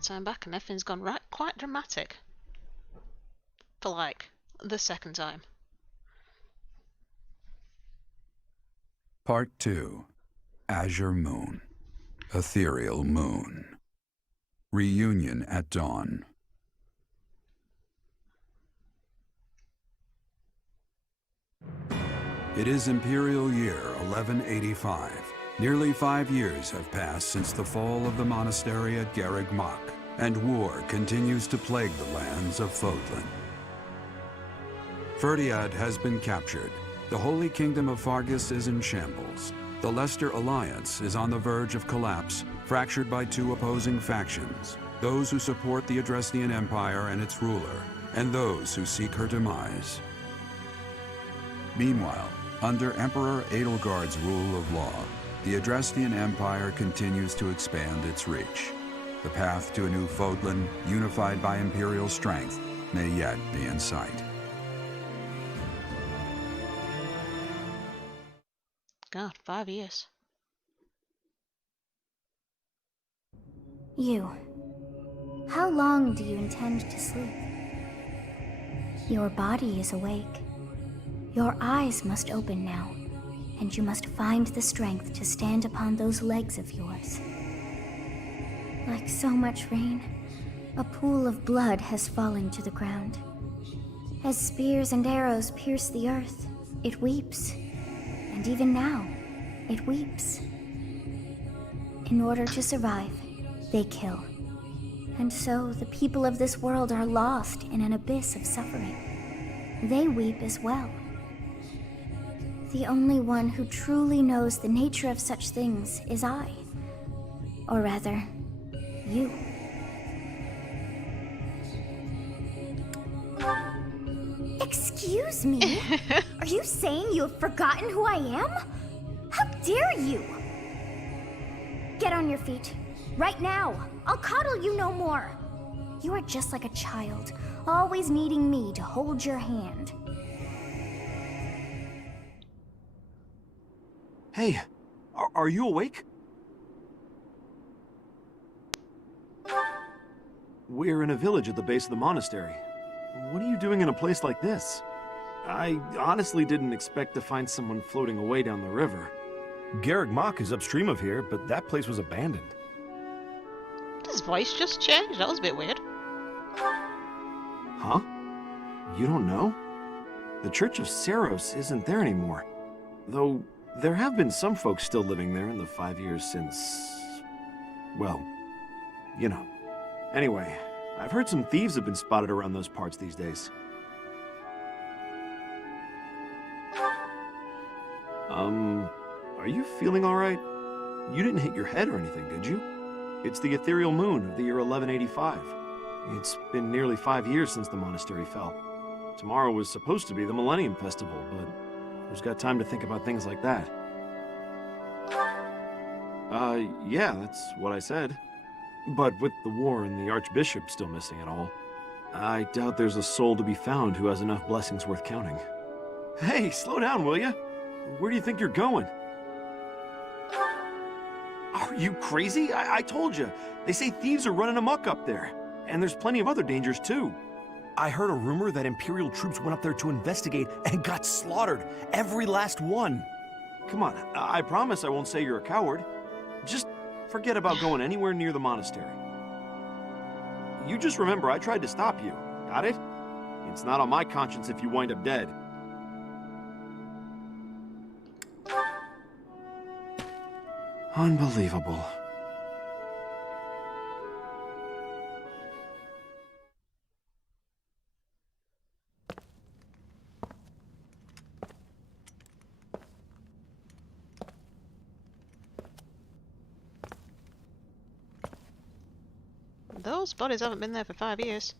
time back and everything's gone right quite dramatic. For like the second time. Part 2. Azure Moon. Ethereal Moon. Reunion at Dawn. It is Imperial Year 1185. Nearly 5 years have passed since the fall of the monastery at Garreg Mach, and war continues to plague the lands of Fodlan. Ferdiad has been captured. The Holy Kingdom of Fargus is in shambles. The Leicester Alliance is on the verge of collapse, fractured by two opposing factions: those who support the Adrestian Empire and its ruler, and those who seek her demise. Meanwhile, under Emperor Edelgard's rule of law, the Adrestian Empire continues to expand its reach. The path to a new Fodlan, unified by Imperial strength, may yet be in sight. God, 5 years. You. How long do you intend to sleep? Your body is awake. Your eyes must open now, and you must find the strength to stand upon those legs of yours. Like so much rain, a pool of blood has fallen to the ground. As spears and arrows pierce the earth, it weeps. And even now, it weeps. In order to survive, they kill. And so the people of this world are lost in an abyss of suffering. They weep as well. The only one who truly knows the nature of such things is I. Or rather, you. Excuse me? Are you saying you have forgotten who I am? How dare you? Get on your feet. Right now. I'll coddle you no more. You are just like a child, always needing me to hold your hand. Hey, are you awake? We're in a village at the base of the monastery. What are you doing in a place like this? I honestly didn't expect to find someone floating away down the river. Garreg Mach is upstream of here, but that place was abandoned. Did his voice just change? That was a bit weird. Huh? You don't know? The Church of Saros isn't there anymore. Though, there have been some folks still living there in the 5 years since... well, you know. Anyway, I've heard some thieves have been spotted around those parts these days. Are you feeling alright? You didn't hit your head or anything, did you? It's the ethereal moon of the year 1185. It's been nearly 5 years since the monastery fell. Tomorrow was supposed to be the Millennium Festival, but who's got time to think about things like that? Yeah, that's what I said. But with the war and the Archbishop still missing it all, I doubt there's a soul to be found who has enough blessings worth counting. Hey, slow down, will ya? Where do you think you're going? Are you crazy? I told you. They say thieves are running amok up there. And there's plenty of other dangers, too. I heard a rumor that Imperial troops went up there to investigate and got slaughtered. Every last one. Come on, I promise I won't say you're a coward. Just forget about going anywhere near the monastery. You just remember I tried to stop you. Got it? It's not on my conscience if you wind up dead. Unbelievable. Those bodies haven't been there for 5 years.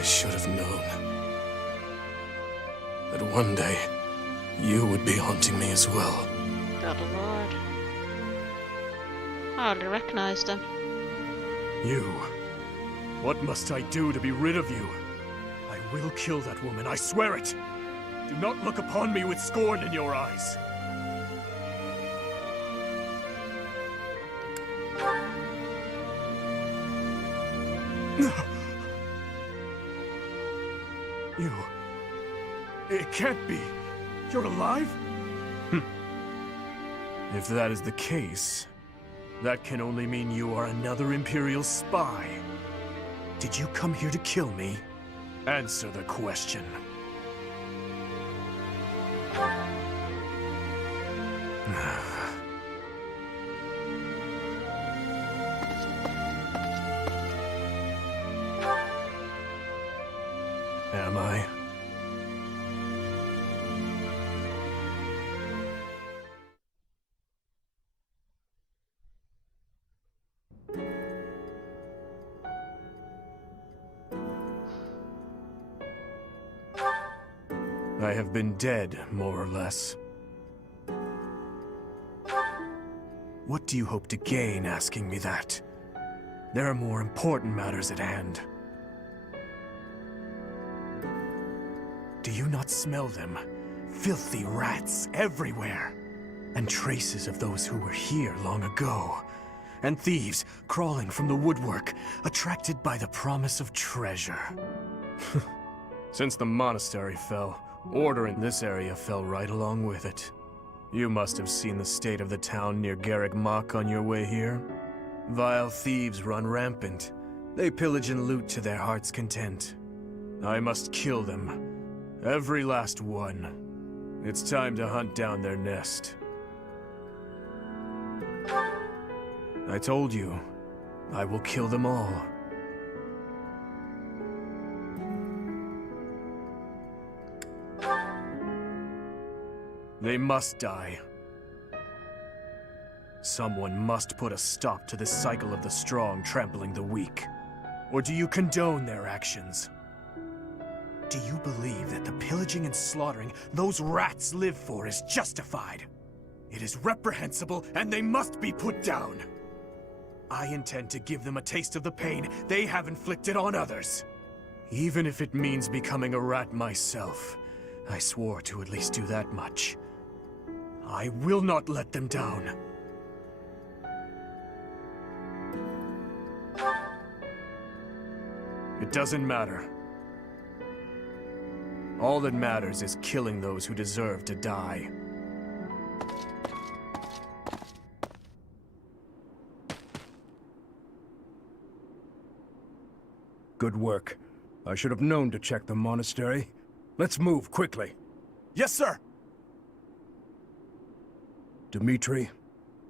I should have known that one day you would be haunting me as well. Good lord. I hardly recognized him. You. What must I do to be rid of you? I will kill that woman, I swear it! Do not look upon me with scorn in your eyes! You... It can't be! You're alive? If that is the case, that can only mean you are another Imperial spy. Did you come here to kill me? Answer the question. Am I? I have been dead, more or less. What do you hope to gain asking me that? There are more important matters at hand. Do you not smell them? Filthy rats everywhere. And traces of those who were here long ago. And thieves crawling from the woodwork, attracted by the promise of treasure. Since the monastery fell, order in this area fell right along with it. You must have seen the state of the town near Garrick Mach on your way here. Vile thieves run rampant. They pillage and loot to their heart's content. I must kill them. Every last one. It's time to hunt down their nest. I told you, I will kill them all. They must die. Someone must put a stop to this cycle of the strong trampling the weak. Or do you condone their actions? Do you believe that the pillaging and slaughtering those rats live for is justified? It is reprehensible and they must be put down. I intend to give them a taste of the pain they have inflicted on others. Even if it means becoming a rat myself. I swore to at least do that much. I will not let them down. It doesn't matter. All that matters is killing those who deserve to die. Good work. I should have known to check the monastery. Let's move quickly. Yes, sir! Dimitri,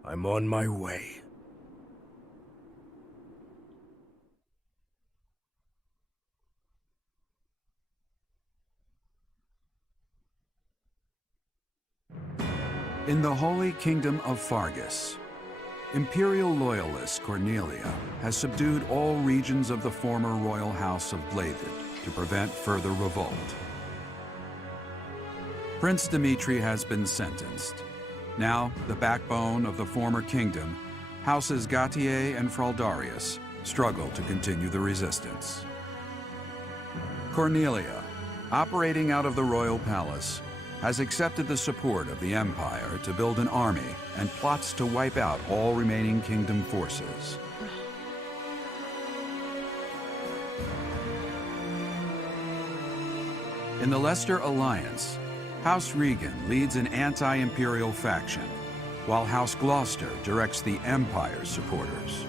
I'm on my way. In the Holy Kingdom of Fargus, Imperial loyalist Cornelia has subdued all regions of the former royal house of Bladed to prevent further revolt. Prince Dimitri has been sentenced. Now, the backbone of the former kingdom, Houses Gautier and Fraldarius, struggle to continue the resistance. Cornelia, operating out of the royal palace, has accepted the support of the Empire to build an army and plots to wipe out all remaining kingdom forces. In the Leicester Alliance, House Regan leads an anti-imperial faction, while House Gloucester directs the Empire's supporters.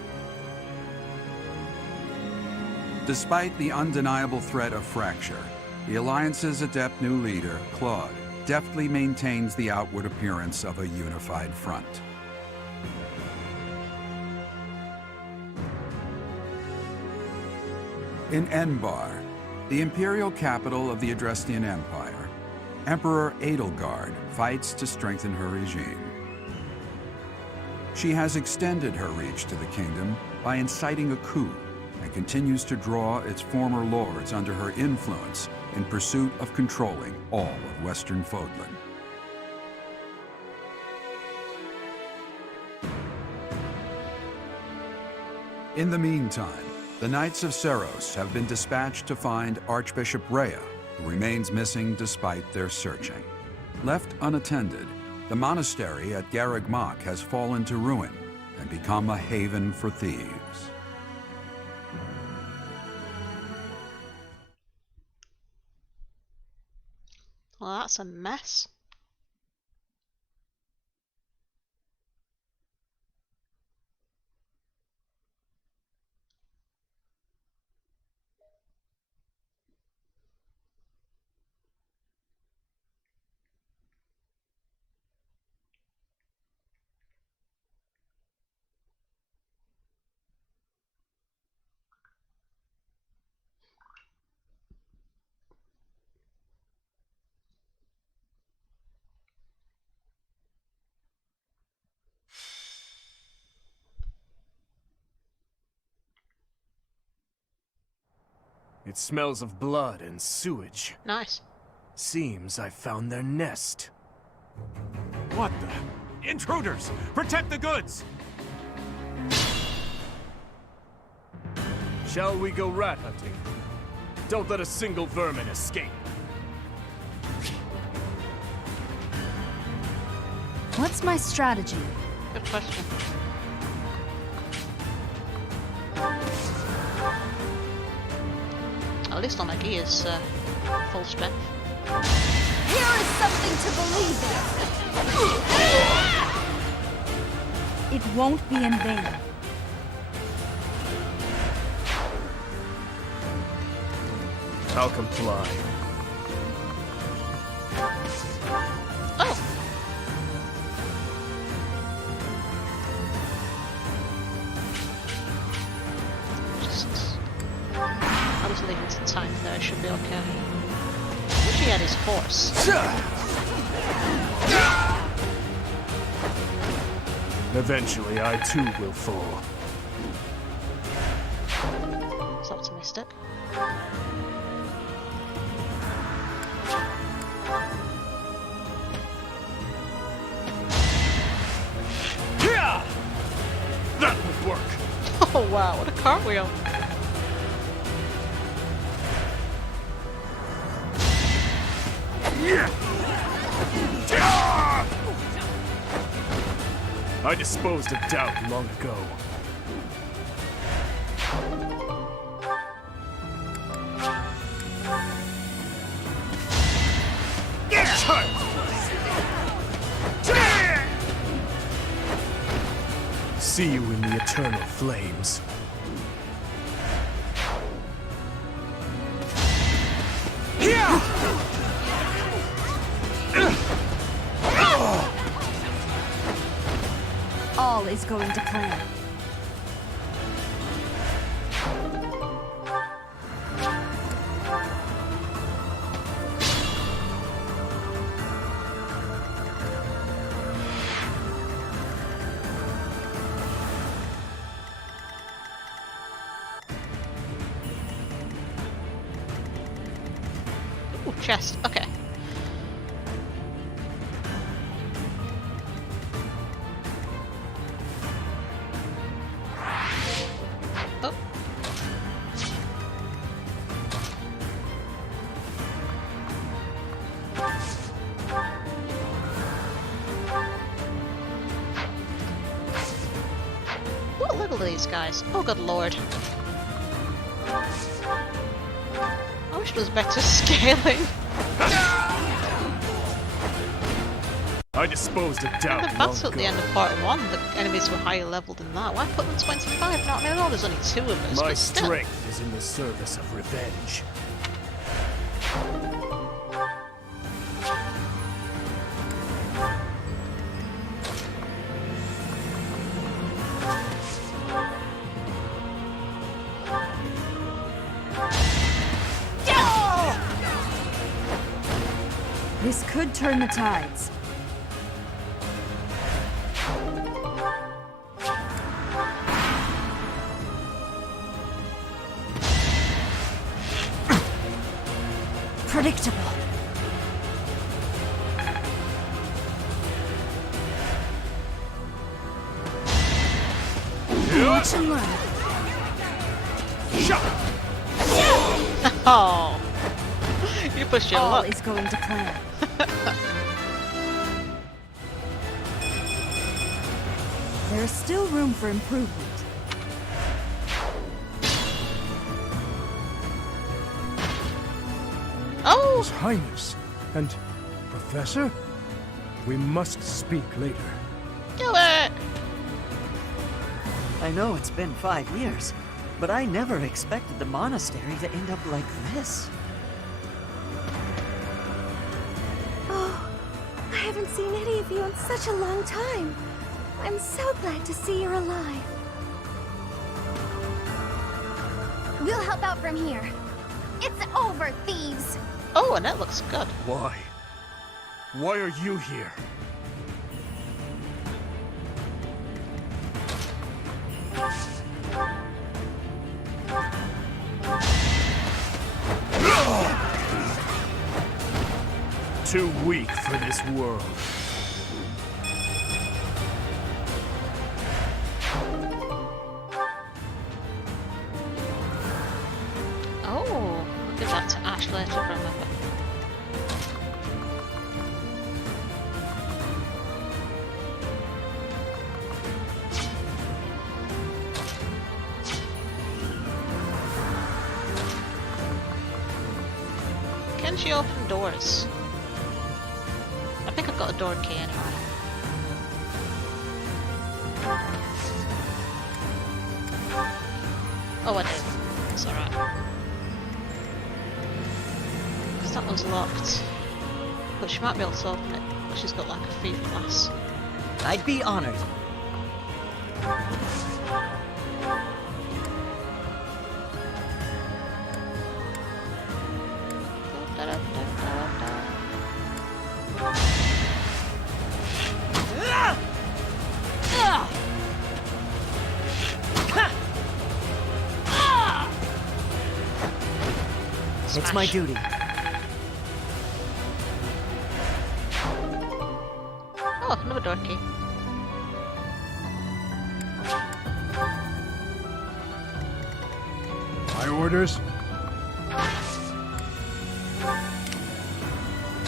Despite the undeniable threat of fracture, the Alliance's adept new leader, Claude, deftly maintains the outward appearance of a unified front. In Enbar, the imperial capital of the Adrestian Empire, Emperor Edelgard fights to strengthen her regime. She has extended her reach to the kingdom by inciting a coup, and continues to draw its former lords under her influence in pursuit of controlling all of Western Fodlan. In the meantime, the Knights of Seros have been dispatched to find Archbishop Rhea, who remains missing despite their searching. Left unattended, the monastery at Garreg Mach has fallen to ruin and become a haven for thieves. Well, that's a mess. It smells of blood and sewage. Nice. Seems I found their nest. What the? Intruders! Protect the goods! Shall we go rat hunting? Don't let a single vermin escape. What's my strategy? Good question. At least all my gear is full strength. Here is something to believe in. It won't be in vain. I'll comply. Oh! I'll just leave it to time there, I should be okay. I wish he had his horse. Eventually, I too will fall. It's optimistic. That would work. Oh wow, what a cartwheel! I disposed of doubt long ago. See you in the eternal flames. All is going to plan. Ooh, chest, okay. Oh. What level are these guys? Oh good lord. I wish there was better scaling. I disposed of doubt In the long battle at the ago. end of part 1, the enemies were higher level than that. Why put them 25? Not I know there's only 2 of us, My but still. strength is in the service of revenge. This could turn the tides. Predictable. Watch and learn. Oh, you pushed your All luck. is going to plan. There is still room for improvement. Oh, His Highness and Professor? We must speak later. do it. I know it's been 5 years, but I never expected the monastery to end up like this. Oh, I haven't seen any of you in such a long time. I'm so glad to see you're alive. We'll help out from here. It's over, thieves! Oh, and that looks good. Why? Why are you here? Too weak for this world. Oh, I'll give that to Ash later, remember. Can she open doors? I think I've got a door key anyway. Oh, I did. It's alright. Because that one's locked. But she might be able to open it. She's got like a thief class. I'd be honored. It's my duty. Oh, another door key. My orders?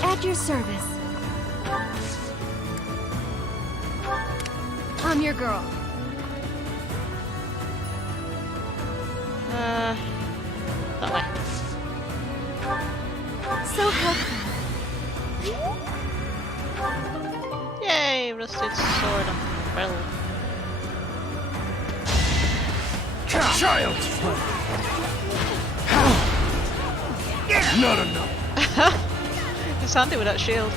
At your service. I'm your girl. That way. So helpful. Yay, rusted sword and barrel. Child! Not enough. It's handy with that shield.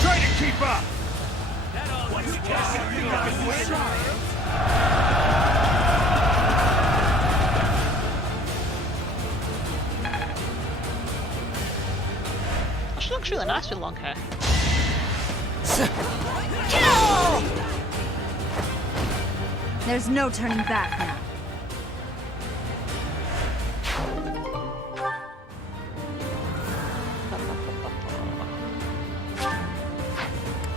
Try to keep up! Oh, she looks really nice with long hair. There's no turning back now.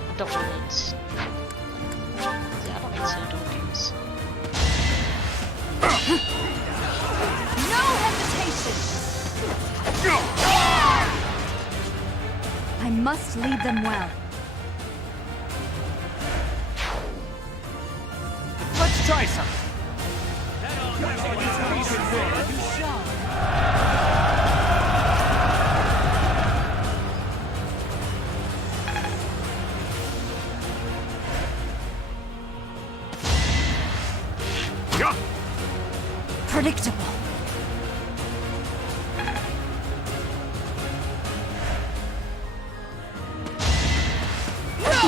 I don't really need... Yeah, I don't need two door keys. No hesitation! I must lead them well. Let's try something. Predictable.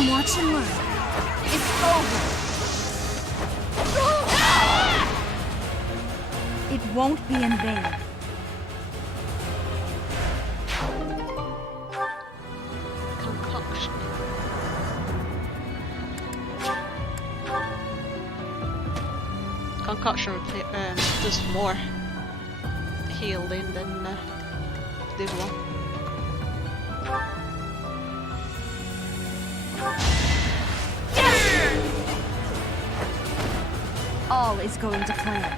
Watch and learn. It's over. It won't be in vain. Concoction. concoction does more healing than the other one. All is going to plan.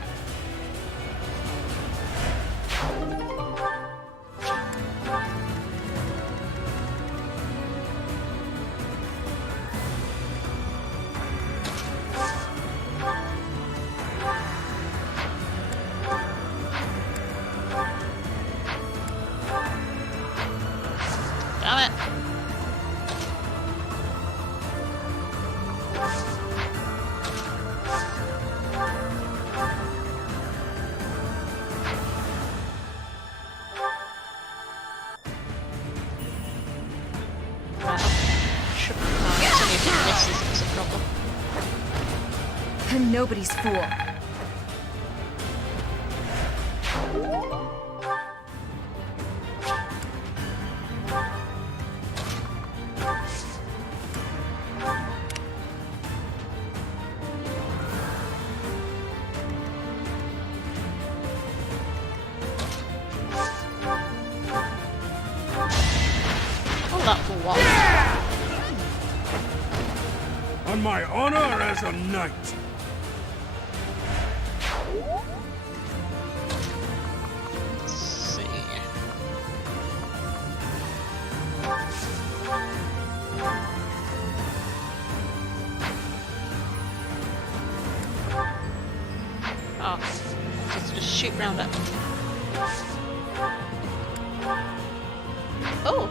Damn it! It's a problem. And nobody's fool. Oh, that for what? On my honor as a knight. Let's see. Oh, just shoot round it. Oh!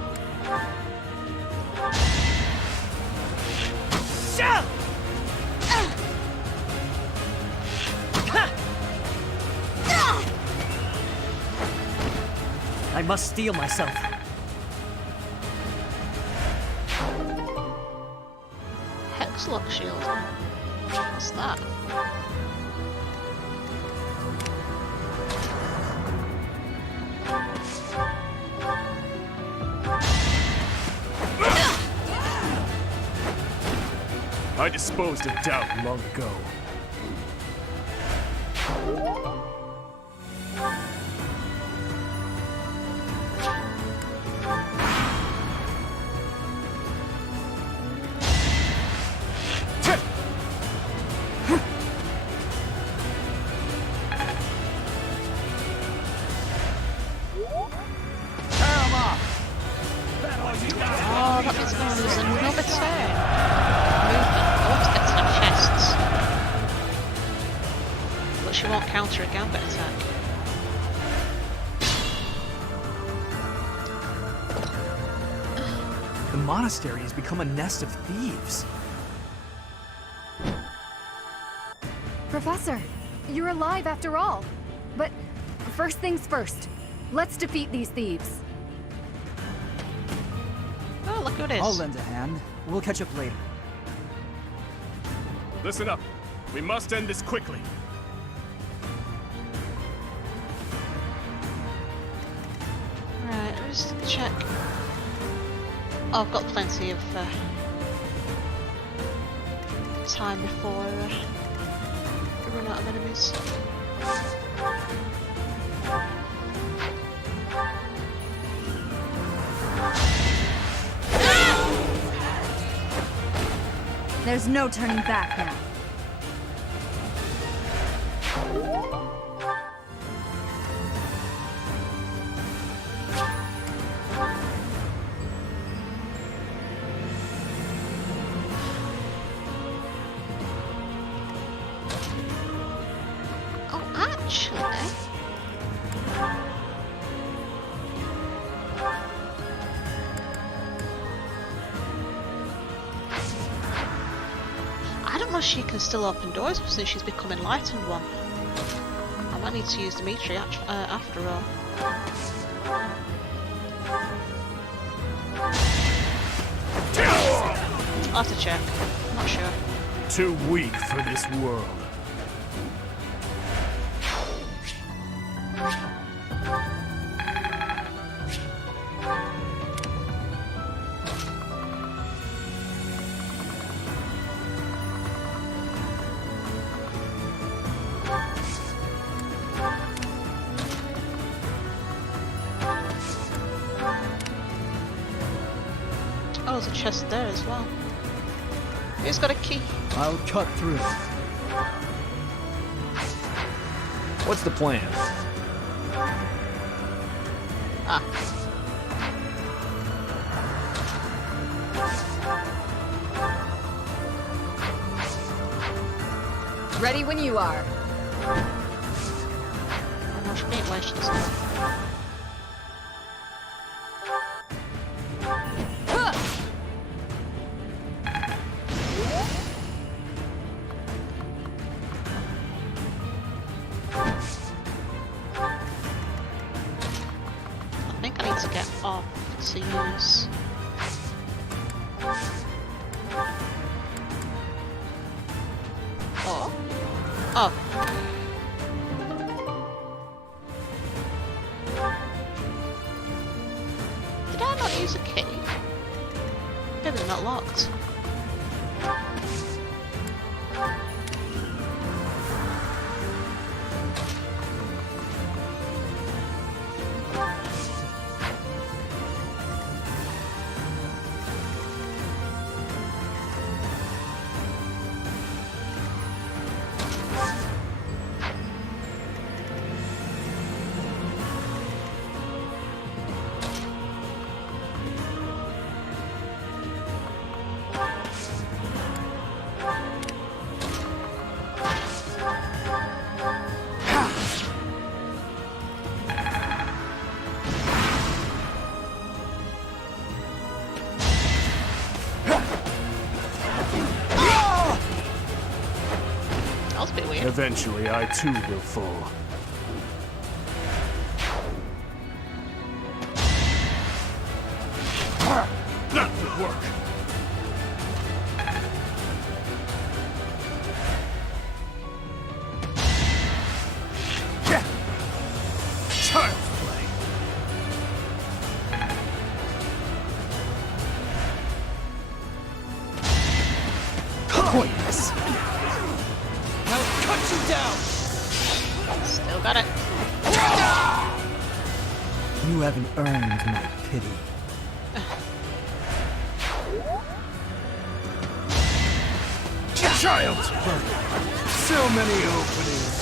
I must steel myself. Hexlock shield. What's that? I disposed of doubt long ago. Oh, that means I'm going to lose another turn. Movement. I want to get to them chests. But she won't counter a gambit attack. The monastery has become a nest of thieves. Professor, you're alive after all. But first things first, let's defeat these thieves. Oh, look who it is. I'll lend a hand. We'll catch up later. Listen up. We must end this quickly. Right, let's just check. Oh, I've got plenty of time before we run out of enemies. There's no turning back now. Oh, actually. I don't know if she can still open doors since she's become enlightened one. I might need to use Dimitri after all. I'll have to check. I'm not sure. Too weak for this world. there's a chest there as well. Who's got a key? I'll cut through. What's the plan? Ah. Ready when you are. I'm not sure where she doesn't. I think I need to get off to use. Oh. Oh. Did I not use a key? Maybe they're not locked. Eventually, I too will fall. That would work. Child's play. Pointless. Cut you down! Still got it. You haven't earned my pity. Child's play. So many openings.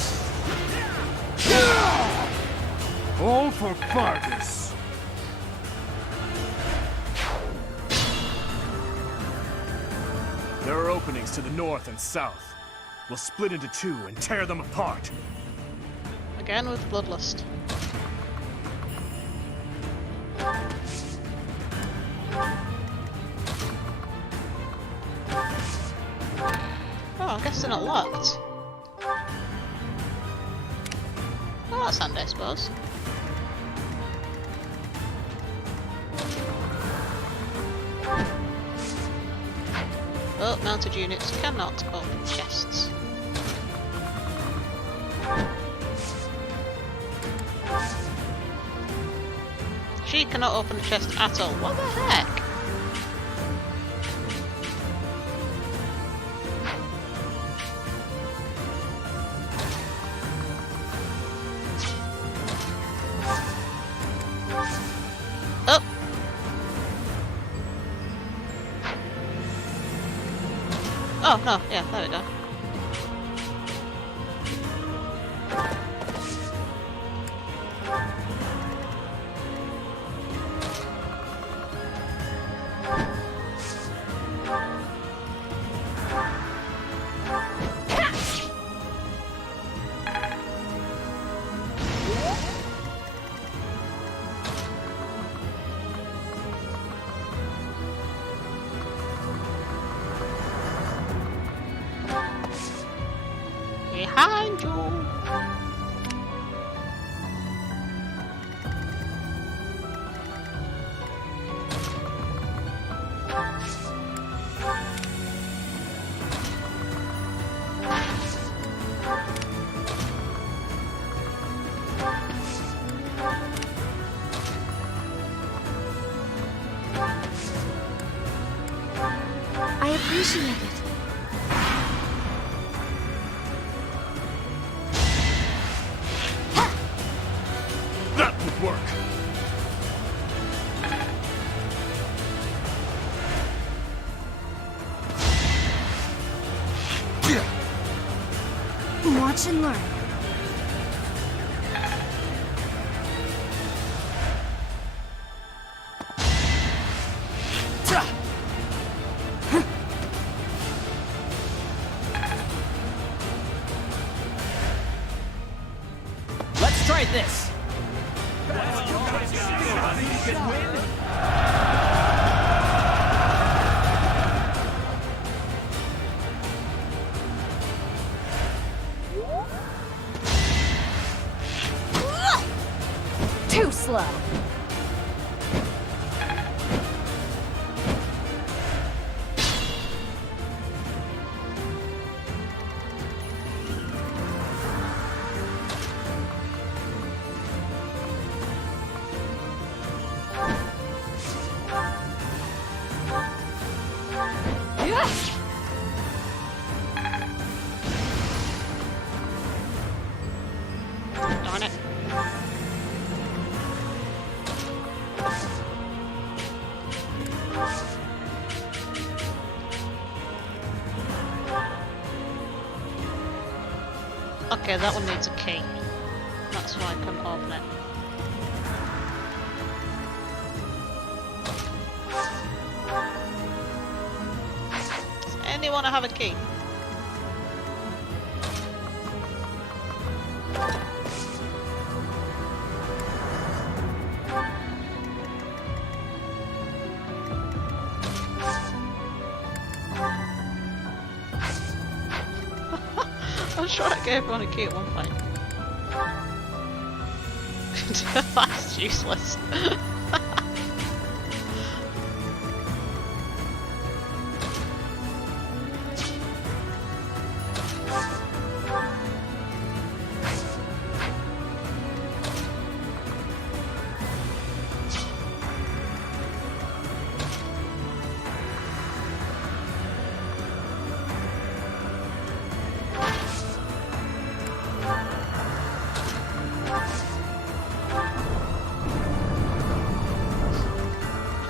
All for Fargus. There are openings to the north and south. We'll split into two and tear them apart. Again with Bloodlust. Oh, I guess they're not locked. Well, that's handy, I suppose. Oh, mounted units cannot open chests. She cannot open the chest at all. What the heck? Oh! Oh, no, yeah, there we go. Behind you! I appreciate it. That would work. Watch and learn. Let's try this. Too slow. Darn it. Okay, that one needs a key. That's why I couldn't open it. Does anyone have a key? I'm sure I gave everyone a key at one point. That's useless.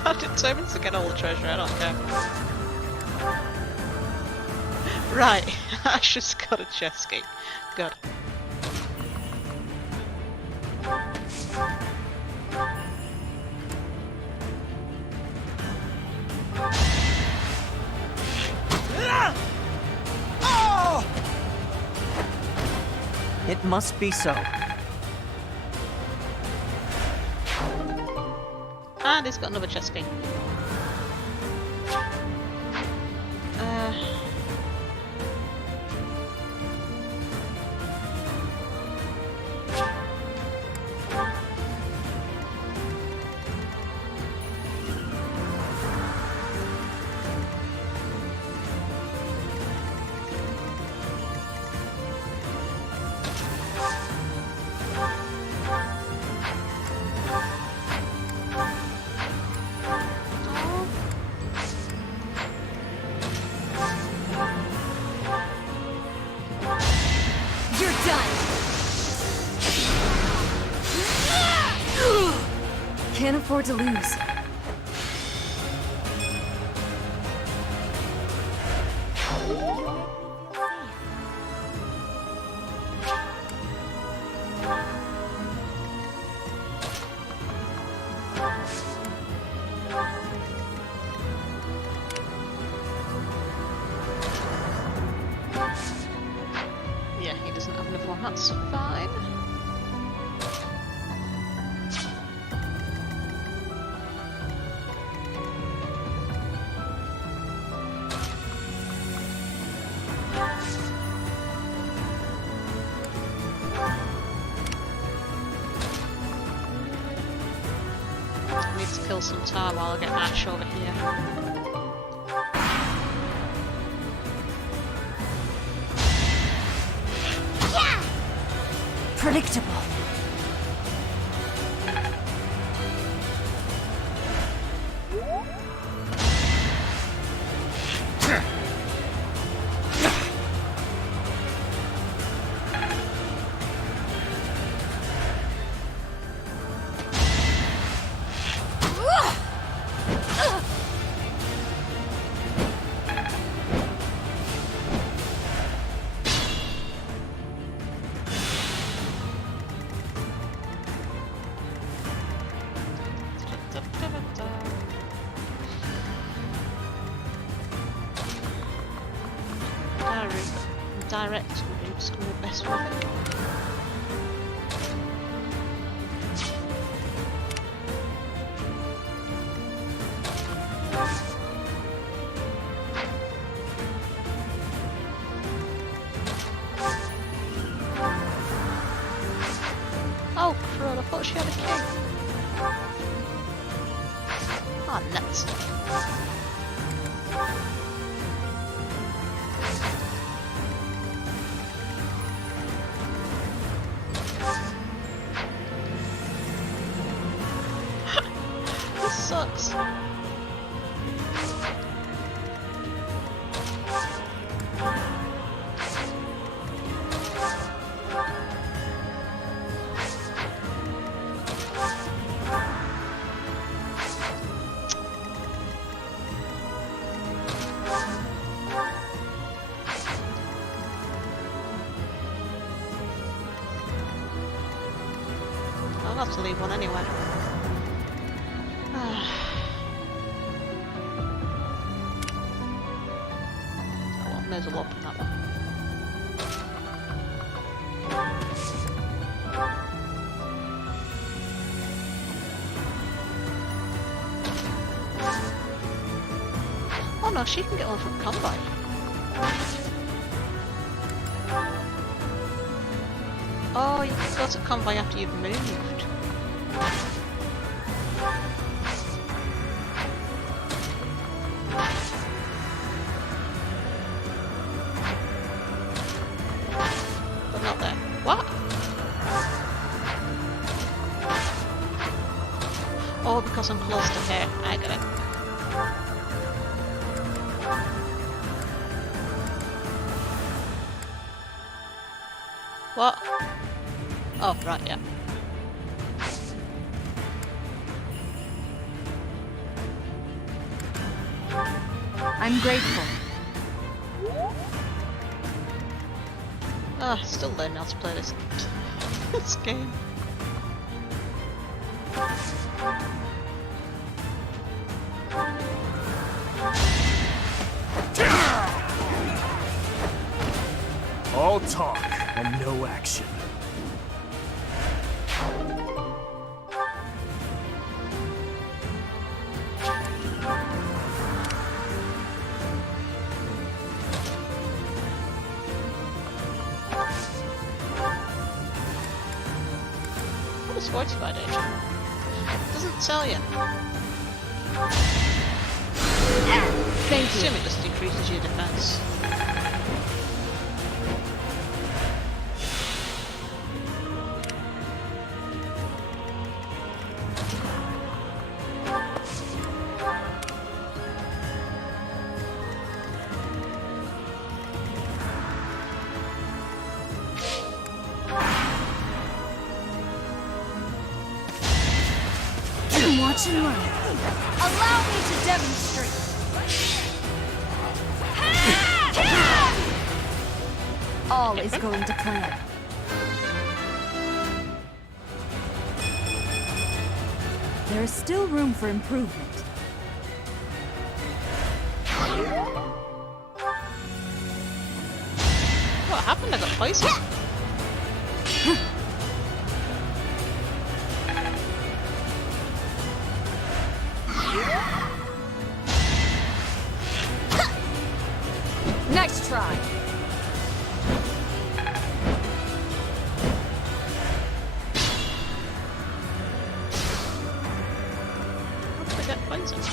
I'm determined to get all the treasure, I don't care. Right, I just got a chest key. Good. It must be so. And it's got another chest key. Can't afford to lose. Yeah, he doesn't have another one, that's fine. I need to kill some time while I get Ash over here. Predictable. direct route's going to be best for it. Oh crud, I thought she had a key. Oh nuts. This sucks. I'll have to leave one anyway. Oh well, may as well open that one. Oh no, she can get one from Convoy. Oh, you can go to Convoy after you've moved. But not there. What? Oh, because I'm close to her. I get it. What? Oh, right, yeah. I'm grateful. Ah, still learning how to play this this game. All talk and no action. What is fortified age? Doesn't tell you. Thank you. Assume it just decreases your defense. Watch and learn. Allow me to demonstrate. All is going to plan. There is still room for improvement. What happened? I got poisoned. Nice try. How did I get poisoned?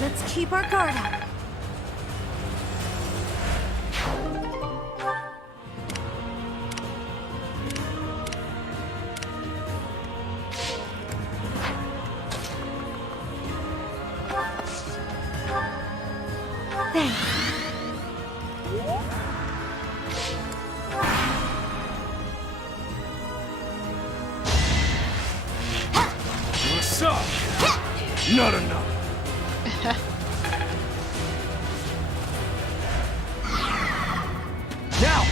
Let's keep our guard up. What's up? Not enough. Now!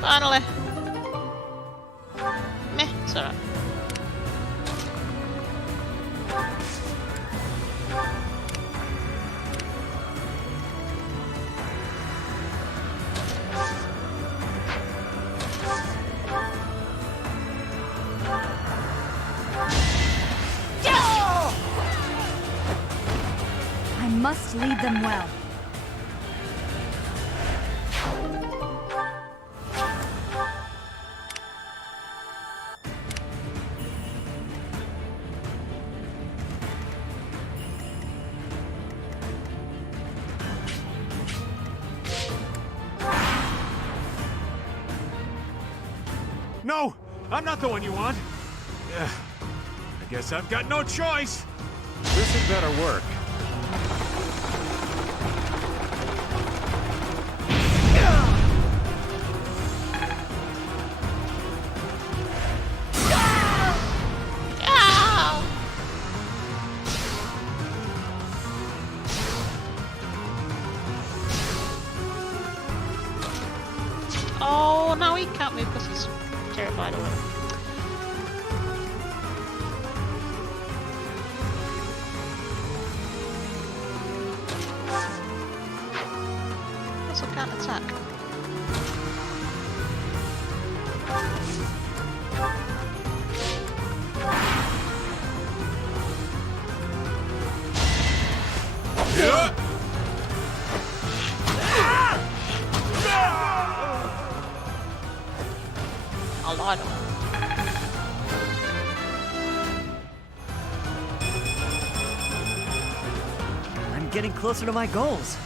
Finally. Meh, it's alright. I must lead them well. No! I'm not the one you want! I guess I've got no choice! This had better work. Oh, now he can't move because he's terrified of it. Also can't attack. Yeah. A lot of I'm getting closer to my goals.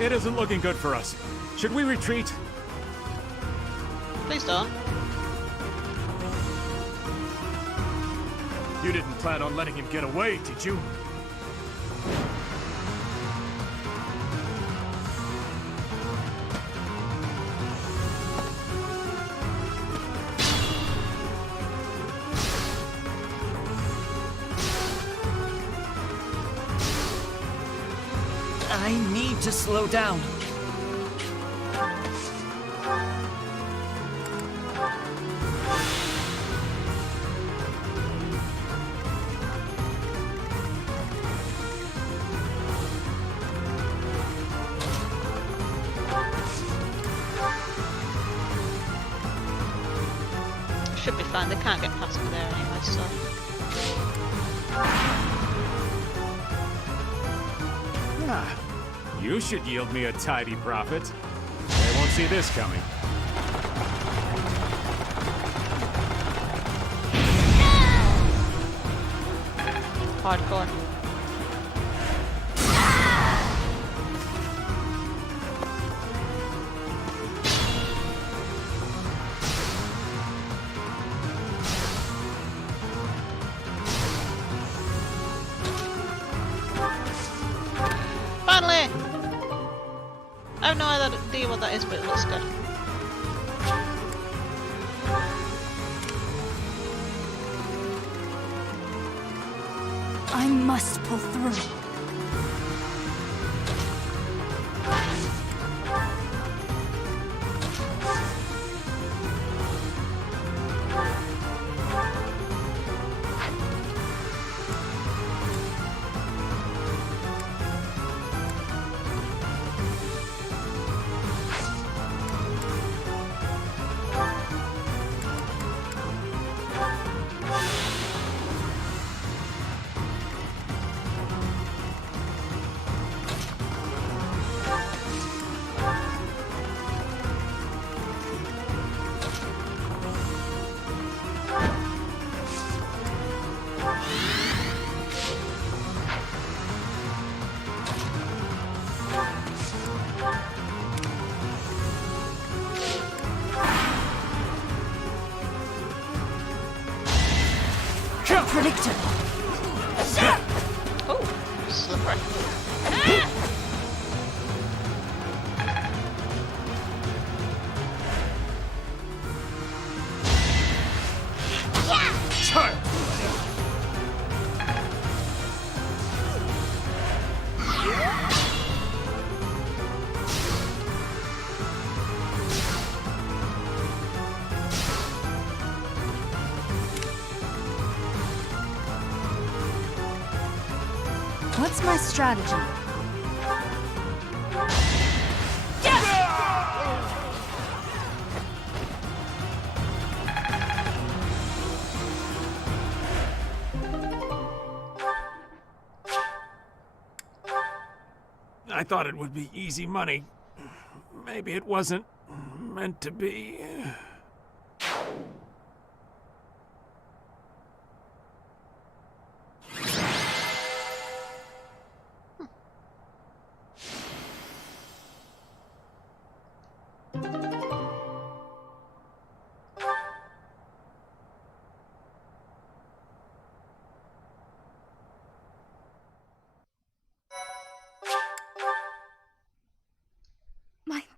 It isn't looking good for us. Should we retreat? Please don't. You didn't plan on letting him get away, did you? I need to slow down. Should be fine, they can't get past me there anyway, so... Ah, you should yield me a tidy profit. They won't see this coming. Hardcore. Finally! I have no idea what that is, but it looks good. I must pull through. unpredictable. Oh, slippery. What's my strategy? I thought it would be easy money. Maybe it wasn't meant to be.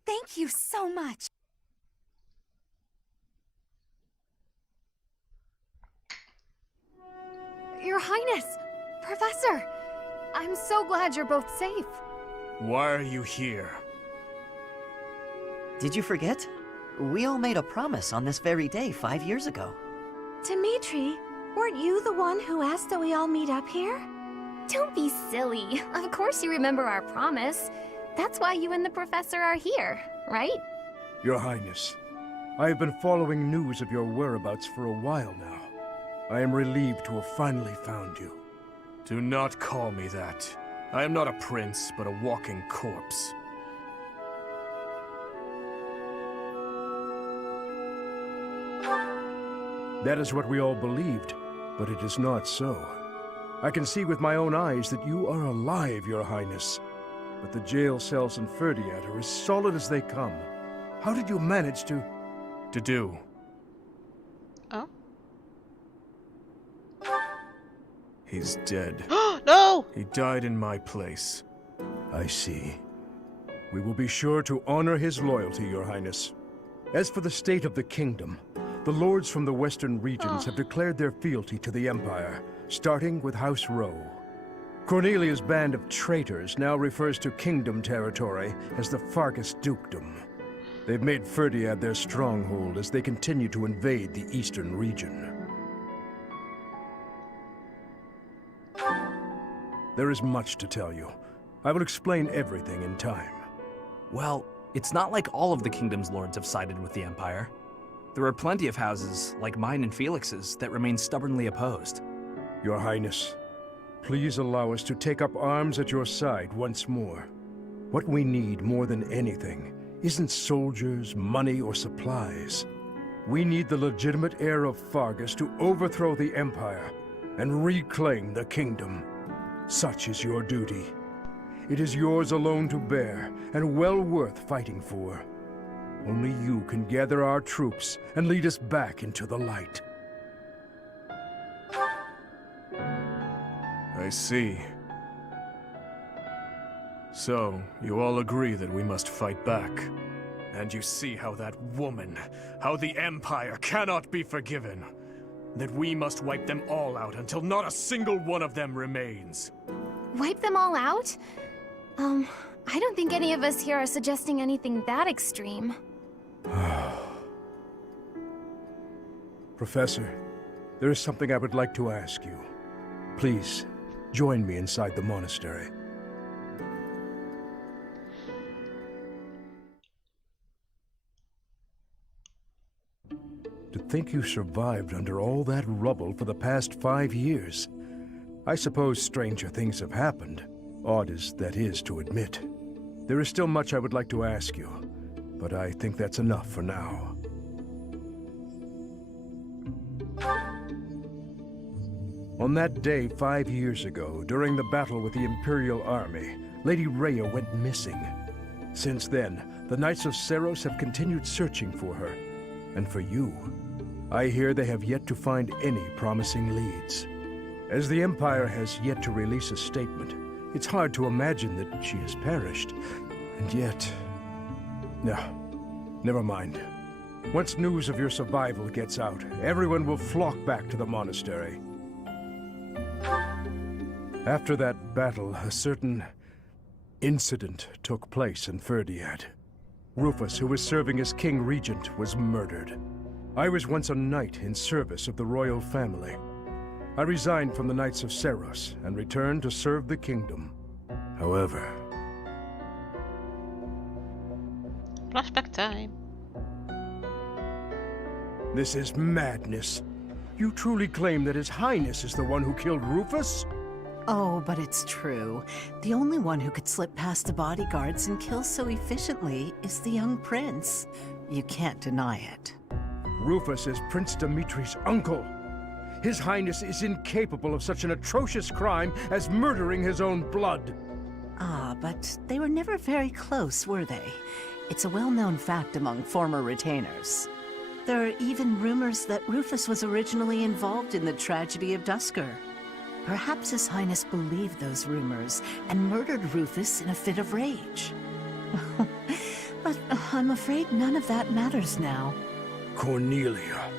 Thank you so much. Your Highness! Professor! I'm so glad you're both safe. Why are you here? Did you forget? We all made a promise on this very day 5 years ago. Dimitri, weren't you the one who asked that we all meet up here? Don't be silly. Of course you remember our promise. That's why you and the professor are here, right? Your Highness, I have been following news of your whereabouts for a while now. I am relieved to have finally found you. Do not call me that. I am not a prince, but a walking corpse. That is what we all believed, but it is not so. I can see with my own eyes that you are alive, Your Highness. But the jail cells in Ferdiad are as solid as they come. How did you manage to do? Oh? He's dead. No! He died in my place. I see. We will be sure to honor his loyalty, Your Highness. As for the state of the kingdom, the lords from the western regions have declared their fealty to the Empire, starting with House Rowe. Cornelia's band of traitors now refers to kingdom territory as the Fargus Dukedom. They've made Ferdiad their stronghold as they continue to invade the eastern region. There is much to tell you. I will explain everything in time. Well, it's not like all of the kingdom's lords have sided with the Empire. There are plenty of houses, like mine and Felix's, that remain stubbornly opposed. Your Highness, please allow us to take up arms at your side once more. What we need more than anything isn't soldiers, money, or supplies. We need the legitimate heir of Fargus to overthrow the Empire and reclaim the kingdom. Such is your duty. It is yours alone to bear, and well worth fighting for. Only you can gather our troops and lead us back into the light. I see. So, you all agree that we must fight back. And you see how that woman, how the Empire cannot be forgiven. That we must wipe them all out until not a single one of them remains. Wipe them all out? I don't think any of us here are suggesting anything that extreme. Professor, there is something I would like to ask you. Please, join me inside the monastery. To think you survived under all that rubble for the past 5 years. I suppose stranger things have happened, odd as that is to admit. There is still much I would like to ask you, but I think that's enough for now. On that day 5 years ago, during the battle with the Imperial Army, Lady Rhea went missing. Since then, the Knights of Seros have continued searching for her. And for you, I hear they have yet to find any promising leads. As the Empire has yet to release a statement, it's hard to imagine that she has perished. And yet... No, never mind. Once news of your survival gets out, everyone will flock back to the monastery. After that battle, a certain incident took place in Ferdiad. Rufus, who was serving as King Regent, was murdered. I was once a knight in service of the royal family. I resigned from the Knights of Seros and returned to serve the kingdom. However... Flashback time. This is madness. You truly claim that His Highness is the one who killed Rufus? Oh, but it's true. The only one who could slip past the bodyguards and kill so efficiently is the young prince. You can't deny it. Rufus is Prince Dimitri's uncle. His Highness is incapable of such an atrocious crime as murdering his own blood. Ah, but they were never very close, were they? It's a well-known fact among former retainers. There are even rumors that Rufus was originally involved in the tragedy of Dusker. Perhaps His Highness believed those rumors and murdered Rufus in a fit of rage. But I'm afraid none of that matters now. Cornelia,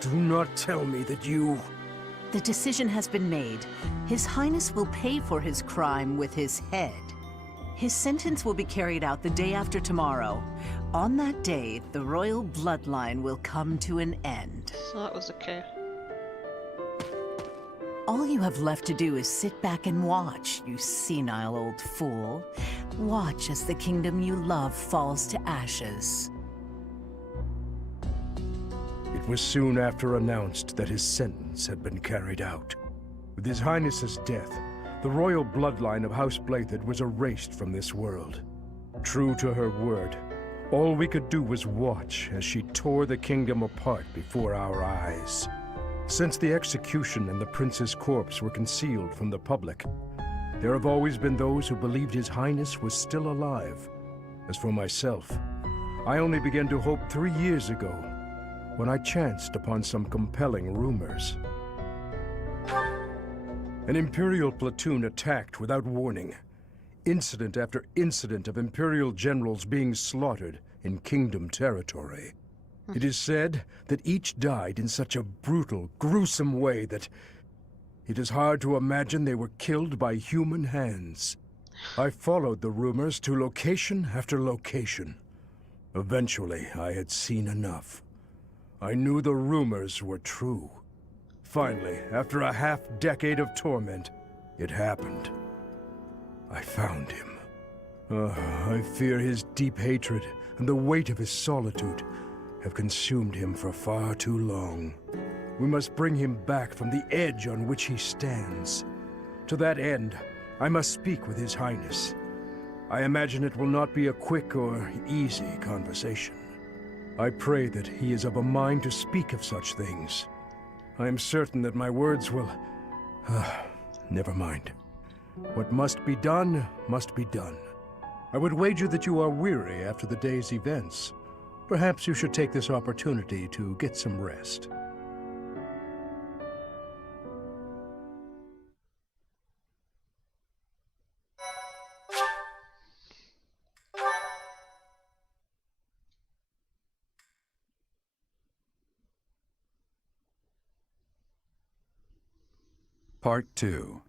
do not tell me that you... The decision has been made. His Highness will pay for his crime with his head. His sentence will be carried out the day after tomorrow. On that day, the royal bloodline will come to an end. So that was okay. All you have left to do is sit back and watch, you senile old fool. Watch as the kingdom you love falls to ashes. It was soon after announced that his sentence had been carried out. With His Highness's death, the royal bloodline of House Blathid was erased from this world. True to her word, all we could do was watch as she tore the kingdom apart before our eyes. Since the execution and the prince's corpse were concealed from the public, there have always been those who believed His Highness was still alive. As for myself, I only began to hope 3 years ago, when I chanced upon some compelling rumors. An Imperial platoon attacked without warning. Incident after incident of Imperial generals being slaughtered in Kingdom territory. It is said that each died in such a brutal, gruesome way that it is hard to imagine they were killed by human hands. I followed the rumors to location after location. Eventually, I had seen enough. I knew the rumors were true. Finally, after a half-decade of torment, it happened. I found him. I fear his deep hatred and the weight of his solitude have consumed him for far too long. We must bring him back from the edge on which he stands. To that end, I must speak with His Highness. I imagine it will not be a quick or easy conversation. I pray that he is of a mind to speak of such things. I am certain that my words will... never mind. What must be done, must be done. I would wager that you are weary after the day's events. Perhaps you should take this opportunity to get some rest. Part 2.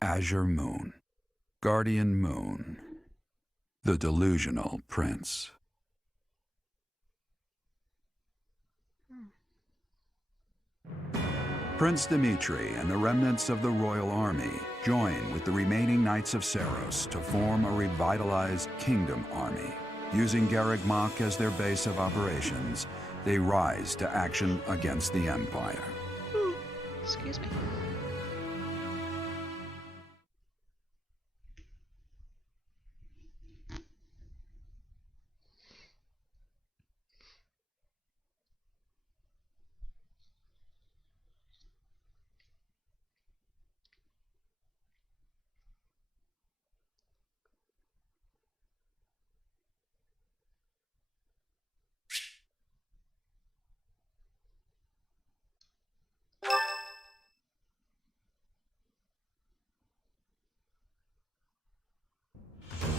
Azure Moon. Guardian Moon. The Delusional Prince. Prince Dimitri and the remnants of the royal army join with the remaining Knights of Seros to form a revitalized kingdom army. Using Garreg Mach as their base of operations, they rise to action against the Empire. Excuse me.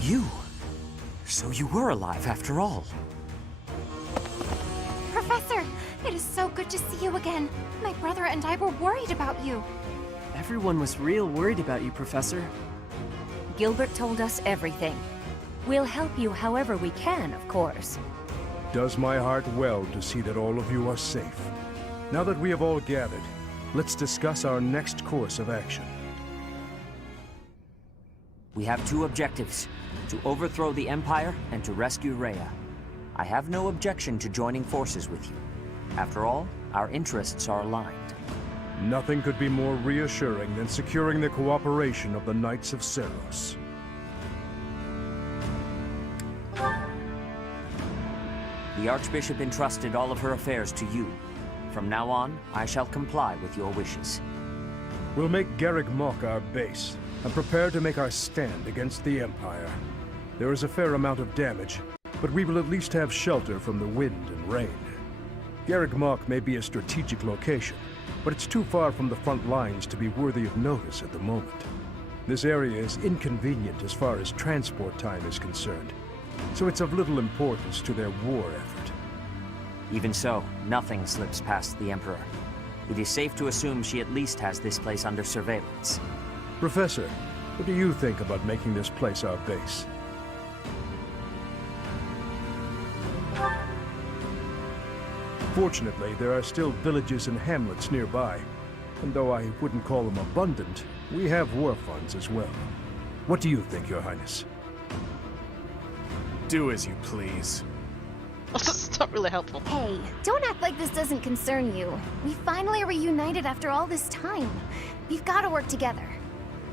You? So you were alive after all. Professor, it is so good to see you again. My brother and I were worried about you. Everyone was real worried about you, Professor. Gilbert told us everything. We'll help you however we can, of course. Does my heart well to see that all of you are safe. Now that we have all gathered, let's discuss our next course of action. We have two objectives: to overthrow the Empire and to rescue Rhea. I have no objection to joining forces with you. After all, our interests are aligned. Nothing could be more reassuring than securing the cooperation of the Knights of Ceros. The Archbishop entrusted all of her affairs to you. From now on, I shall comply with your wishes. We'll make Garreg Mach our base, and prepare to make our stand against the Empire. There is a fair amount of damage, but we will at least have shelter from the wind and rain. Garreg Mach may be a strategic location, but it's too far from the front lines to be worthy of notice at the moment. This area is inconvenient as far as transport time is concerned, so it's of little importance to their war effort. Even so, nothing slips past the Emperor. It is safe to assume she at least has this place under surveillance. Professor, what do you think about making this place our base? Fortunately, there are still villages and hamlets nearby, and though I wouldn't call them abundant, we have war funds as well. What do you think, Your Highness? Do as you please. That's not really helpful. Hey, don't act like this doesn't concern you. We finally reunited after all this time. We've got to work together.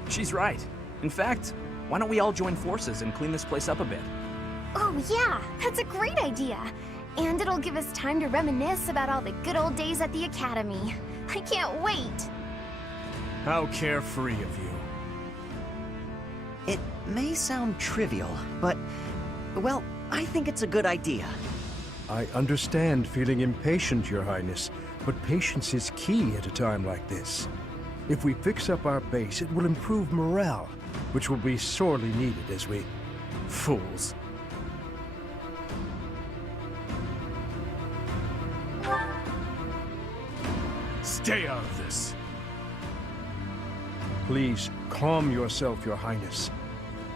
She's right. In fact, why don't we all join forces and clean this place up a bit? Oh yeah, that's a great idea. And it'll give us time to reminisce about all the good old days at the Academy. I can't wait. How carefree of you. It may sound trivial, but, well, I think it's a good idea. I understand feeling impatient, Your Highness, but patience is key at a time like this. If we fix up our base, it will improve morale, which will be sorely needed as we... Fools. Stay out of this. Please, calm yourself, Your Highness.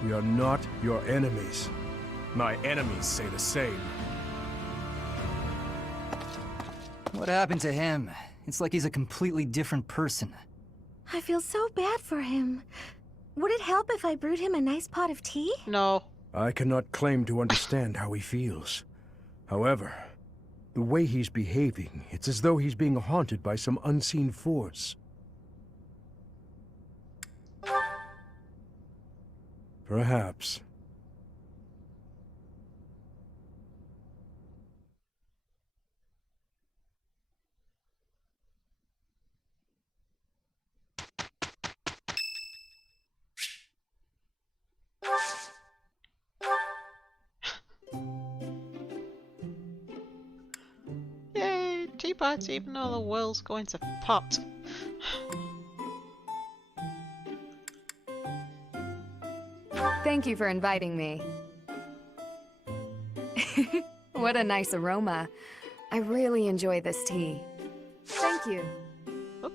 We are not your enemies. My enemies say the same. What happened to him? It's like he's a completely different person. I feel so bad for him. Would it help if I brewed him a nice pot of tea? No. I cannot claim to understand how he feels. However, the way he's behaving, it's as though he's being haunted by some unseen force. Perhaps. Yay, tea party, even though the world's going to pot. Thank you for inviting me. What a nice aroma. I really enjoy this tea. Thank you. Oh.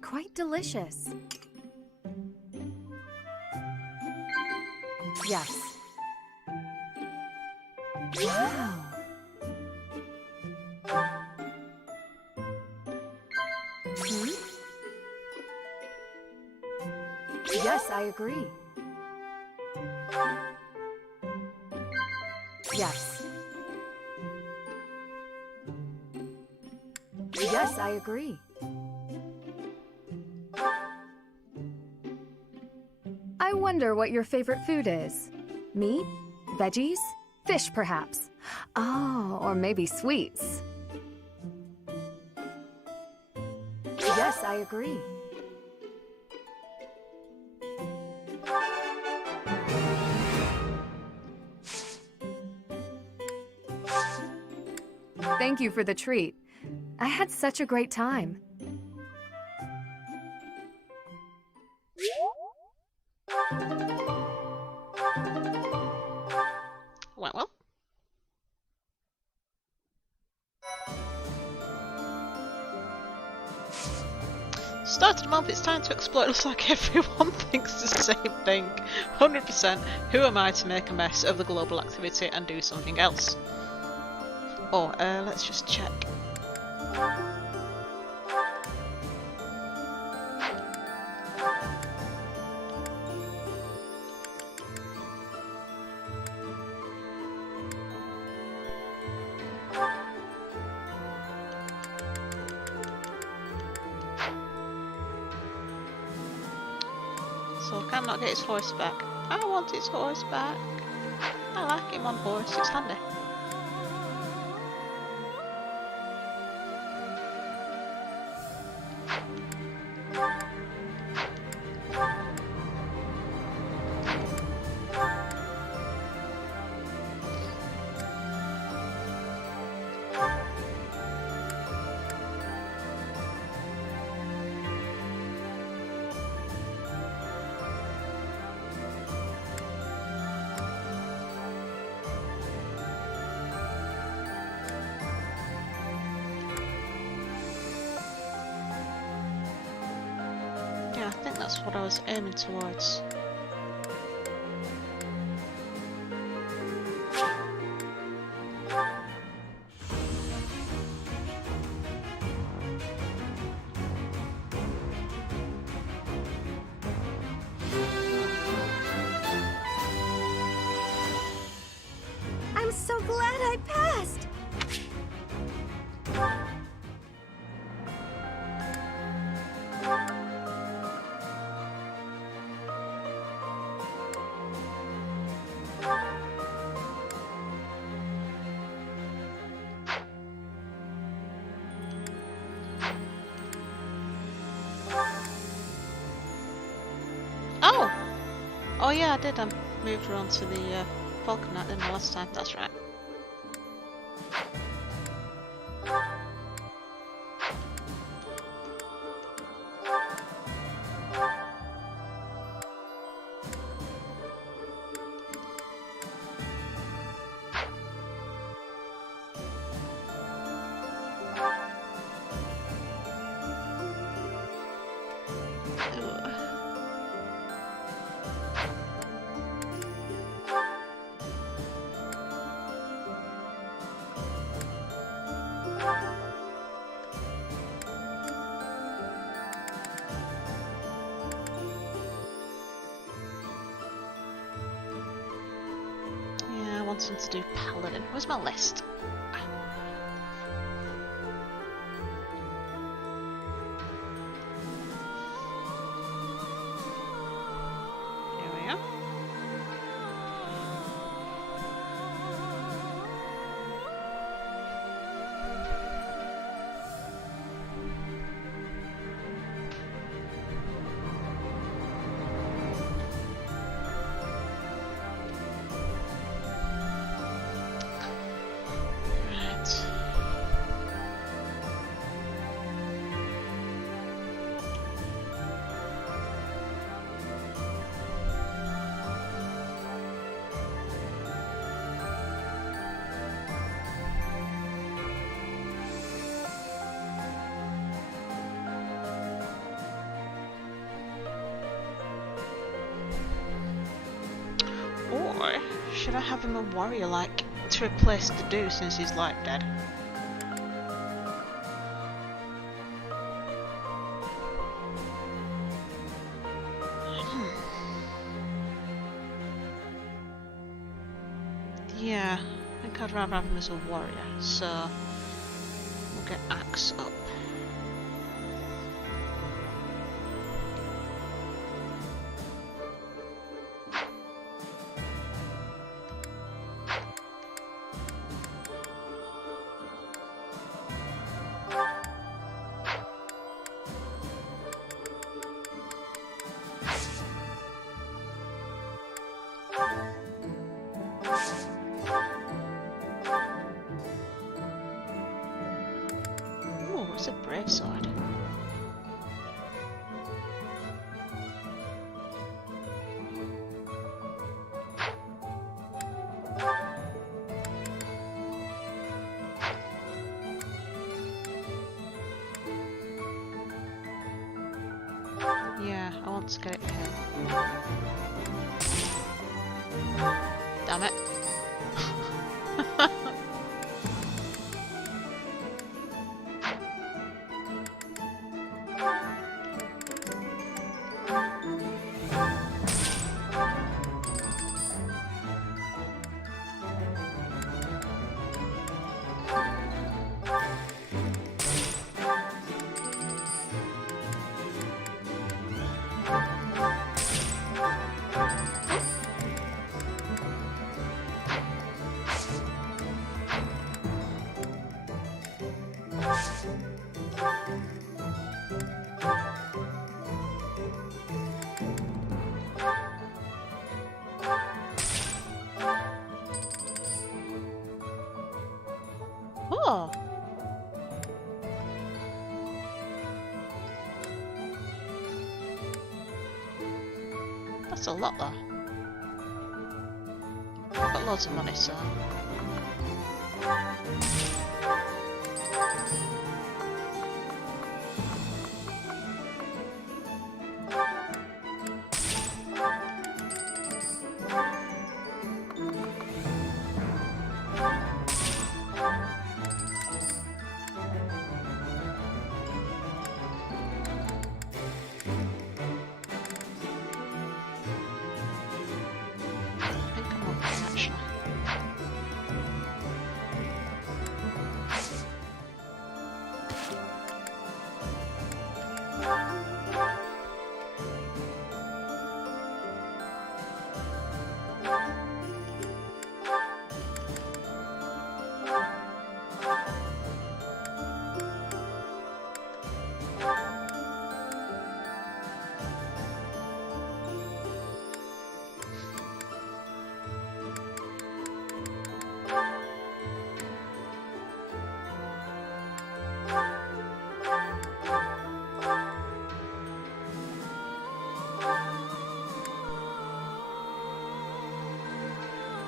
Quite delicious. Yes. Wow. Hmm? Yes, I agree. Yes. Yes, I agree. I wonder what your favorite food is. Meat? Veggies? Fish, perhaps? Oh, or maybe sweets. Yes, I agree. Thank you for the treat. I had such a great time. Start of the month, it's time to explore. It looks like everyone thinks the same thing. 100%. Who am I to make a mess of the global activity and do something else? Oh, let's just check. So I cannot get his horse back. I want his horse back. I like him on horse, it's handy. Yeah, I think that's what I was aiming towards. I'm so glad I passed! Oh! Oh yeah, I did. I moved her onto the Falcon Knight then the last time, that's right. Yeah, I wanted to do Paladin. Where's my list? Here we are. Right. Or should I have him a warrior like to replace the do since he's like dead? Yeah, I think I'd rather have him as a warrior, so we'll get axe up. Ooh, it's a brave sword. Let's get it here. Damn it. Oh. That's a lot though. I've got loads of money, so...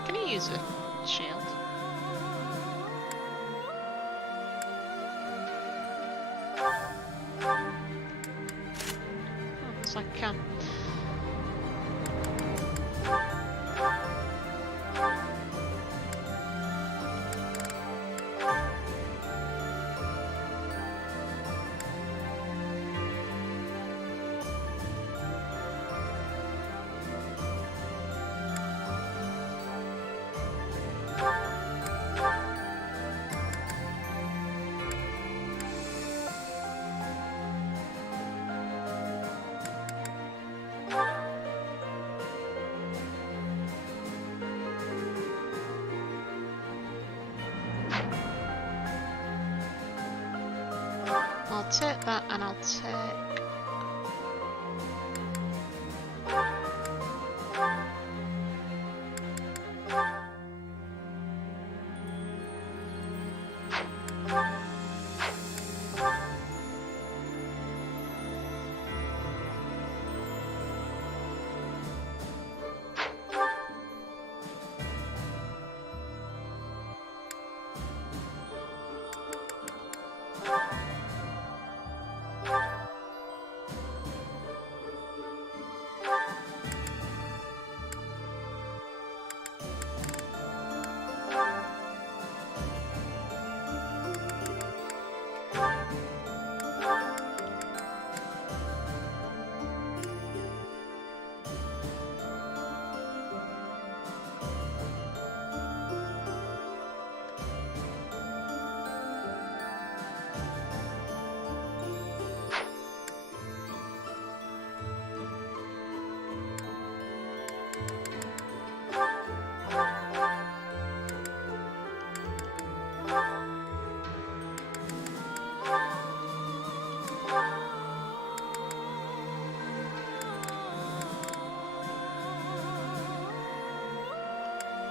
Can you use a shield? Oh, looks like I can. I'll take that and I'll take...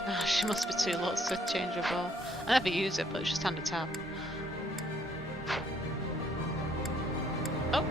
Oh, she must be too low to change her bow. I never use it, but it's just hand a tap. Oh.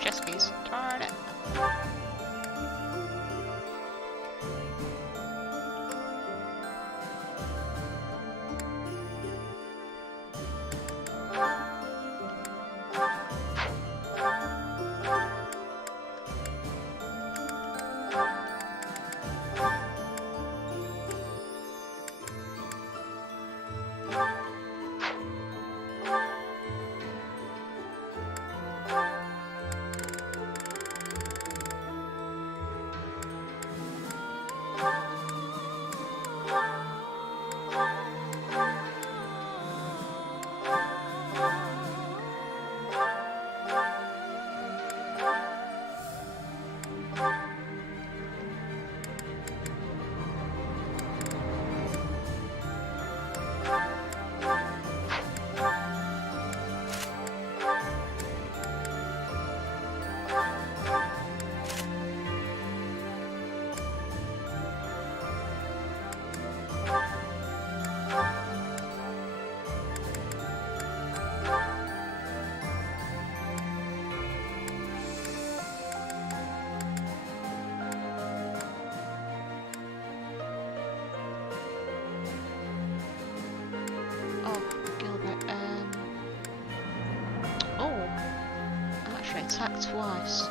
Chess keys. Darn it. Attack twice.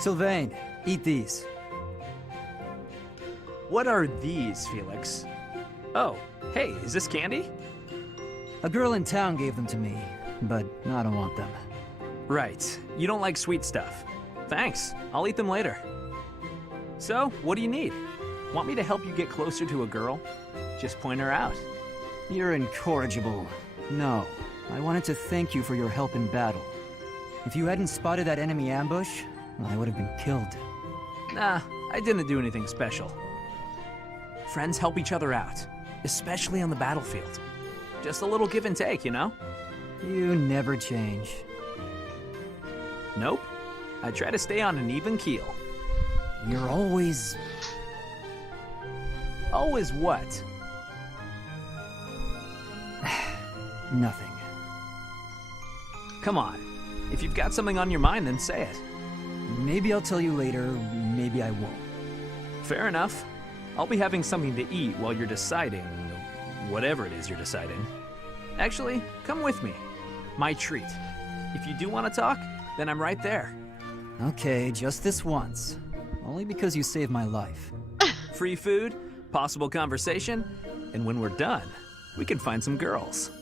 Sylvain, eat these. What are these, Felix? Oh, hey, is this candy? A girl in town gave them to me, but I don't want them. Right. You don't like sweet stuff. Thanks. I'll eat them later. So, what do you need? Want me to help you get closer to a girl? Just point her out. You're incorrigible. No, I wanted to thank you for your help in battle. If you hadn't spotted that enemy ambush, I would have been killed. Nah, I didn't do anything special. Friends help each other out, especially on the battlefield. Just a little give and take, you know? You never change. Nope. I try to stay on an even keel. You're always... Always what? Nothing. Come on. If you've got something on your mind, then say it. Maybe I'll tell you later, maybe I won't. Fair enough. I'll be having something to eat while you're deciding whatever it is you're deciding. Actually, come with me. My treat. If you do want to talk, then I'm right there. Okay, just this once. Only because you saved my life. Free food, possible conversation, and when we're done, we can find some girls.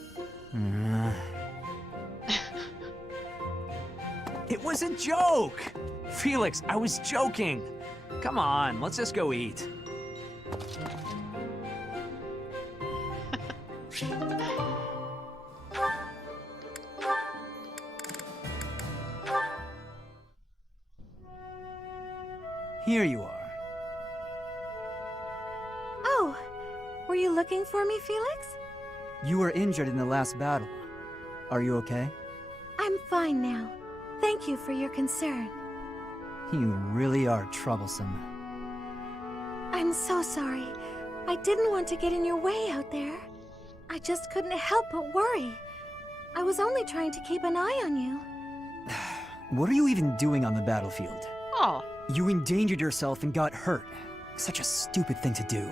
It was a joke! Felix, I was joking. Come on, let's just go eat. Here you are. Oh, were you looking for me, Felix? You were injured in the last battle. Are you okay? I'm fine now. Thank you for your concern. You really are troublesome. I'm so sorry. I didn't want to get in your way out there. I just couldn't help but worry. I was only trying to keep an eye on you. What are you even doing on the battlefield? Oh. You endangered yourself and got hurt. Such a stupid thing to do.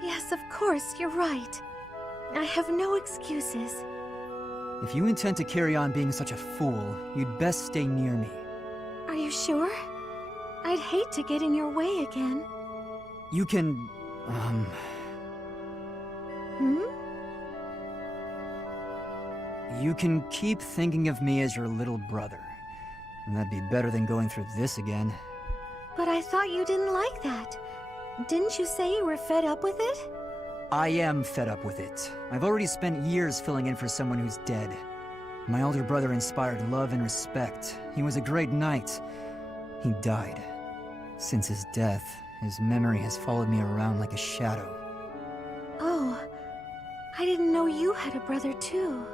Yes, of course, you're right. I have no excuses. If you intend to carry on being such a fool, you'd best stay near me. Are you sure? I'd hate to get in your way again. You can, You can keep thinking of me as your little brother. And that'd be better than going through this again. But I thought you didn't like that. Didn't you say you were fed up with it? I am fed up with it. I've already spent years filling in for someone who's dead. My older brother inspired love and respect. He was a great knight. He died. Since his death, his memory has followed me around like a shadow. Oh, I didn't know you had a brother too.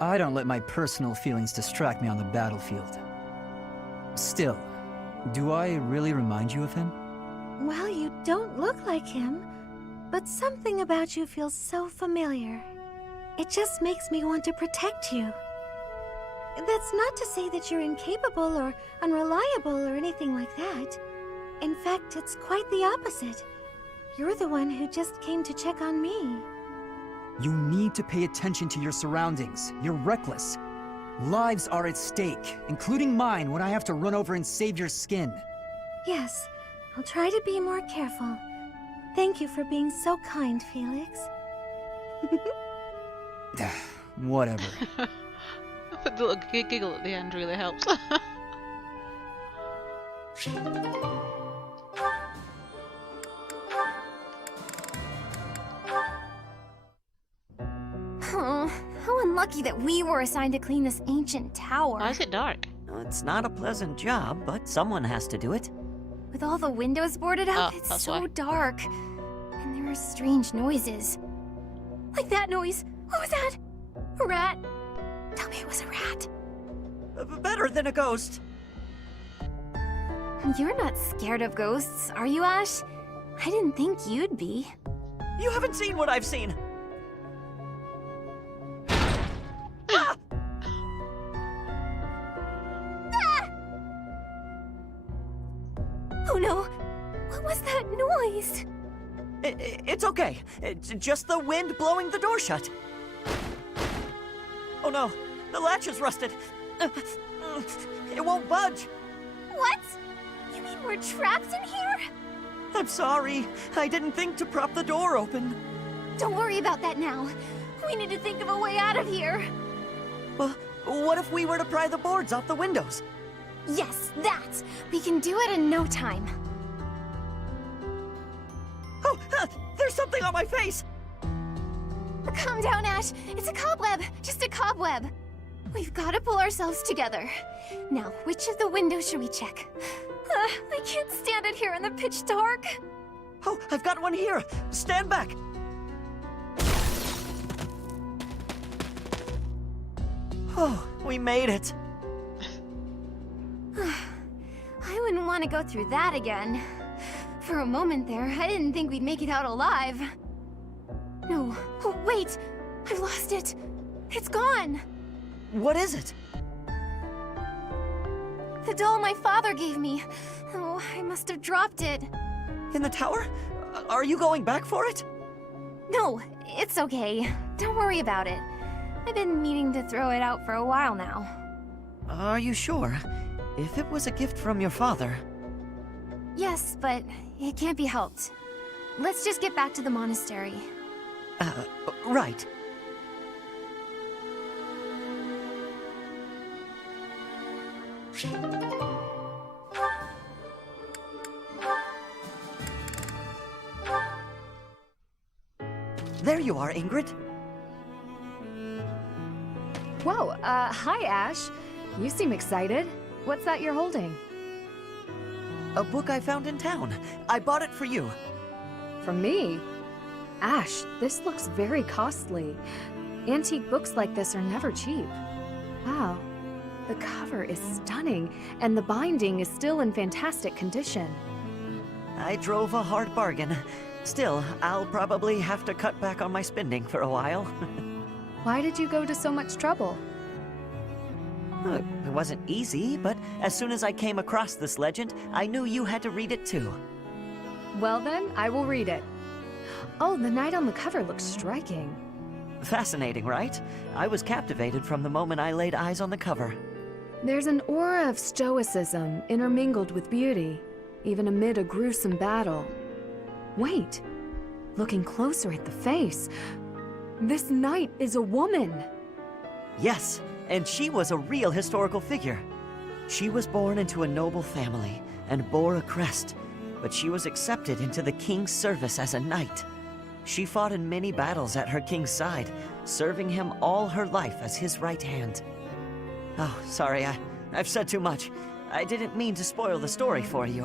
I don't let my personal feelings distract me on the battlefield. Still, do I really remind you of him? Well, you don't look like him, but something about you feels so familiar. It just makes me want to protect you. That's not to say that you're incapable or unreliable or anything like that. In fact, it's quite the opposite. You're the one who just came to check on me. You need to pay attention to your surroundings. You're reckless. Lives are at stake, including mine when I have to run over and save your skin. Yes, I'll try to be more careful. Thank you for being so kind, Felix. Whatever. The little giggle at the end really helps. Oh, how unlucky that we were assigned to clean this ancient tower. Why is it dark? It's not a pleasant job, but someone has to do it. With all the windows boarded up, it's so why. dark. And there are strange noises. Like that noise. What was that? A rat? Tell me it was a rat. Better than a ghost. You're not scared of ghosts, are you, Ash? I didn't think you'd be. You haven't seen what I've seen. Oh no! What was that noise? It's okay. It's just the wind blowing the door shut. Oh no, the latch is rusted. It won't budge. What? You mean we're trapped in here? I'm sorry. I didn't think to prop the door open. Don't worry about that now. We need to think of a way out of here. Well, what if we were to pry the boards off the windows? Yes, that! We can do it in no time. Oh, there's something on my face! Calm down, Ash. It's a cobweb. Just a cobweb. We've got to pull ourselves together. Now, which of the windows should we check? I can't stand it here in the pitch dark. Oh, I've got one here. Stand back. Oh, we made it. I wouldn't want to go through that again. For a moment there, I didn't think we'd make it out alive. No. Oh, wait! I've lost it. It's gone. What is it? The doll my father gave me. Oh, I must have dropped it. In the tower? Are you going back for it? No, it's okay. Don't worry about it. I've been meaning to throw it out for a while now. Are you sure? If it was a gift from your father... Yes, but it can't be helped. Let's just get back to the monastery. Right. There you are, Ingrid. Whoa, hi, Ash. You seem excited. What's that you're holding? A book I found in town. I bought it for you. For me? Ash, this looks very costly. Antique books like this are never cheap. Wow. The cover is stunning, and the binding is still in fantastic condition. I drove a hard bargain. Still, I'll probably have to cut back on my spending for a while. Why did you go to so much trouble? It wasn't easy, but as soon as I came across this legend, I knew you had to read it too. Well then, I will read it. Oh, the knight on the cover looks striking. Fascinating, right? I was captivated from the moment I laid eyes on the cover. There's an aura of stoicism intermingled with beauty, even amid a gruesome battle. Wait, looking closer at the face, this knight is a woman. Yes, and she was a real historical figure. She was born into a noble family and bore a crest, but she was accepted into the king's service as a knight. She fought in many battles at her king's side, serving him all her life as his right hand. Oh, sorry, I've said too much. I didn't mean to spoil the story for you.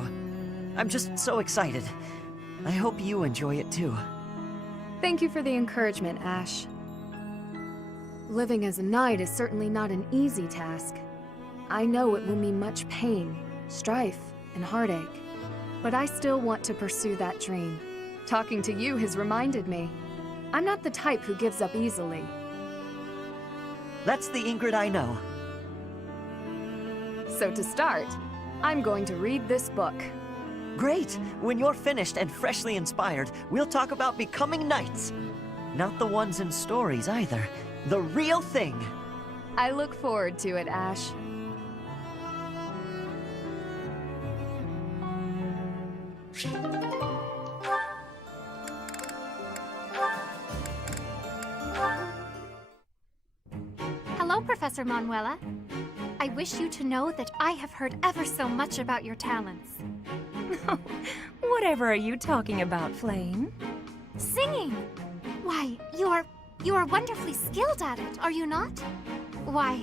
I'm just so excited. I hope you enjoy it too. Thank you for the encouragement, Ash. Living as a knight is certainly not an easy task. I know it will mean much pain, strife, and heartache. But I still want to pursue that dream. Talking to you has reminded me. I'm not the type who gives up easily. That's the Ingrid I know. So to start, I'm going to read this book. Great! When you're finished and freshly inspired, we'll talk about becoming knights. Not the ones in stories either. The real thing. I look forward to it, Ash. Hello, Professor Manuela. I wish you to know that I have heard ever so much about your talents. Whatever are you talking about, Flame? Singing! Why, you are wonderfully skilled at it, are you not? Why,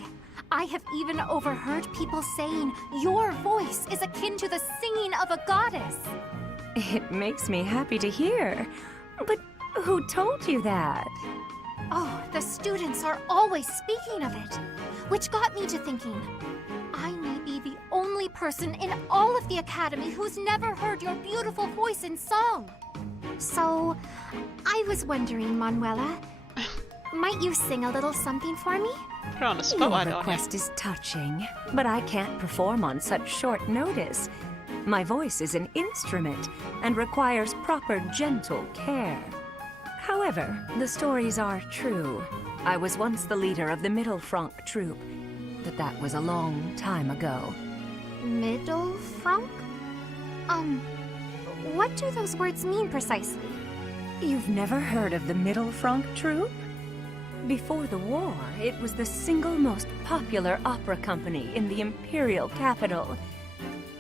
I have even overheard people saying your voice is akin to the singing of a goddess. It makes me happy to hear. But who told you that? Oh, the students are always speaking of it, which got me to thinking, I may be the only person in all of the Academy who's never heard your beautiful voice in song. So, I was wondering, Manuela, might you sing a little something for me? Put her on the spot, why Your don't request is touching, but I can't perform on such short notice. My voice is an instrument and requires proper gentle care. However, the stories are true. I was once the leader of the Middle Franc troop, but that was a long time ago. Mittelfrank? What do those words mean precisely? You've never heard of the Mittelfrank troupe? Before the war, it was the single most popular opera company in the imperial capital.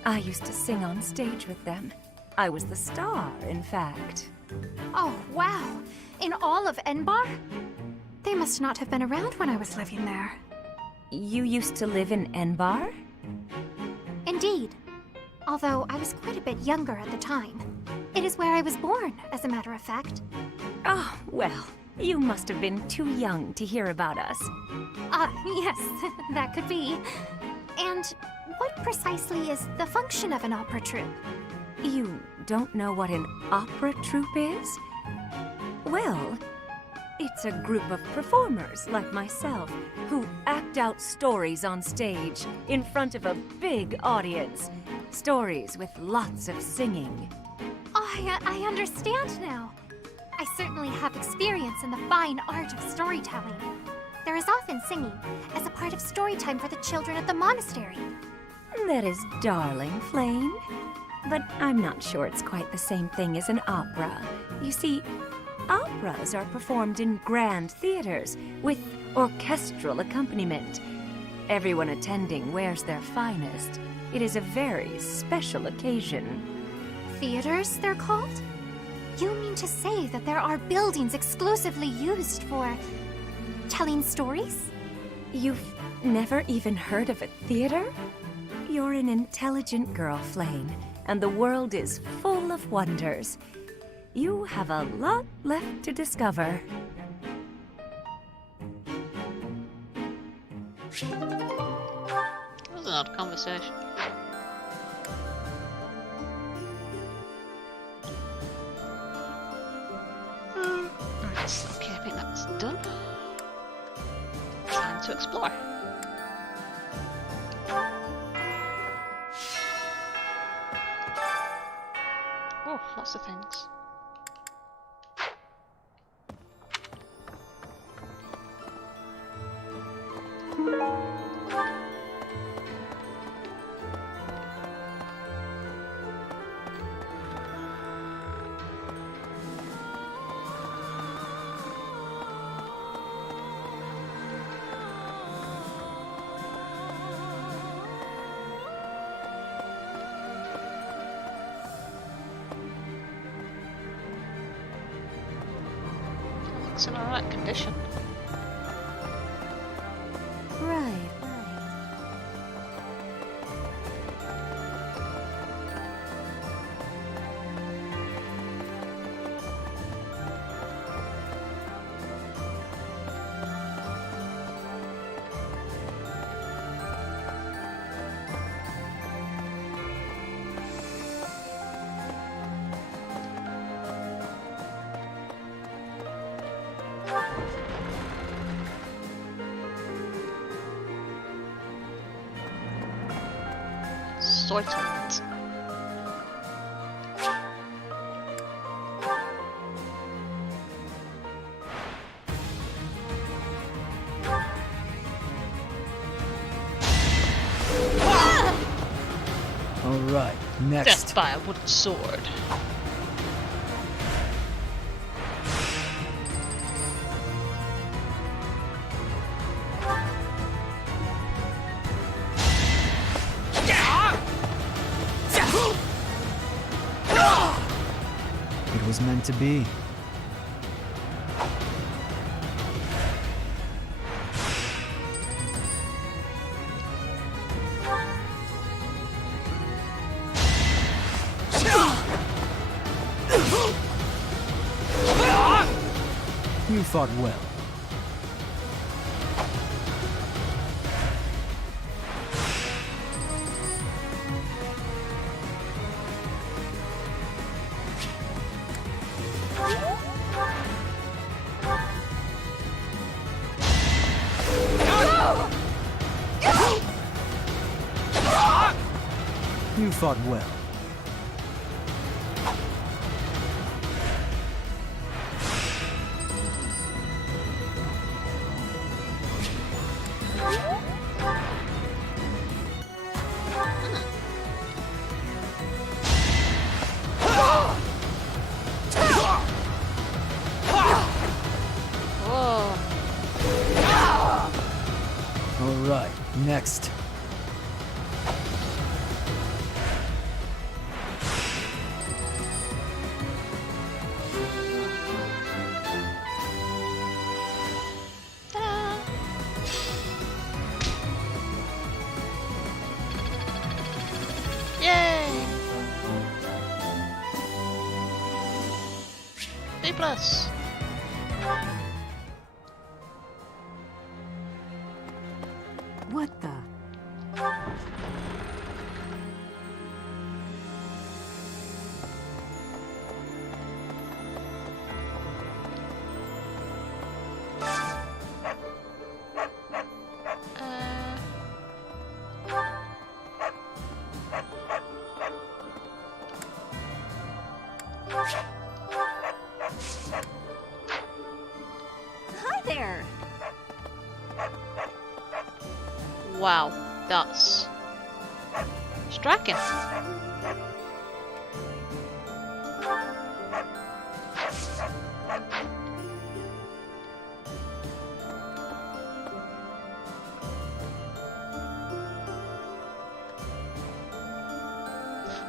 I used to sing on stage with them. I was the star, in fact. Oh, wow. In all of Enbar? They must not have been around when I was living there. You used to live in Enbar? Indeed. Although I was quite a bit younger at the time. It is where I was born, as a matter of fact. Oh, well, you must have been too young to hear about us. Yes, that could be. And what precisely is the function of an opera troupe? You don't know what an opera troupe is? Well, it's a group of performers like myself who act out stories on stage in front of a big audience. Stories with lots of singing. I understand now. I certainly have experience in the fine art of storytelling. There is often singing as a part of story time for the children at the monastery. That is darling, Flame. But I'm not sure it's quite the same thing as an opera. You see, operas are performed in grand theaters with orchestral accompaniment. Everyone attending wears their finest. It is a very special occasion. Theaters, they're called? You mean to say that there are buildings exclusively used for telling stories? You've never even heard of a theater? You're an intelligent girl, Flame, and the world is full of wonders. You have a lot left to discover. That was an odd conversation. Right, okay, I think that's done. Time to explore. Oh, lots of things. It's in alright condition. Right. Sorted. All right, next. Death by a wooden sword. It was meant to be. You fought well. You fought well. next? Yay! B+. What the? Hi there. Wow, that's striking.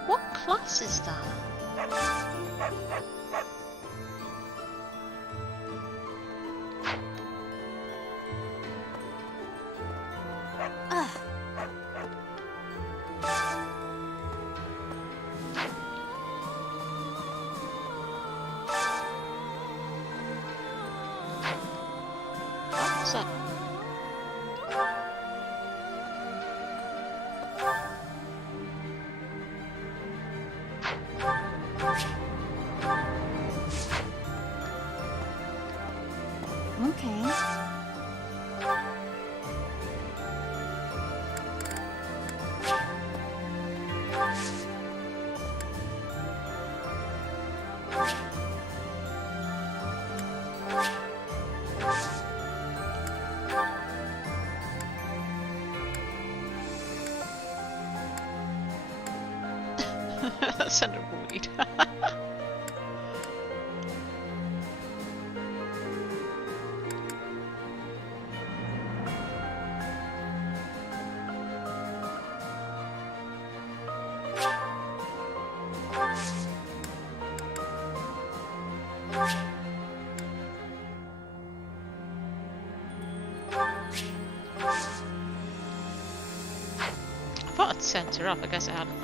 What class is that? What's that? Okay. That sounded weird. I thought I'd sent her up, I guess I hadn't.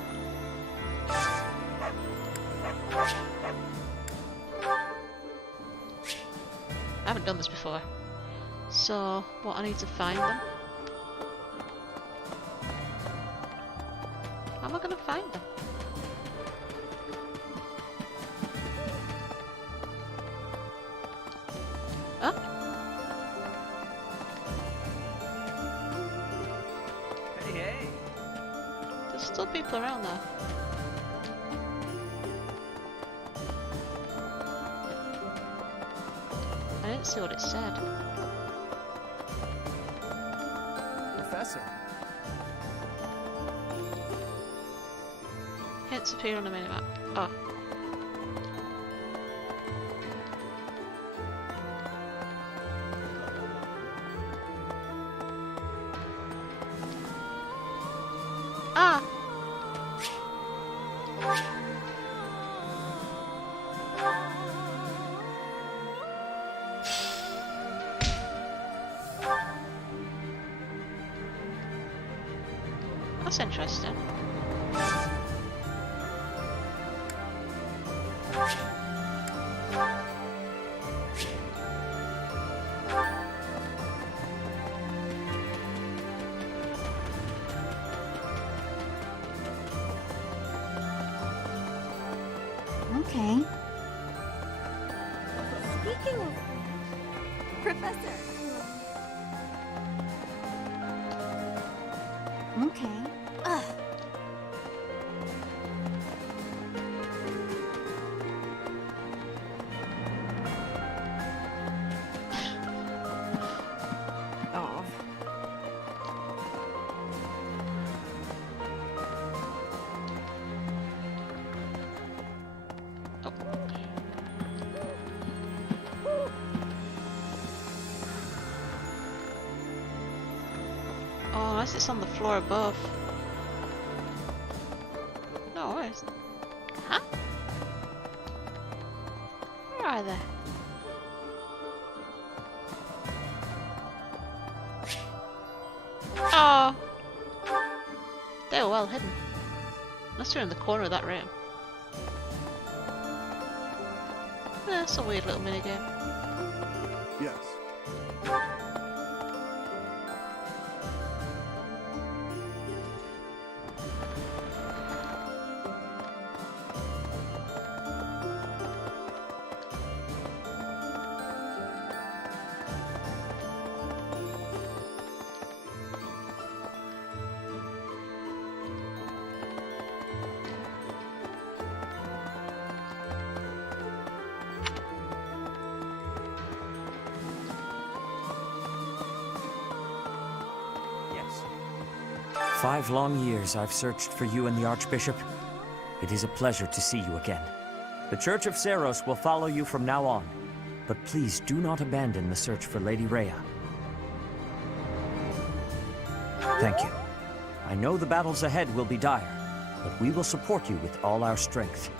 I haven't done this before. So, what, I need to find them? How am I gonna find them? Oh? Hey, hey! There's still people around there. I didn't see what it said. Professor. Hints appear on the minimap. Oh. Ah! That's interesting. Okay. Speaking of... Professor. Okay. Ugh. Oh. Oh, Unless it's on the floor above. No, where is it? Huh? Where are they? Oh! They were well hidden. Unless they're in the corner of that room. That's a weird little minigame. Yes. Yes. 5 long years I've searched for you and the Archbishop. It is a pleasure to see you again. The Church of Seiros will follow you from now on, but please do not abandon the search for Lady Rhea. Thank you. I know the battles ahead will be dire, but we will support you with all our strength.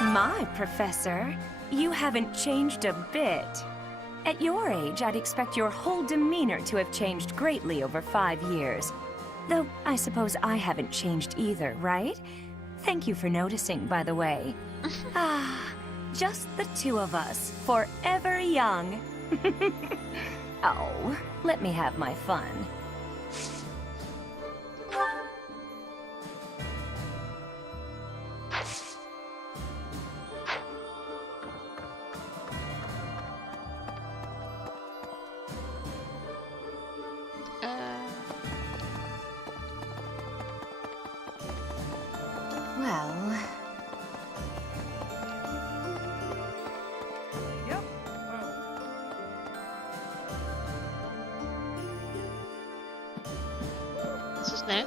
My professor, you haven't changed a bit. At your age, I'd expect your whole demeanor to have changed greatly over 5 years. Though, I suppose I haven't changed either, right? Thank you for noticing, by the way. Ah, just the two of us, forever young. Oh, let me have my fun. Well... Yep. This is new.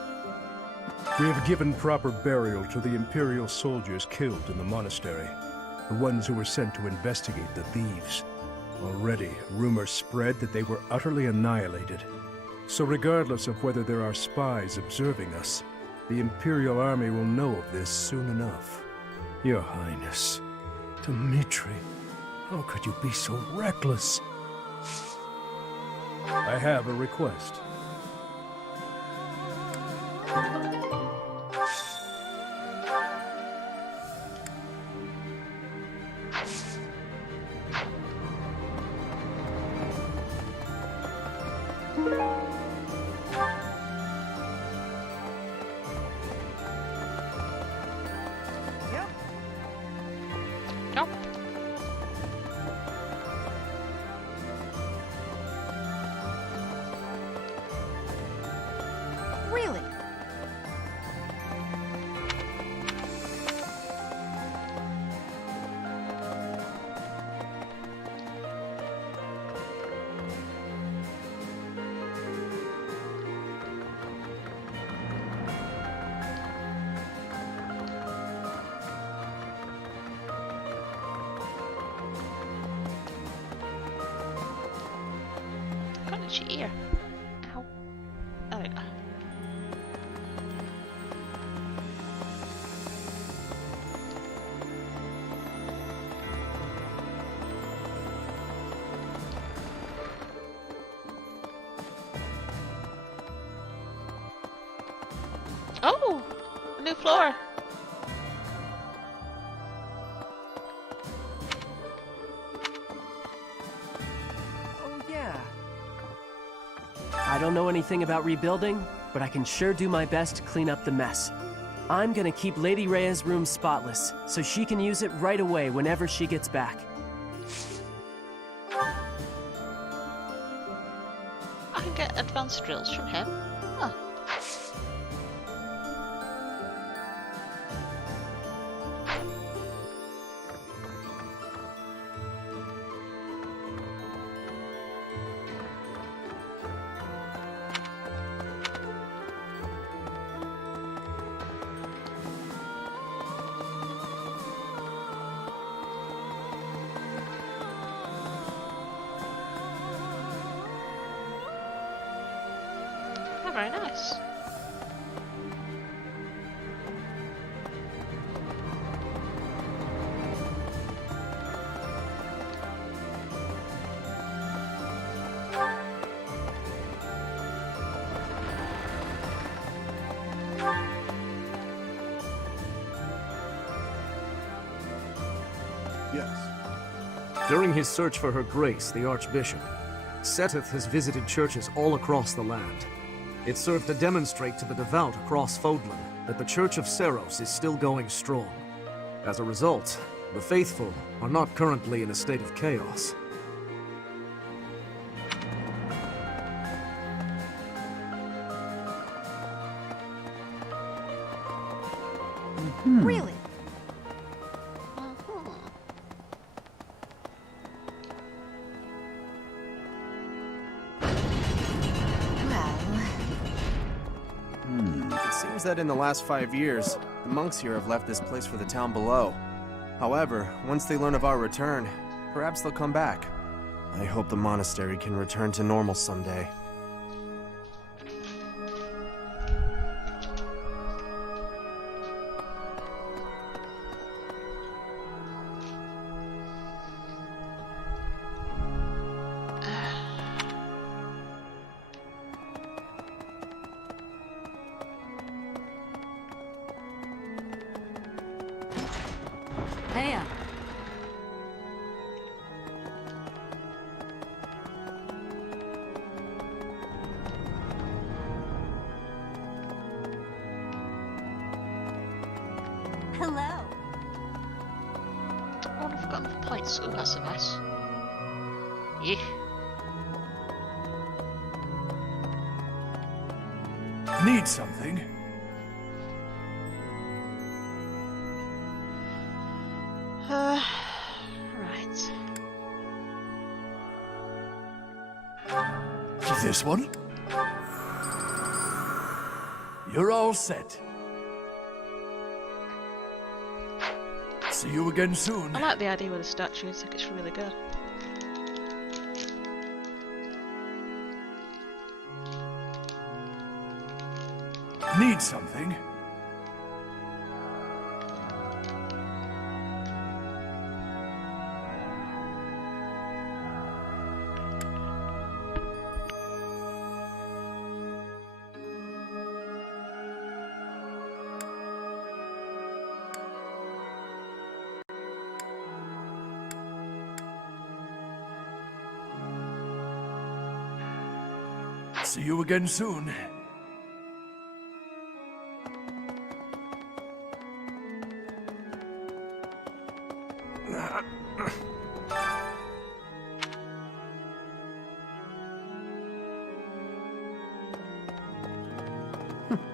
We have given proper burial to the Imperial soldiers killed in the monastery, the ones who were sent to investigate the thieves. Already, rumors spread that they were utterly annihilated. So regardless of whether there are spies observing us, the Imperial army will know of this soon enough. Your Highness, Dmitri, how could you be so reckless? I have a request. Really? Got itchy ear. Ow. There we go. Oh! A new floor! Oh, yeah. I don't know anything about rebuilding, but I can sure do my best to clean up the mess. I'm gonna keep Lady Rhea's room spotless, so she can use it right away whenever she gets back. I can get advanced drills from him. Oh. Very nice. Yes. During his search for her grace, the Archbishop, Seteth has visited churches all across the land. It served to demonstrate to the devout across Fodlan that the Church of Seros is still going strong. As a result, the faithful are not currently in a state of chaos. Really? It seems that in the last 5 years, the monks here have left this place for the town below. However, once they learn of our return, perhaps they'll come back. I hope the monastery can return to normal someday. Heya. Hello. Oh, I've forgotten the points. Ooh, that's a mess. Yeah. Need something? Right. This one? You're all set. See you again soon. I like the idea with the statues. I think it's really good. Need something? See you again soon.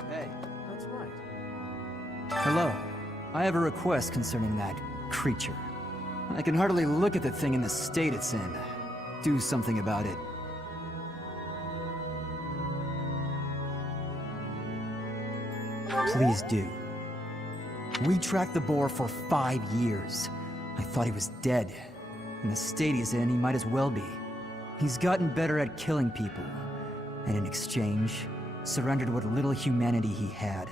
Hey, that's right. Hello. I have a request concerning that creature. I can hardly look at the thing in the state it's in. Do something about it. Please do. We tracked the boar for 5 years. I thought he was dead. In the state he's in, he might as well be. He's gotten better at killing people, and in exchange, surrendered what little humanity he had.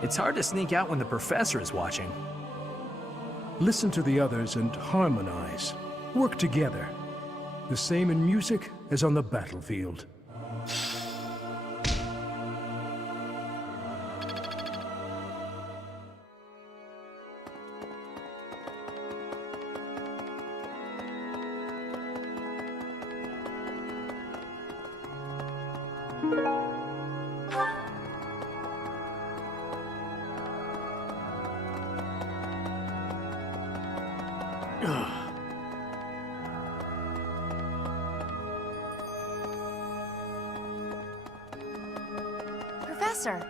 It's hard to sneak out when the professor is watching. Listen to the others and harmonize. Work together. The same in music as on the battlefield. Professor!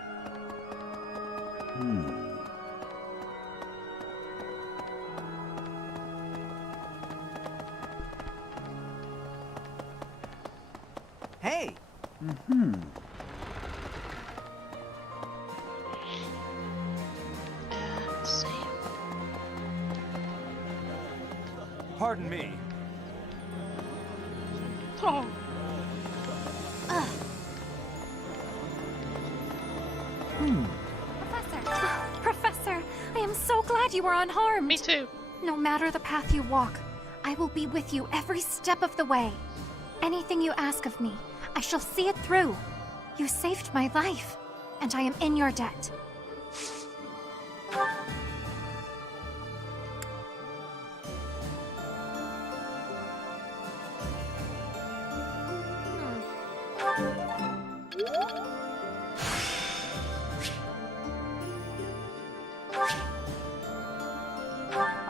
Hey! Pardon me. Oh. Professor, I am so glad you are unharmed. Me too. No matter the path you walk, I will be with you every step of the way. Anything you ask of me, I shall see it through. You saved my life, and I am in your debt.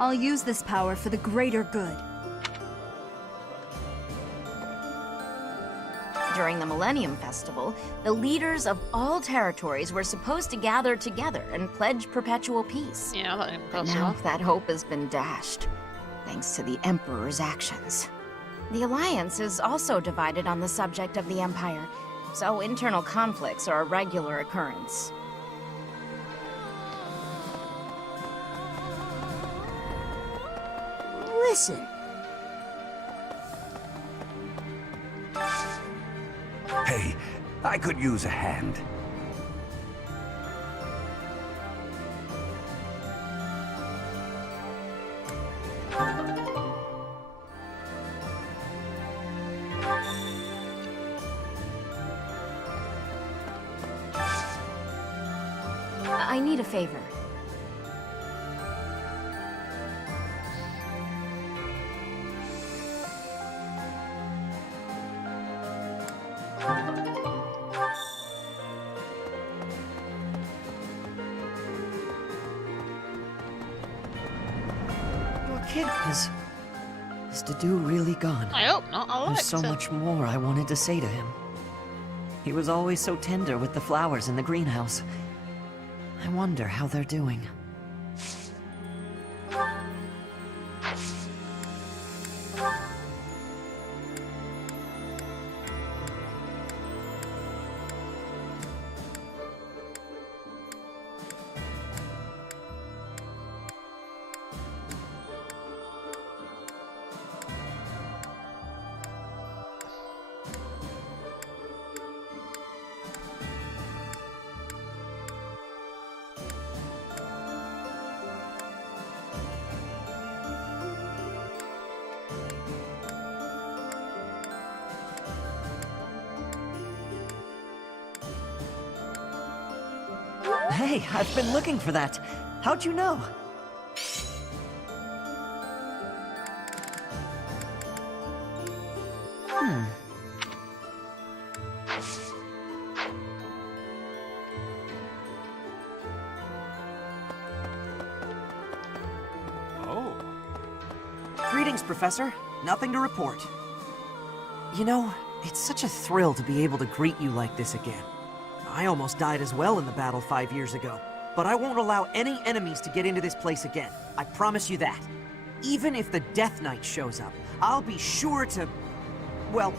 I'll use this power for the greater good. During the Millennium Festival, the leaders of all territories were supposed to gather together and pledge perpetual peace. Yeah, that didn't go But so now well. that hope has been dashed, thanks to the Emperor's actions. The Alliance is also divided on the subject of the Empire, so internal conflicts are a regular occurrence. Listen. Hey, I could use a hand. I need a favor. Your kid is Stadu really gone? I hope not. I There's so much more I wanted to say to him. He was always so tender with the flowers in the greenhouse. I wonder how they're doing. Hey, I've been looking for that. How'd you know? Oh. Greetings, Professor. Nothing to report. You know, it's such a thrill to be able to greet you like this again. I almost died as well in the battle 5 years ago, but I won't allow any enemies to get into this place again. I promise you that. Even if the Death Knight shows up, I'll be sure to... Well,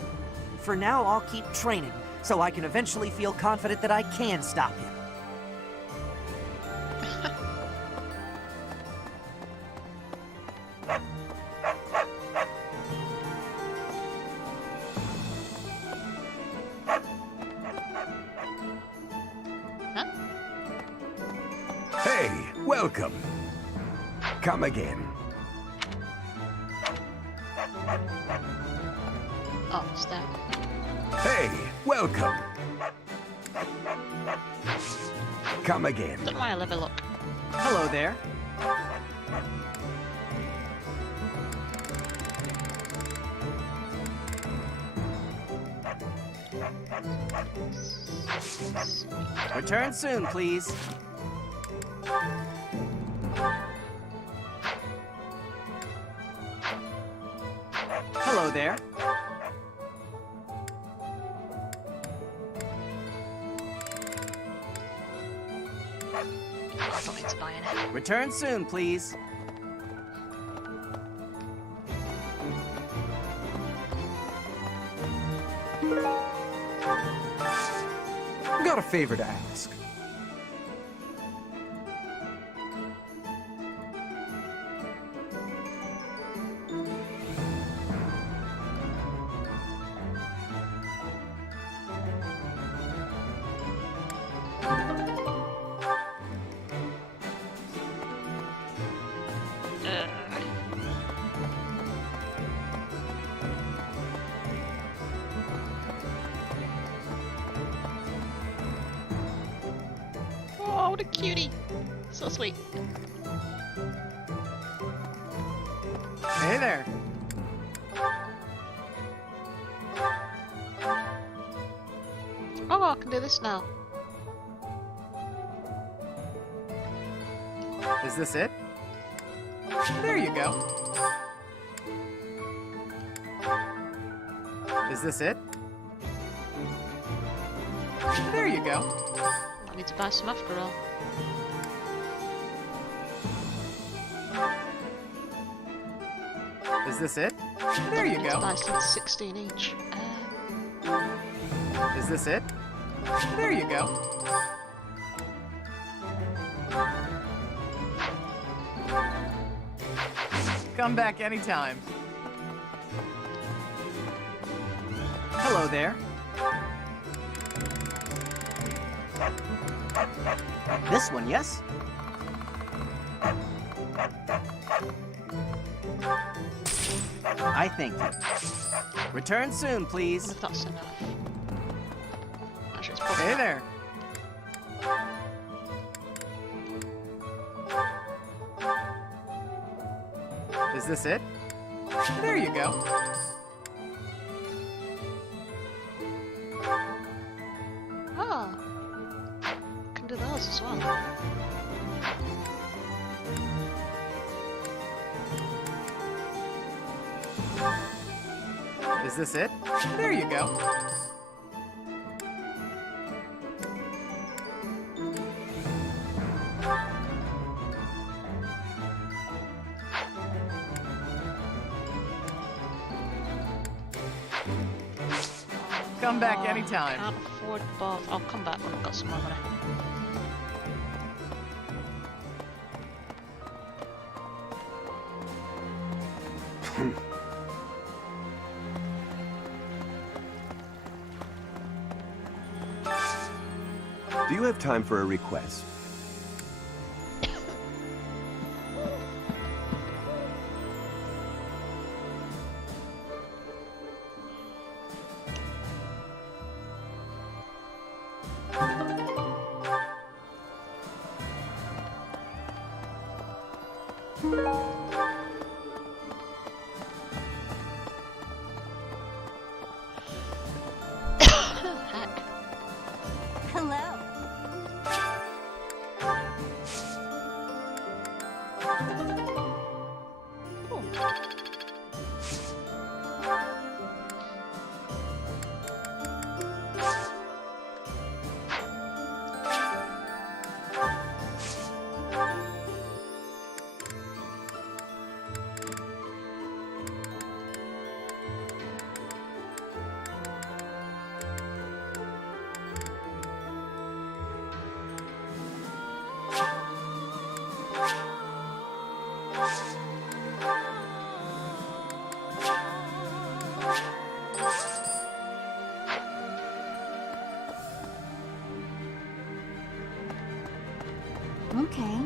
for now I'll keep training, so I can eventually feel confident that I can stop him. welcome. Come again. Oh, it's there. Hey, welcome. Come again. Don't know why I level up. Hello there. Return soon, please. Hello there. I don't need to buy any. Return soon, please. I've got a favor to ask. Oh, what a cutie. So sweet. Hey there. Oh, I can do this now. Is this it? There you go. Is this it? There you go. I need to buy some after all. Is this it? There you I need to go. buy some 16 each. Is this it? There you go. Come back anytime. Hello there. This one, yes? I thank you. Return soon, please. If that's enough. Actually, it's Hey there. Is this it? There you go. Oh. Can do those as well. Is this it? There you go. Come back anytime. Can't afford both. I'll come back when I've got some more money. Do you have time for a request? Heck. Hello. Okay.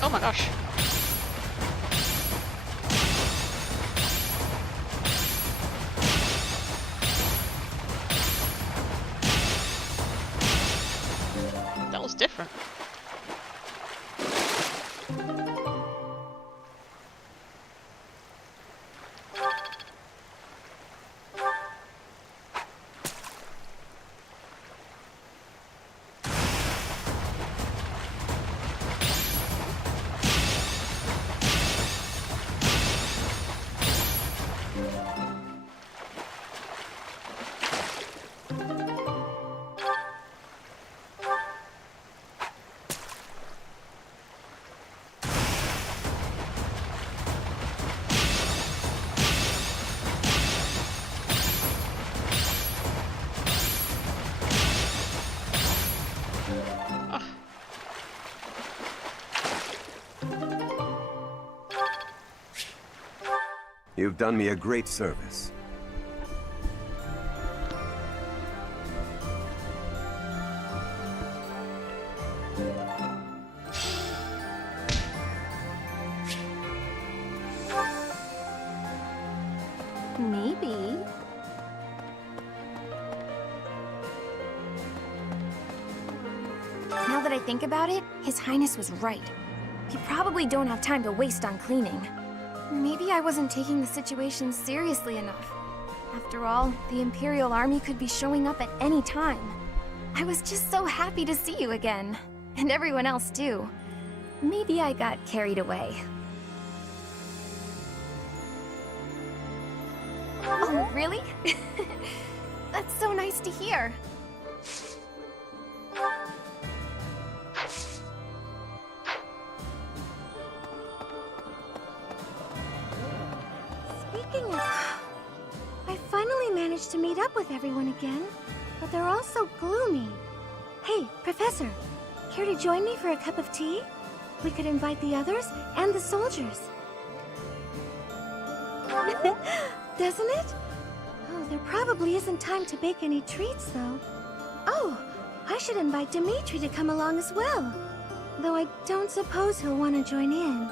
Oh my gosh. That was different. You've done me a great service. Maybe. Now that I think about it, His Highness was right. We probably don't have time to waste on cleaning. Maybe I wasn't taking the situation seriously enough. After all, the Imperial Army could be showing up at any time. I was just so happy to see you again. And everyone else too. Maybe I got carried away. Oh, really? That's so nice to hear. Speaking of... I finally managed to meet up with everyone again, but they're all so gloomy. Hey, Professor, care to join me for a cup of tea? We could invite the others and the soldiers. Doesn't it? Oh, there probably isn't time to bake any treats, though. Oh, I should invite Dimitri to come along as well. Though I don't suppose he'll want to join in.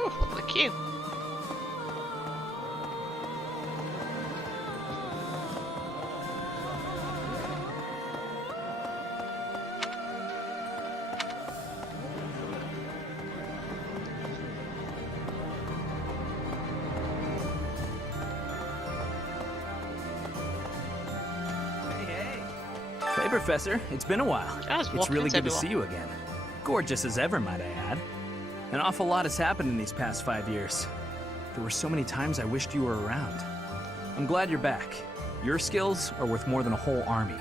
Ooh, look at you. Hey, Professor. It's been a while. It's really good to see you again. Gorgeous as ever, might I add. An awful lot has happened in these past 5 years. There were so many times I wished you were around. I'm glad you're back. Your skills are worth more than a whole army.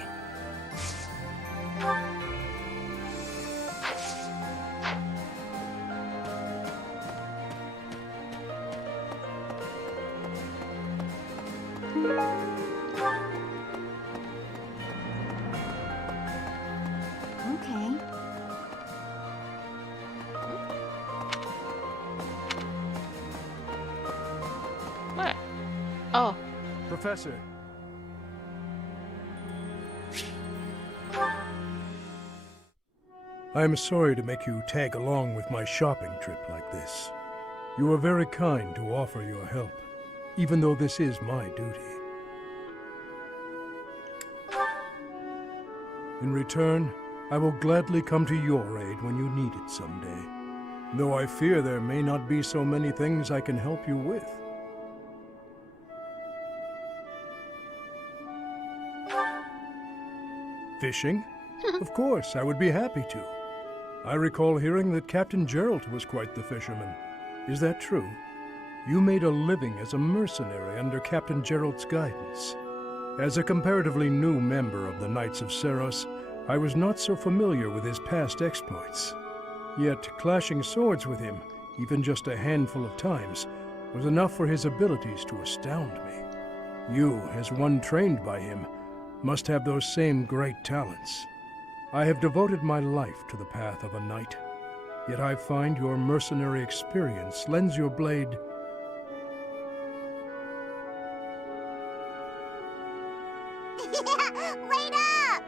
Okay. Where? Oh. Professor. I am sorry to make you tag along with my shopping trip like this. You are very kind to offer your help, even though this is my duty. In return, I will gladly come to your aid when you need it someday. Though I fear there may not be so many things I can help you with. Fishing? Of course, I would be happy to. I recall hearing that Captain Geralt was quite the fisherman. Is that true? You made a living as a mercenary under Captain Geralt's guidance. As a comparatively new member of the Knights of Seiros, I was not so familiar with his past exploits. Yet clashing swords with him, even just a handful of times, was enough for his abilities to astound me. You, as one trained by him, must have those same great talents. I have devoted my life to the path of a knight, yet I find your mercenary experience lends your blade... Wait up!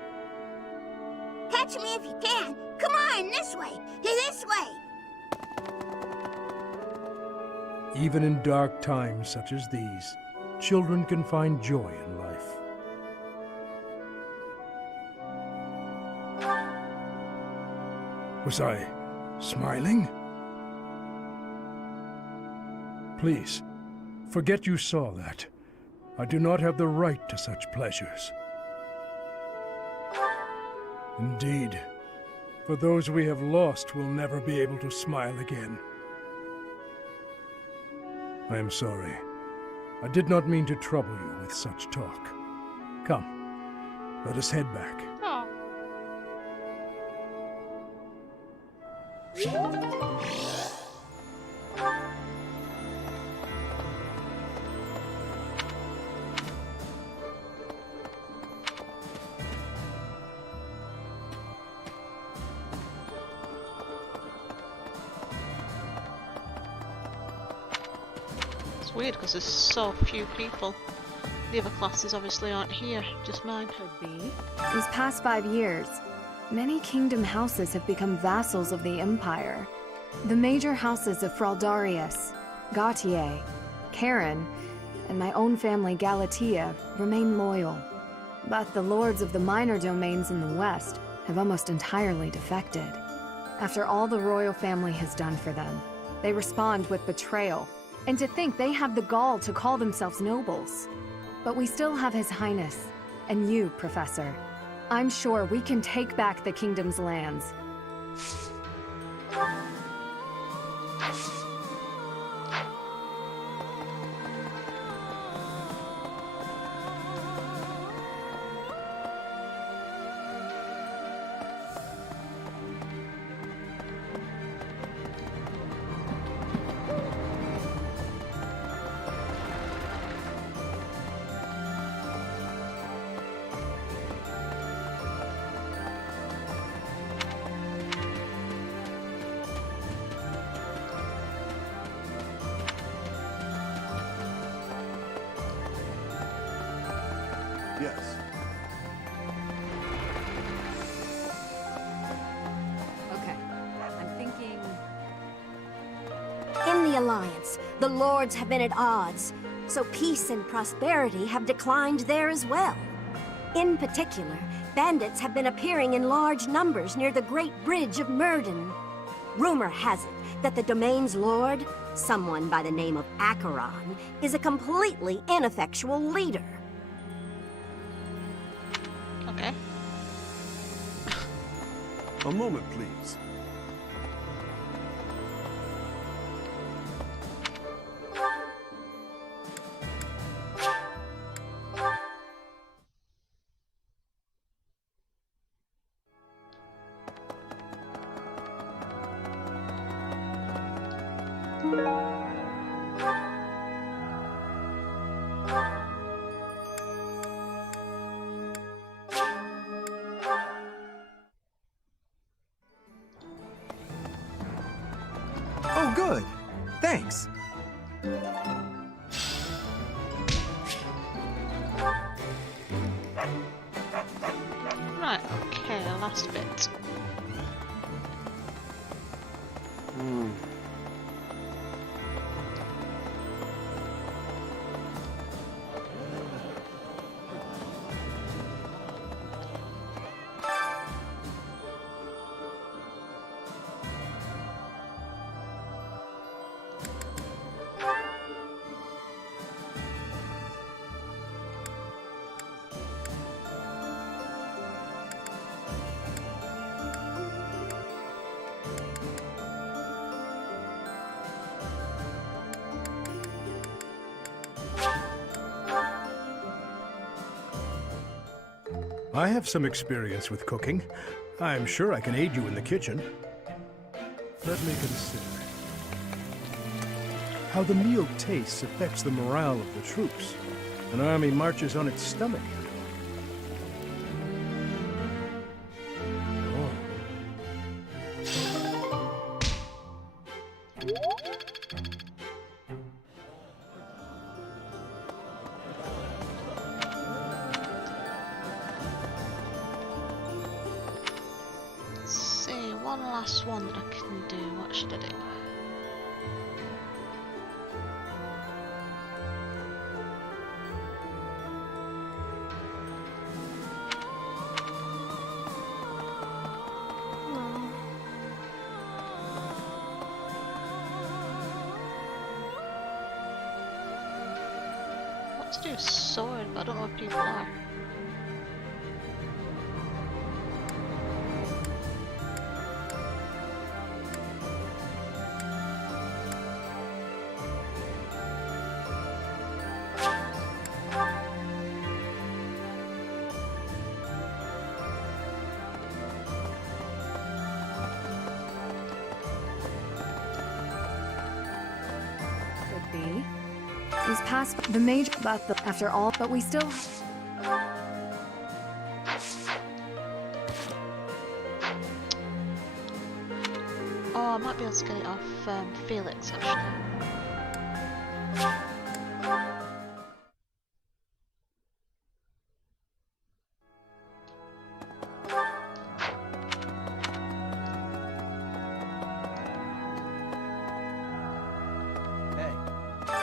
Catch me if you can. Come on, this way. This way. Even in dark times such as these, children can find joy in life. Was I smiling? Please, forget you saw that. I do not have the right to such pleasures. Indeed, for those we have lost will never be able to smile again. I am sorry. I did not mean to trouble you with such talk. Come, let us head back. It's weird because there's so few people. The other classes obviously aren't here, just mine. Could be. These past 5 years, many kingdom houses have become vassals of the Empire. The major houses of Fraldarius, Gautier, Karen, and my own family Galatea remain loyal. But the lords of the minor domains in the west have almost entirely defected. After all the royal family has done for them, they respond with betrayal. And to think they have the gall to call themselves nobles. But we still have His Highness, and you, Professor. I'm sure we can take back the kingdom's lands. Yes. Okay, I'm thinking... In the Alliance, the lords have been at odds, so peace and prosperity have declined there as well. In particular, bandits have been appearing in large numbers near the Great Bridge of Myrden. Rumor has it that the domain's lord, someone by the name of Acheron, is a completely ineffectual leader. Okay. A moment, please. Oh, good. Thanks. Right, okay, last bit. I have some experience with cooking. I'm sure I can aid you in the kitchen. Let me consider. How the meal tastes affects the morale of the troops. An army marches on its stomach. One last one that I can do. What should I do? What to do with sword, but I don't know where people are. Is past the major battle after all, but we still. Oh, I might be able to get it off Felix actually.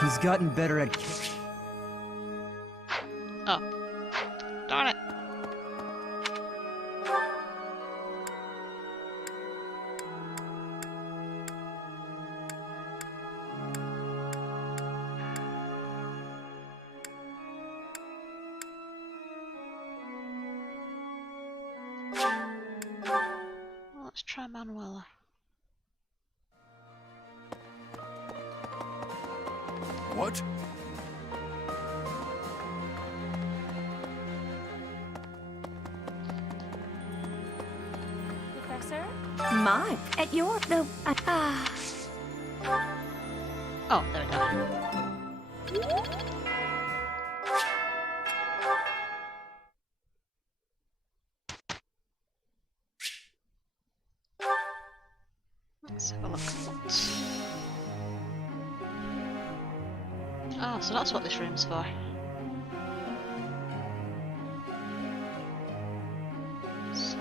He's gotten better at... Oh. Darn it. Let's try Manuela. What? Professor? My, at your... the... Oh, there we go. Let's have a look at what... Ah, so that's what this room's for. So...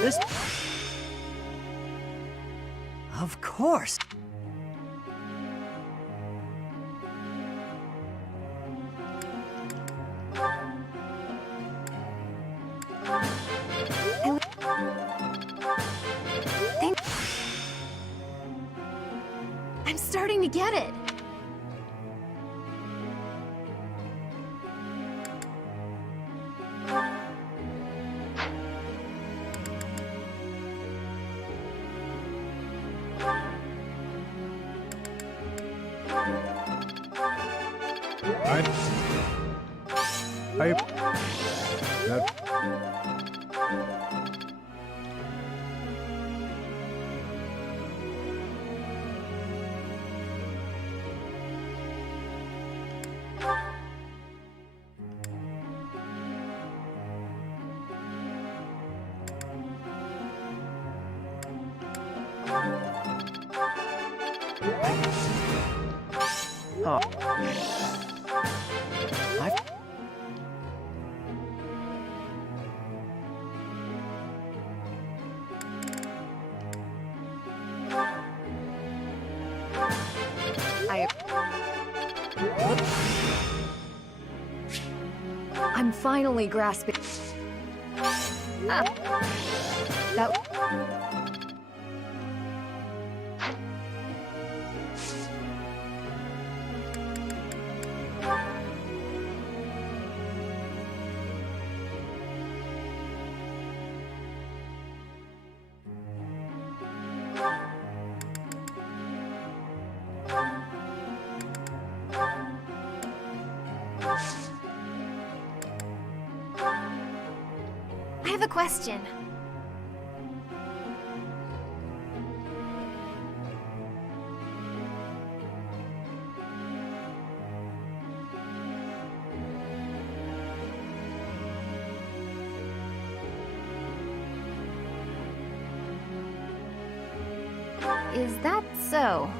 This... Of course! I'm starting to get it. I... あ I... What? I'm finally grasping. Ah. That. I have a question. Is that so?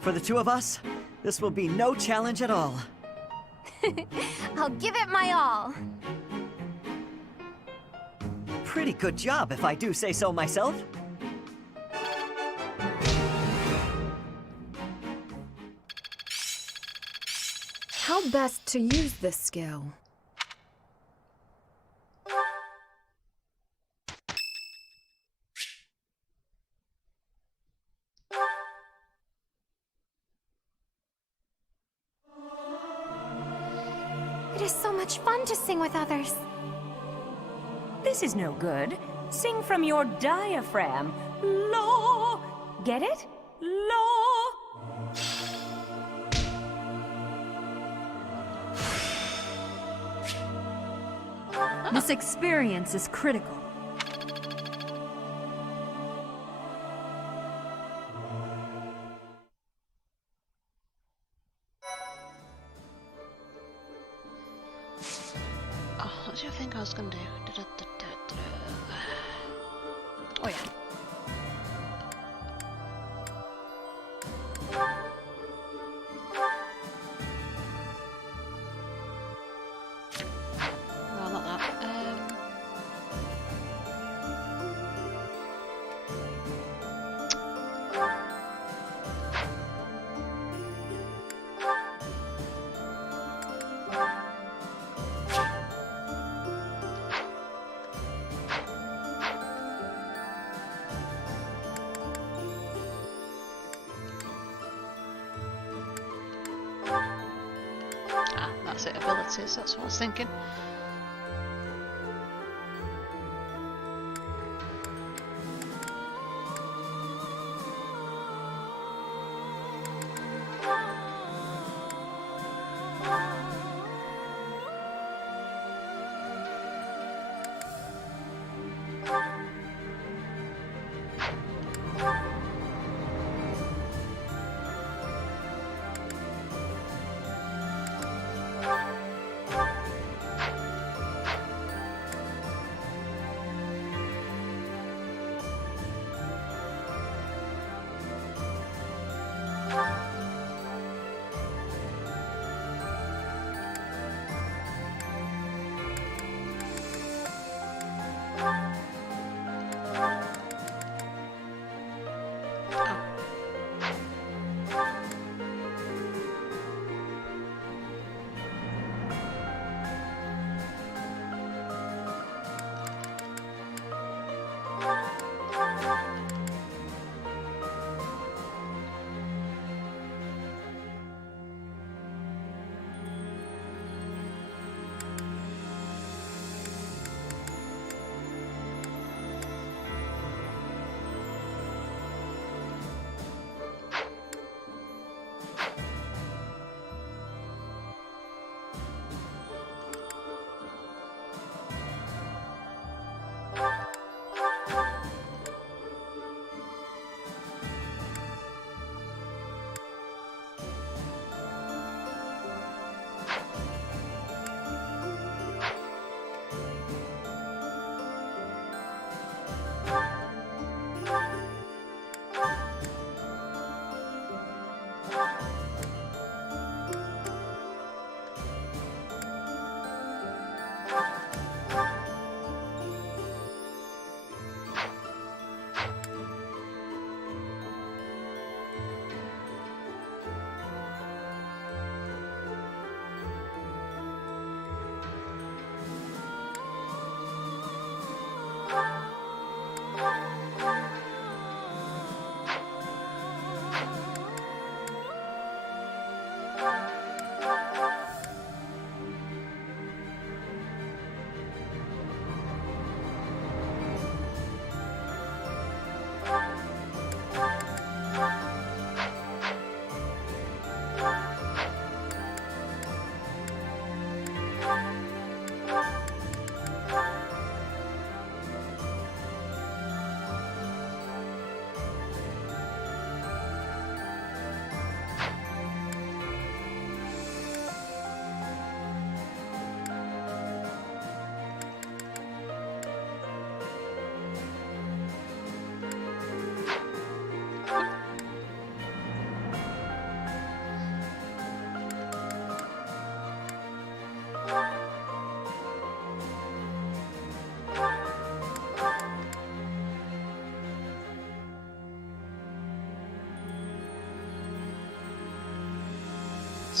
For the two of us, this will be no challenge at all. I'll give it my all. Pretty good job, if I do say so myself. How best to use this skill? It is so much fun to sing with others. This is no good. Sing from your diaphragm. Law. Get it? Law. This experience is critical. What do you think I was gonna do? Oh yeah. No, not that. That's it, abilities, that's what I was thinking.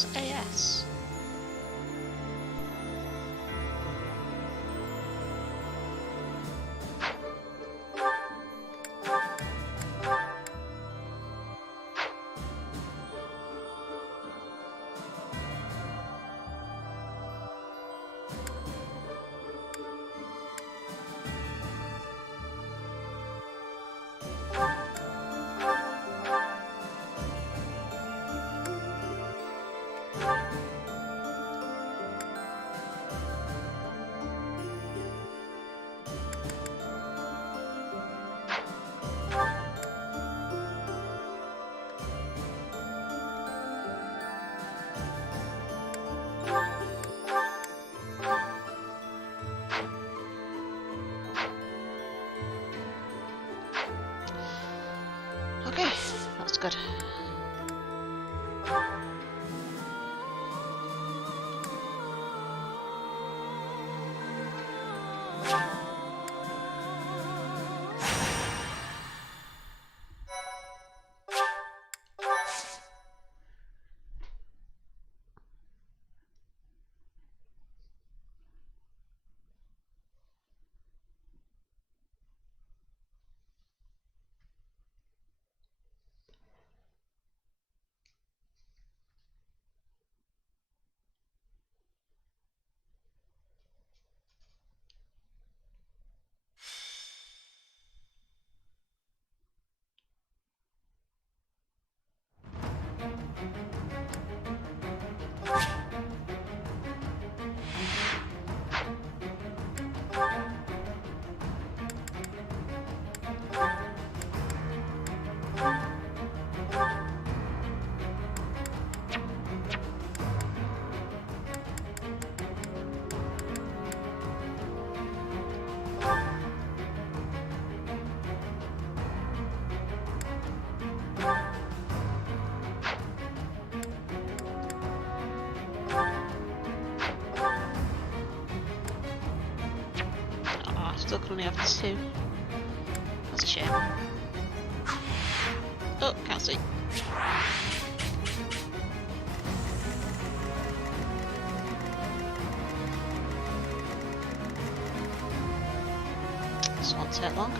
Boss AS. Okay, that's good. Still can only have this two. That's a shame. Oh, can't see. This won't take long.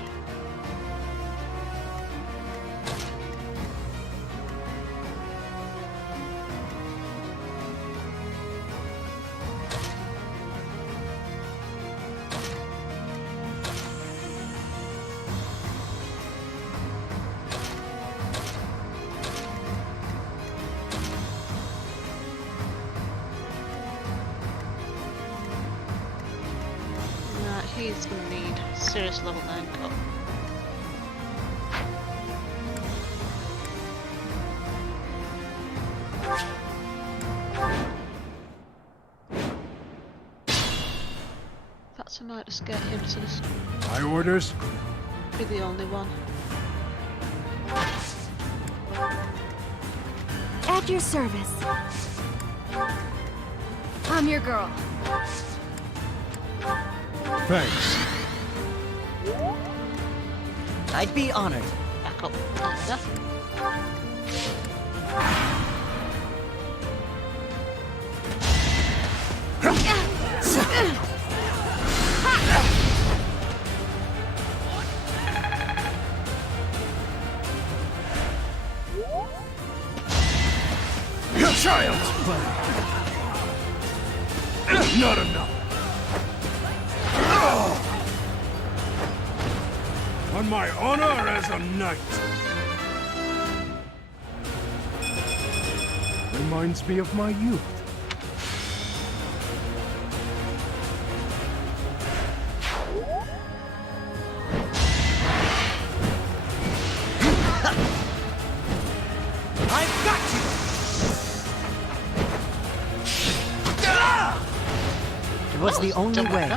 He's gonna need serious level 9 cut. That's a might just get him to this. My orders? Be the only one. At your service. I'm your girl. Thanks. I'd be honored. Back up. Child's play. Not enough. On my honor as a knight. Reminds me of my youth. I've got you! It was the only way.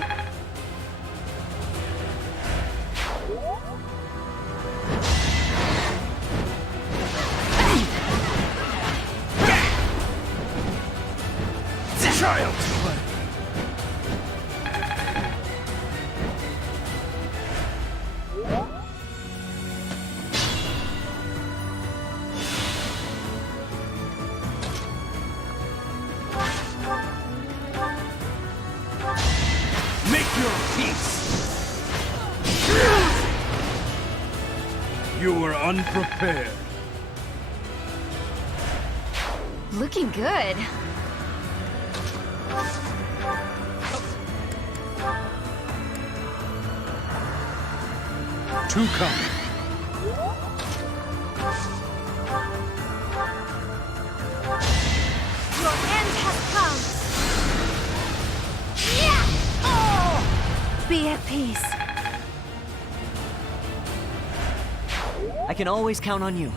Child's play. You were unprepared. Looking good. Two coming. Your end has come. Yeah! Oh! Be at peace. I can always count on you.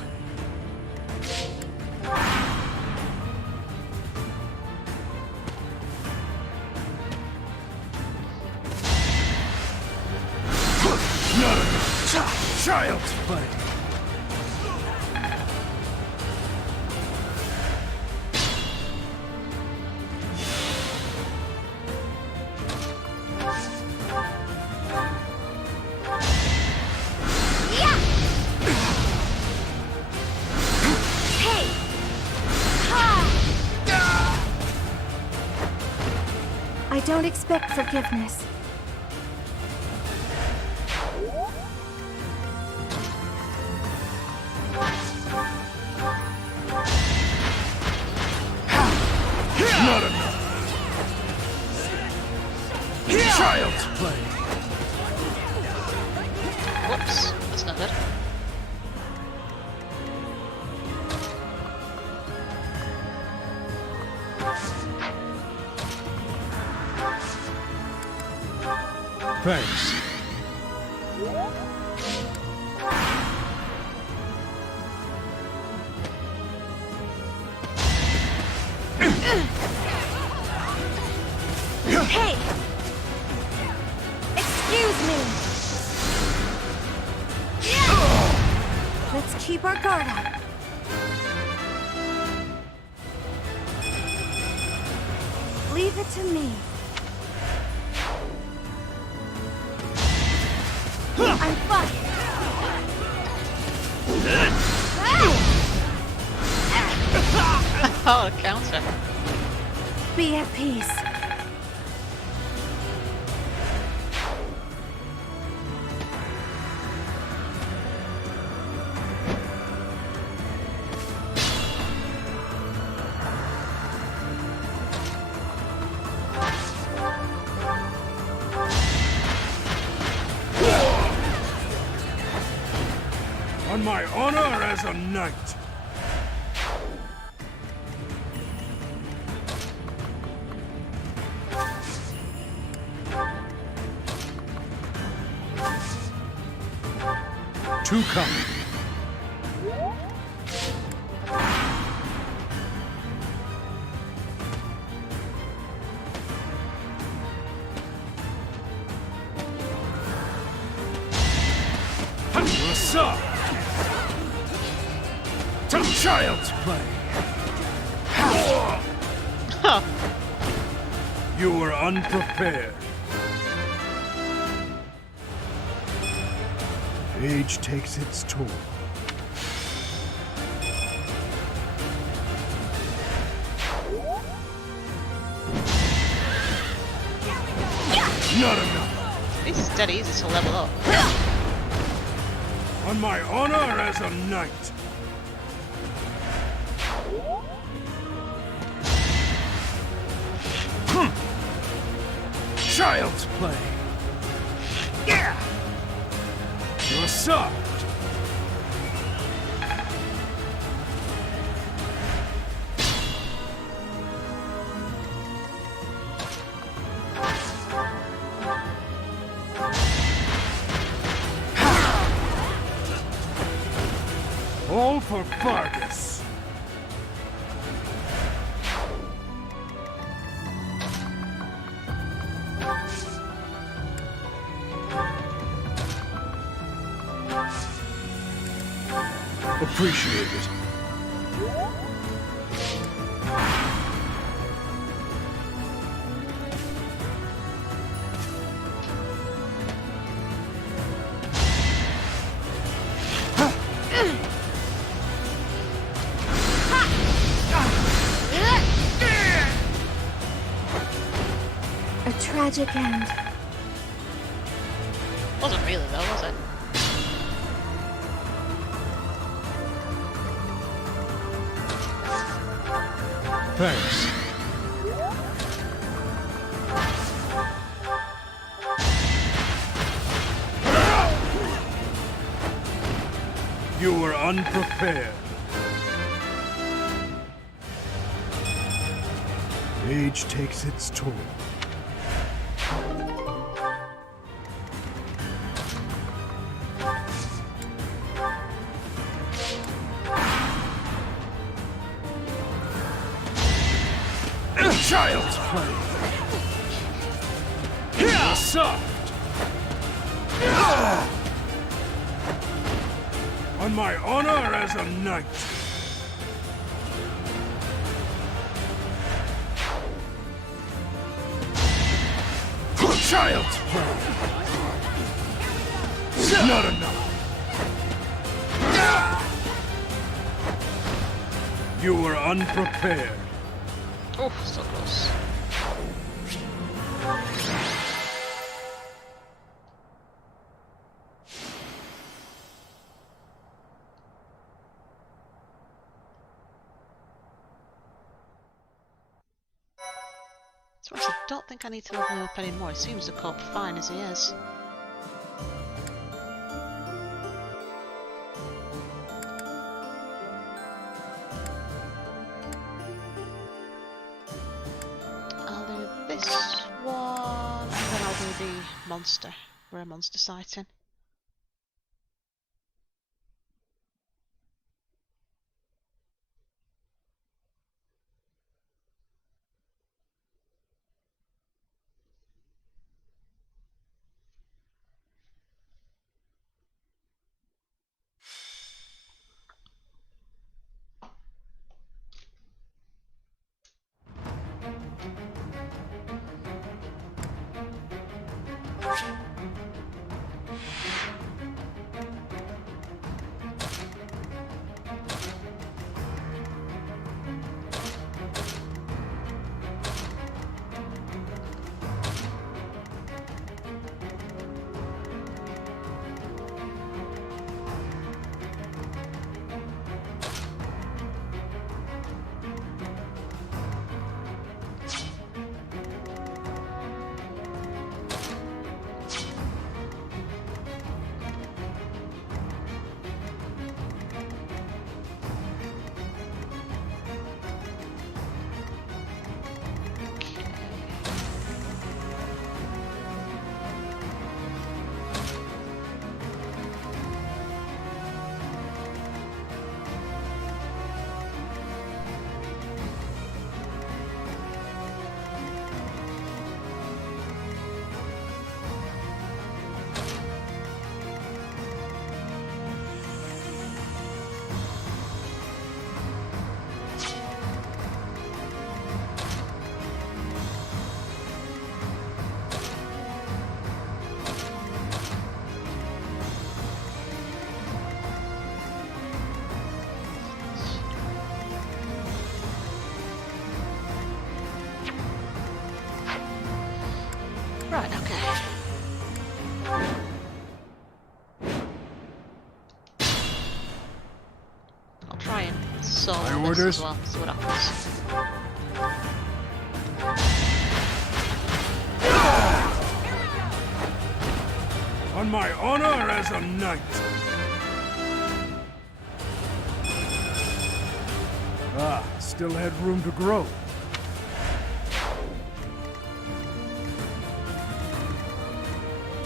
Child's play. I don't expect forgiveness. Not enough. Child's play. Whoops, that's not good. Thanks. Hey! Excuse me! Let's keep our guard up. Leave it to me. I'm fine. Oh, a counter. Be at peace. On my honor as a knight. Two coming. What's up? Child's play. You were unprepared. Age takes its toll. Not enough. It's dead easy to level up. On my honor as a knight. Child's play. Yeah. You're soft. All for Vargas. Appreciate it. A tragic end. Wasn't really though, was it? Thanks. You were unprepared. Age takes its toll. Child's play. Here, soft. On my honor as a knight. Child's play. Not enough. You were unprepared. Oh, so close. So I don't think I need to level him up anymore. He seems to cope fine as he is. I'll do this one, and then I'll do the monster. We're a monster sighting. Right, okay. I'll try and solve My this orders. as well, see what happens. On my honor as a knight. Ah, still had room to grow.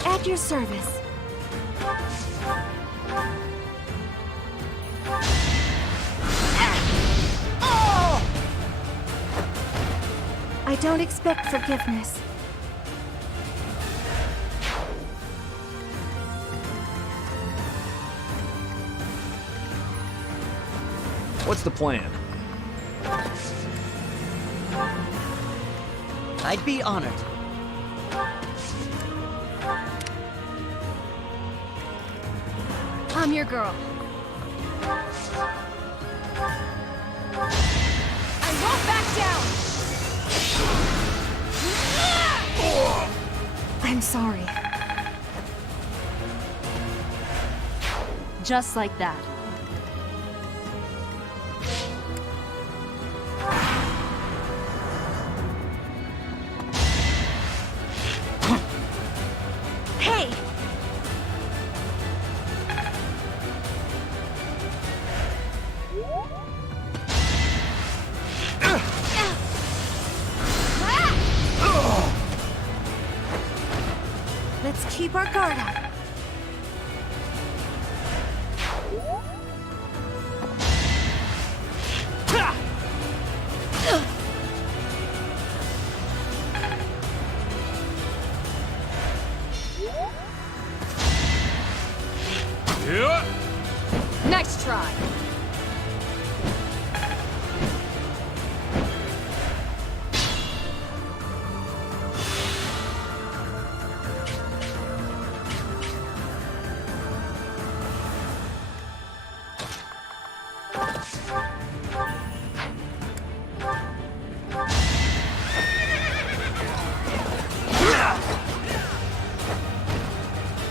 At your service. I don't expect forgiveness. What's the plan? I'd be honored. I'm your girl. I won't back down! I'm sorry. Just like that. Hey! Let's keep our guard up. Next try.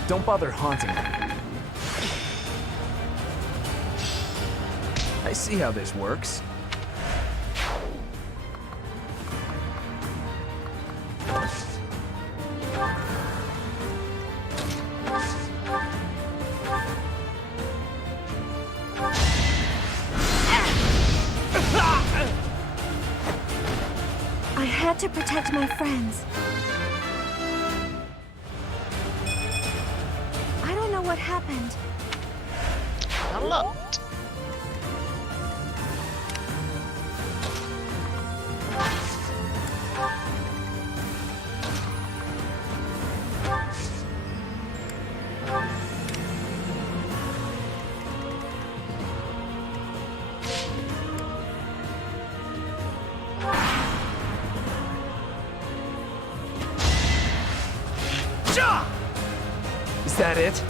Don't bother haunting me. I see how this works. I had to protect my friends. I don't know what happened. A lot. Is that it?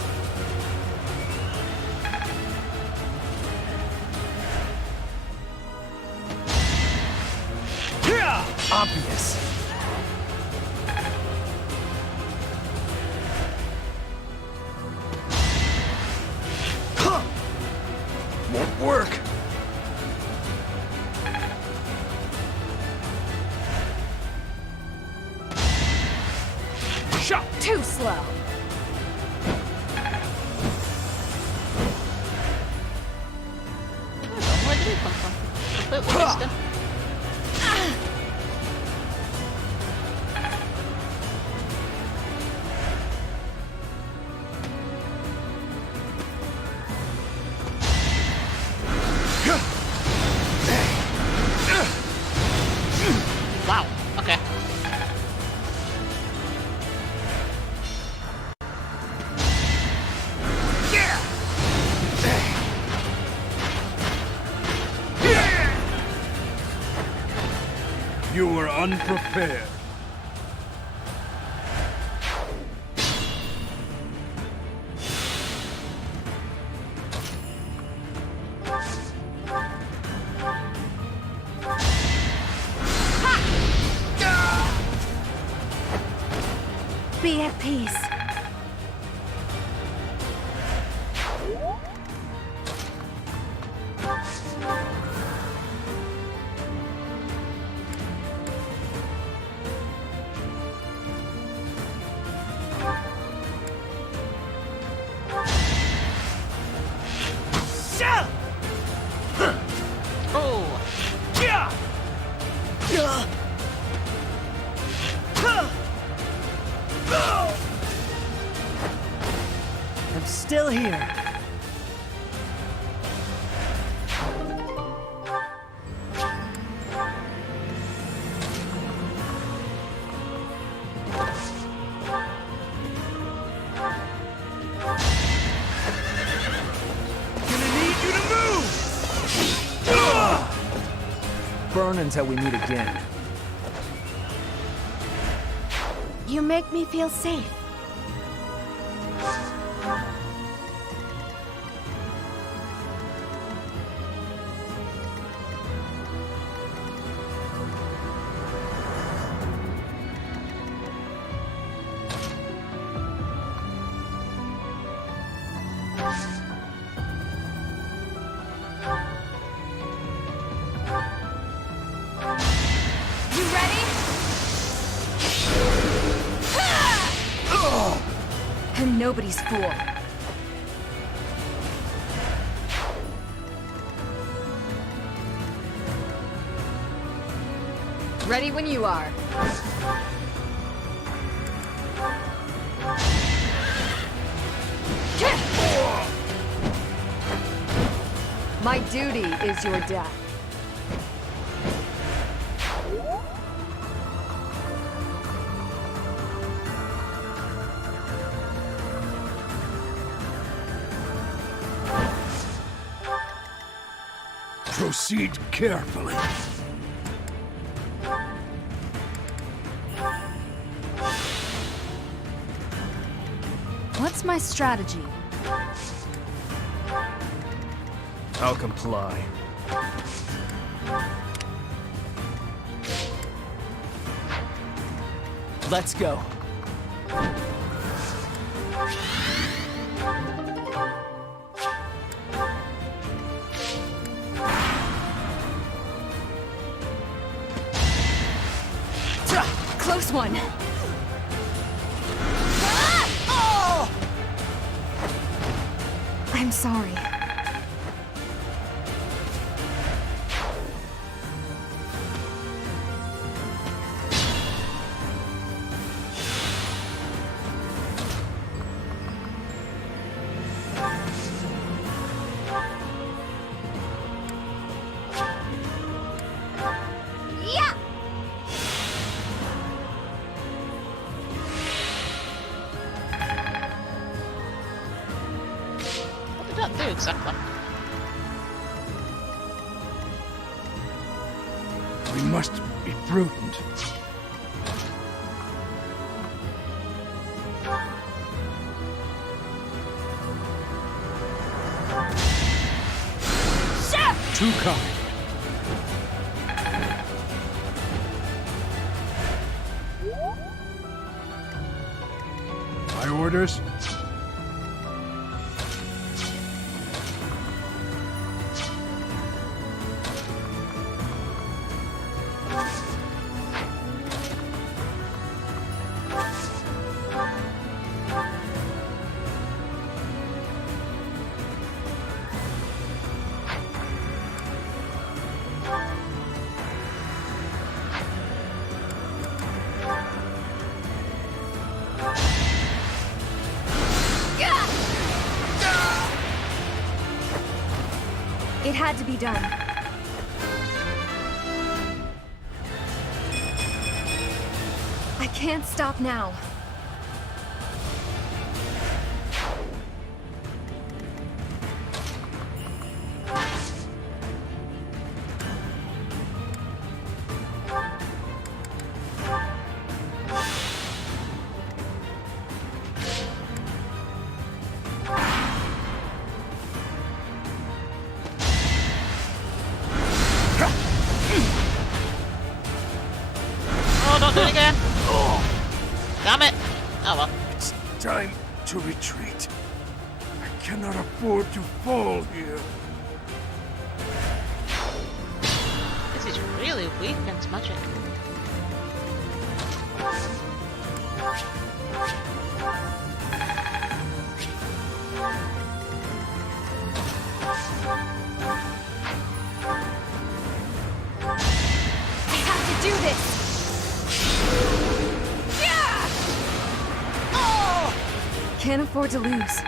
Obvious. Won't work. Shot. Too slow. Where did he come from? Completely missed him. Wow, okay. You were unprepared. Be at peace. Oh. I'm still here. Burn until we meet again. You make me feel safe. and nobody's fool. Ready when you are. My duty is your death. Proceed carefully. What's my strategy? I'll comply. Let's go. Close one. I'm sorry. Yeah! What did that do exactly? We must be prudent. Too kind. My orders? It had to be done. I can't stop now. Oh, don't do it again! Damn it! Oh well. It's time to retreat. I cannot afford to fall here. This is really weak against magic. I have to do this! Can't afford to lose.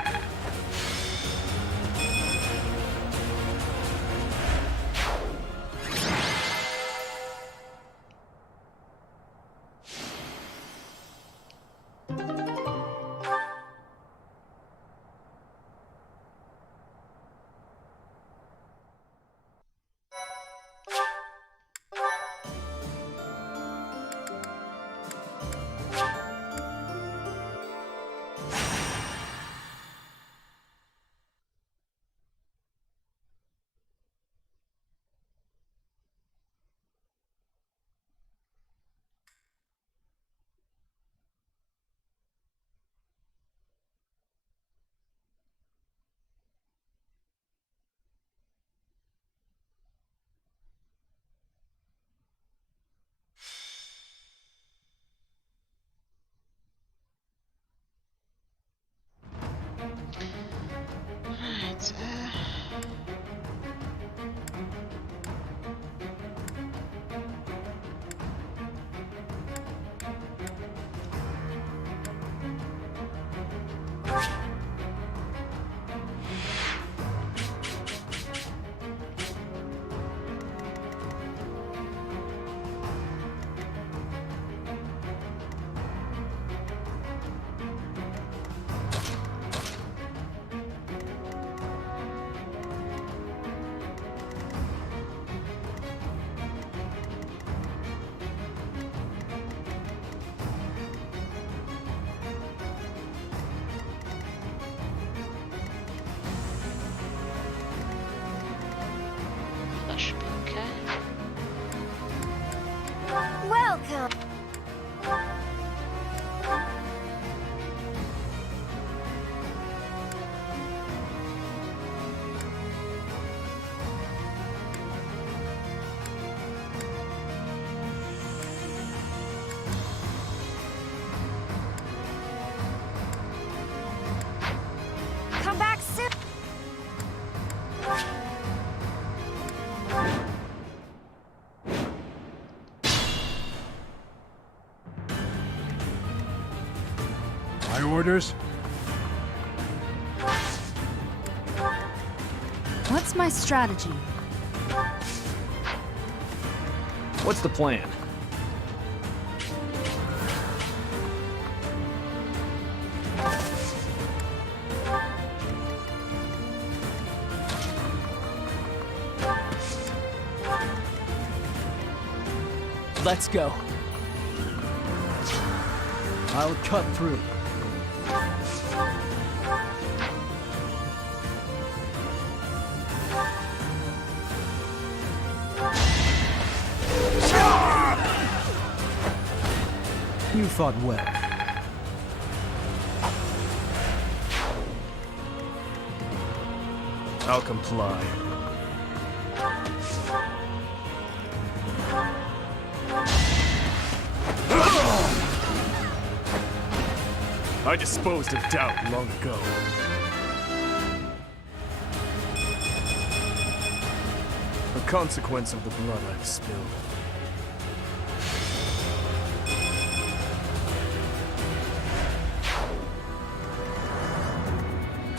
orders? What's my strategy? What's the plan? Let's go. I'll cut through. You fought well. I'll comply. I disposed of doubt long ago. A consequence of the blood I've spilled.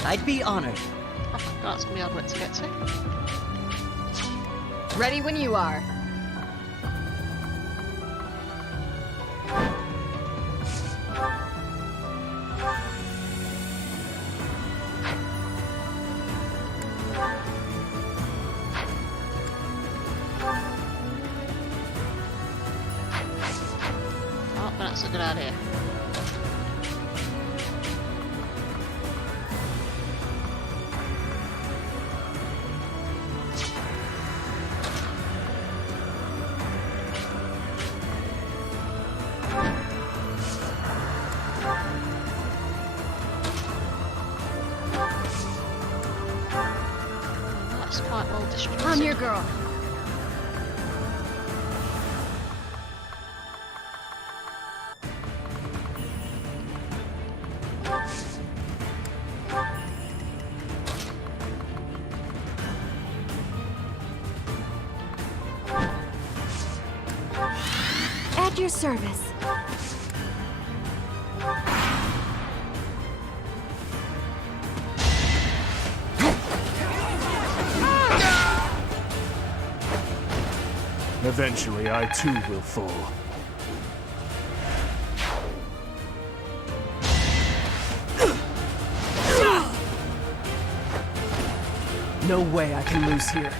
I'd be honored. Oh, that's gonna be hard one to get to. Ready when you are. Oh, that's a good idea. That's quite well distributed. I'm your girl. At your service. Eventually, I too will fall. No way I can lose here.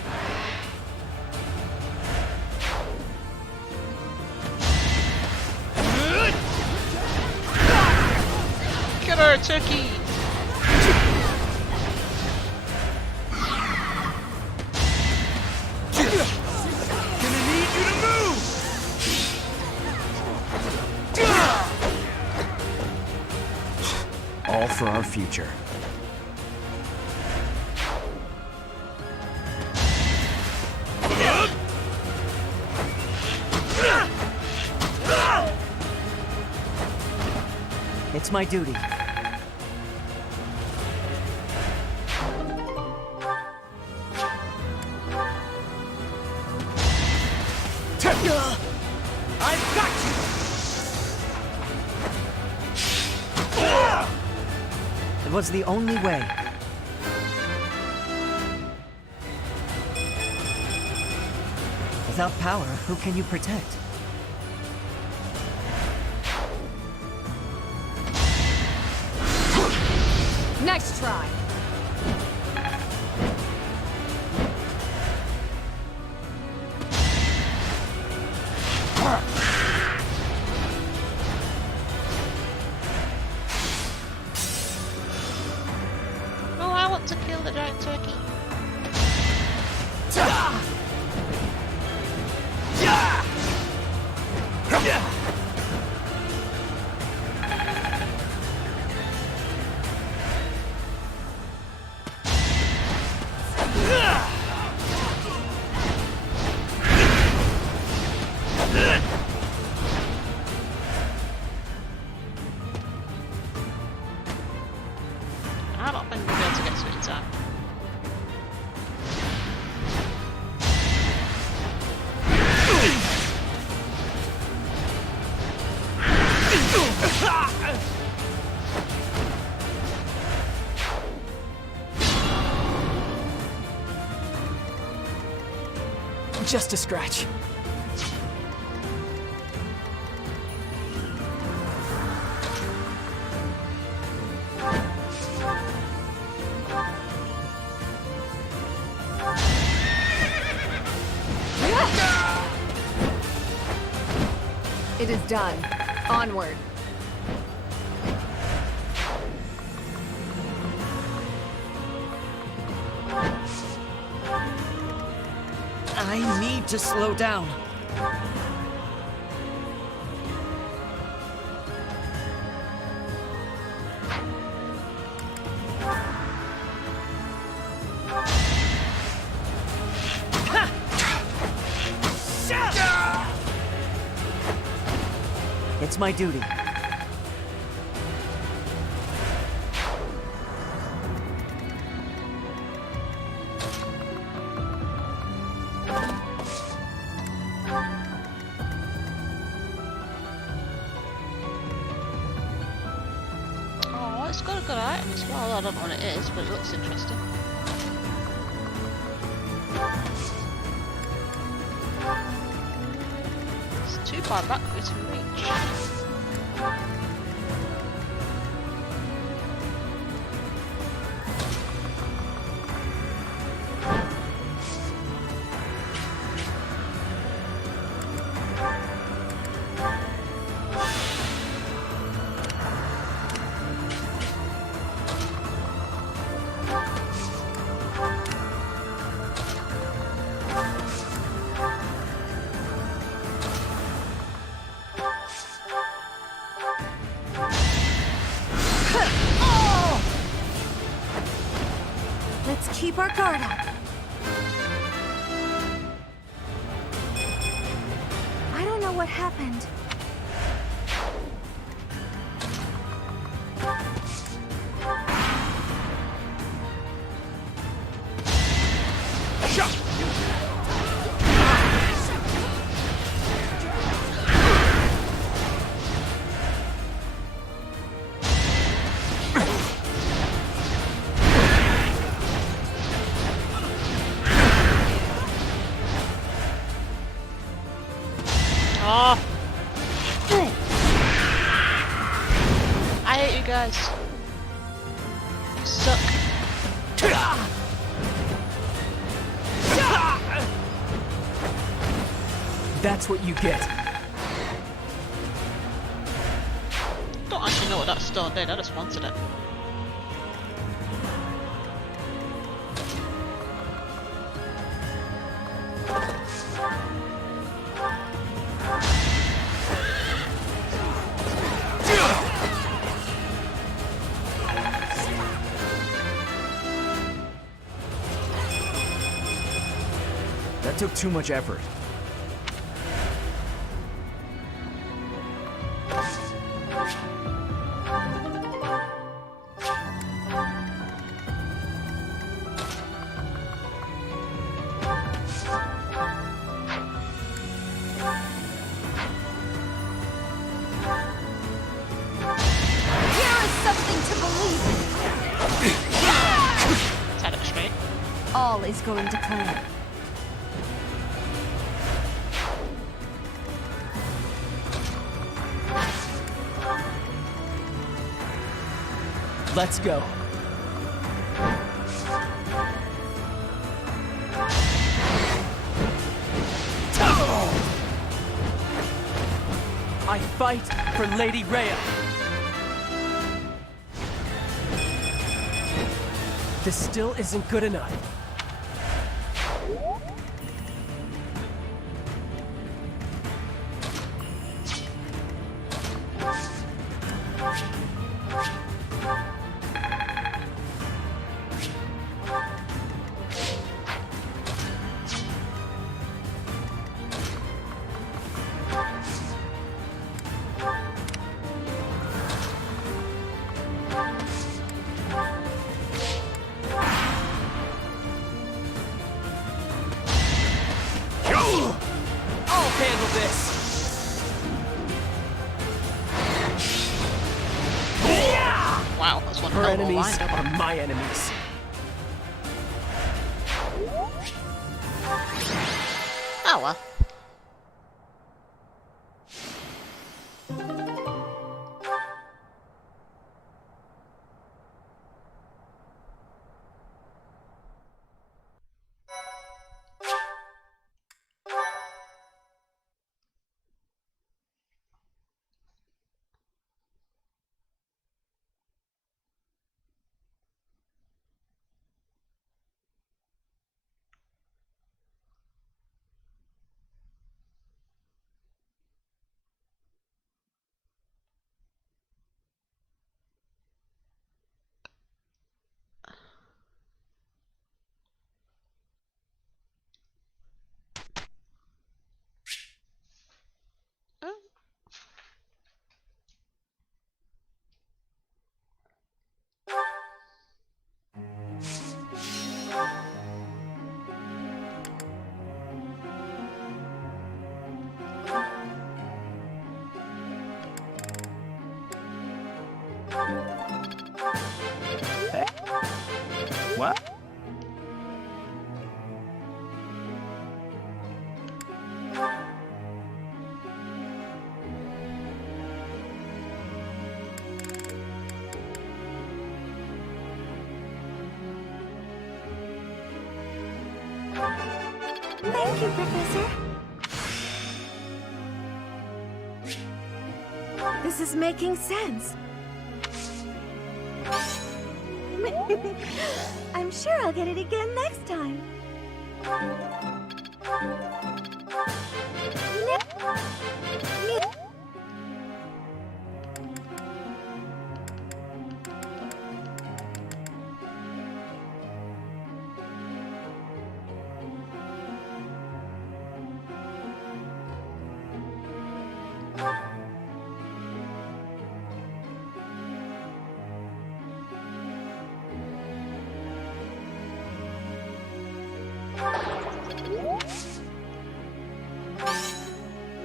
Get her, turkey! All for our future. It's my duty. I've got you! It was the only way. Without power, who can you protect? Next try. Oh, I want to kill the giant turkey. I don't think we'll be able to get to it in time. Just a scratch. It is done. Onward. I need to slow down. It's my duty. Oh, it's got a good item as well. I don't know what it is, but it looks interesting. It's too far back for it to reach. Let's keep our guard up. I don't know what happened. Oh. I hate you guys. You suck. That's what you get. Don't actually know what that stone did, I just wanted it. That took too much effort. All is going to plan. Let's go. I fight for Lady Rhea. This still isn't good enough. I'll handle this. Wow, that's one Her hell of a enemies wind-up. are my enemies. Oh well. What? Thank you, Professor. This is making sense. I'm sure I'll get it again next time.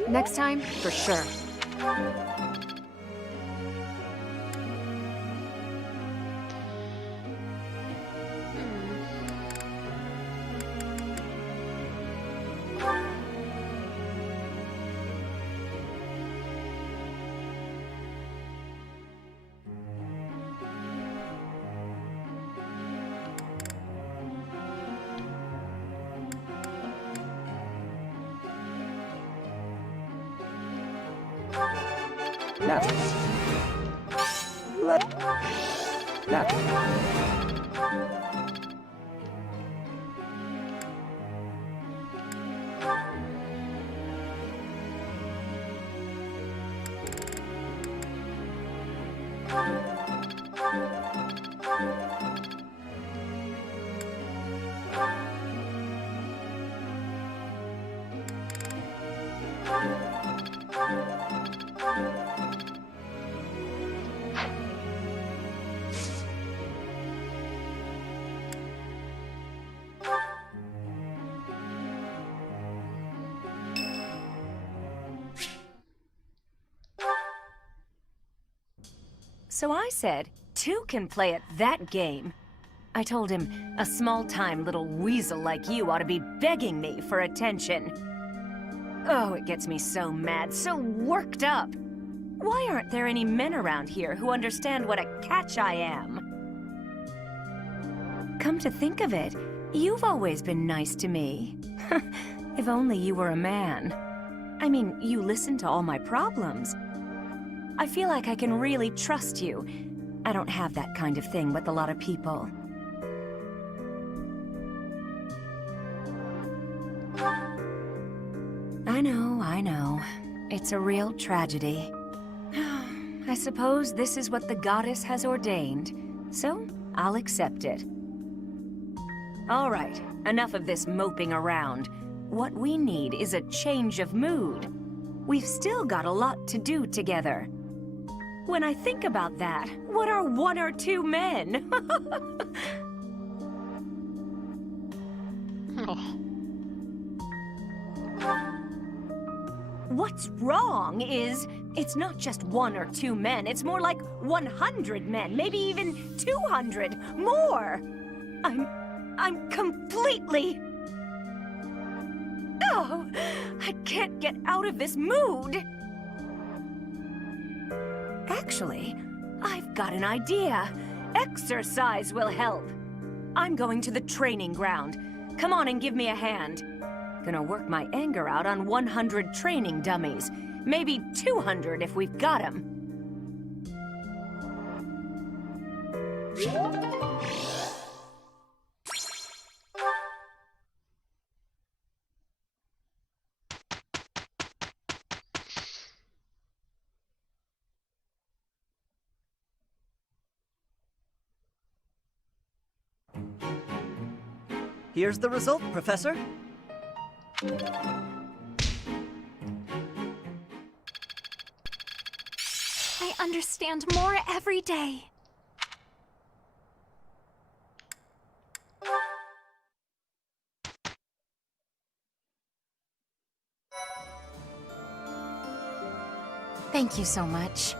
Next time, for sure. So I said, 2 can play at that game. I told him, a small-time little weasel like you ought to be begging me for attention. Oh, it gets me so mad, so worked up. Why aren't there any men around here who understand what a catch I am? Come to think of it, you've always been nice to me. If only you were a man. I mean, you listen to all my problems. I feel like I can really trust you. I don't have that kind of thing with a lot of people. I know. It's a real tragedy. I suppose this is what the goddess has ordained, so I'll accept it. All right, enough of this moping around. What we need is a change of mood. We've still got a lot to do together. When I think about that, what are 1 or 2 men? Oh. What's wrong is, it's not just 1 or 2 men, it's more like 100 men, maybe even 200, more! I'm completely... Oh, I can't get out of this mood. Actually, I've got an idea. Exercise will help. I'm going to the training ground. Come on and give me a hand. Gonna work my anger out on 100 training dummies. Maybe 200 if we've got 'em. Here's the result, Professor. I understand more every day. Thank you so much.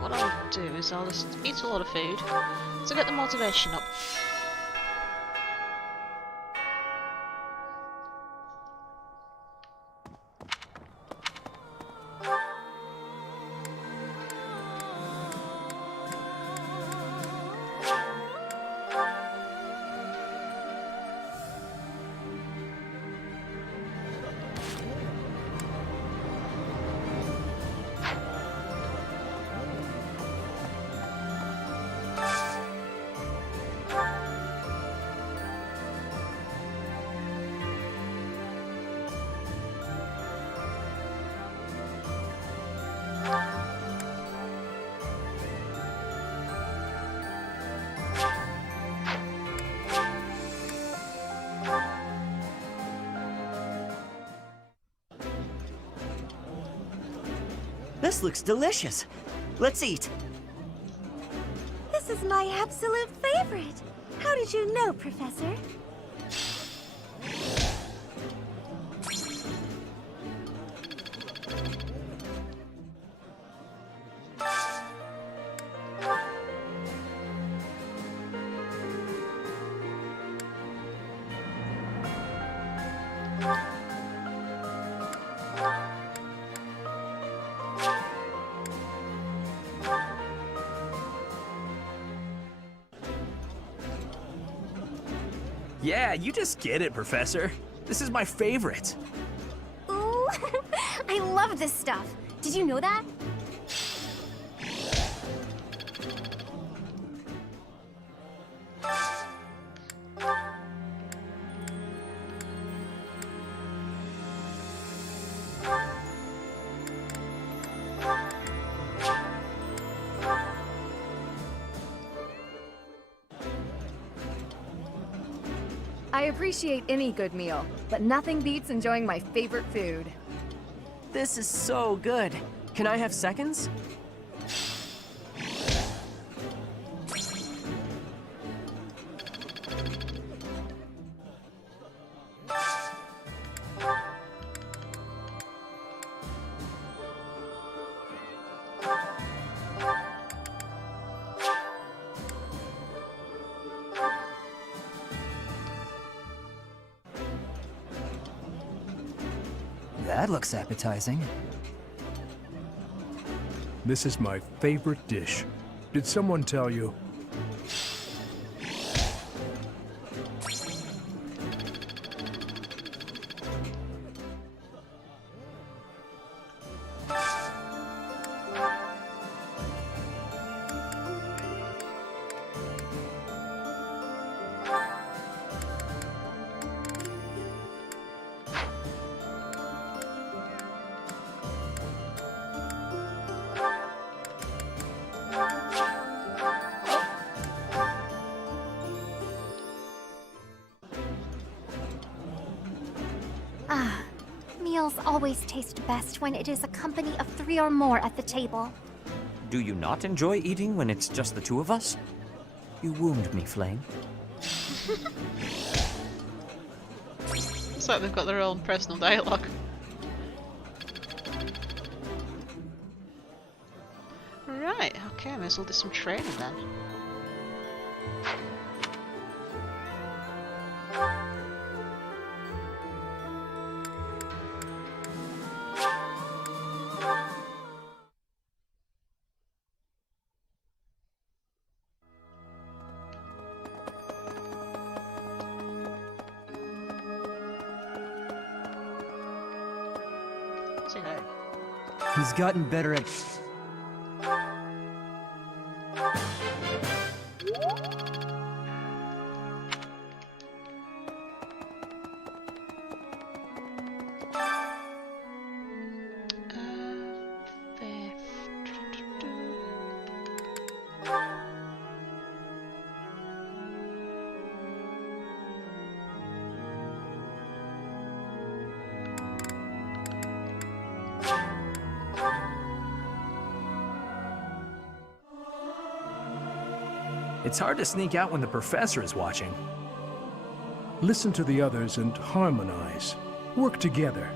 What I'll do is I'll just eat a lot of food to get the motivation up. This looks delicious. Let's eat. This is my absolute favorite. How did you know, Professor? Yeah, you just get it, Professor. This is my favorite. Ooh, I love this stuff. Did you know that? I appreciate any good meal, but nothing beats enjoying my favorite food. This is so good. Can I have seconds? That looks appetizing. This is my favorite dish. Did someone tell you? meals always taste best when it is a company of 3 or more at the table. Do you not enjoy eating when it's just the two of us? You wound me, Flame. It's like they've got their own personal dialogue. Right, okay, may as well do some training then. He's gotten better at... It's hard to sneak out when the professor is watching. Listen to the others and harmonize. Work together.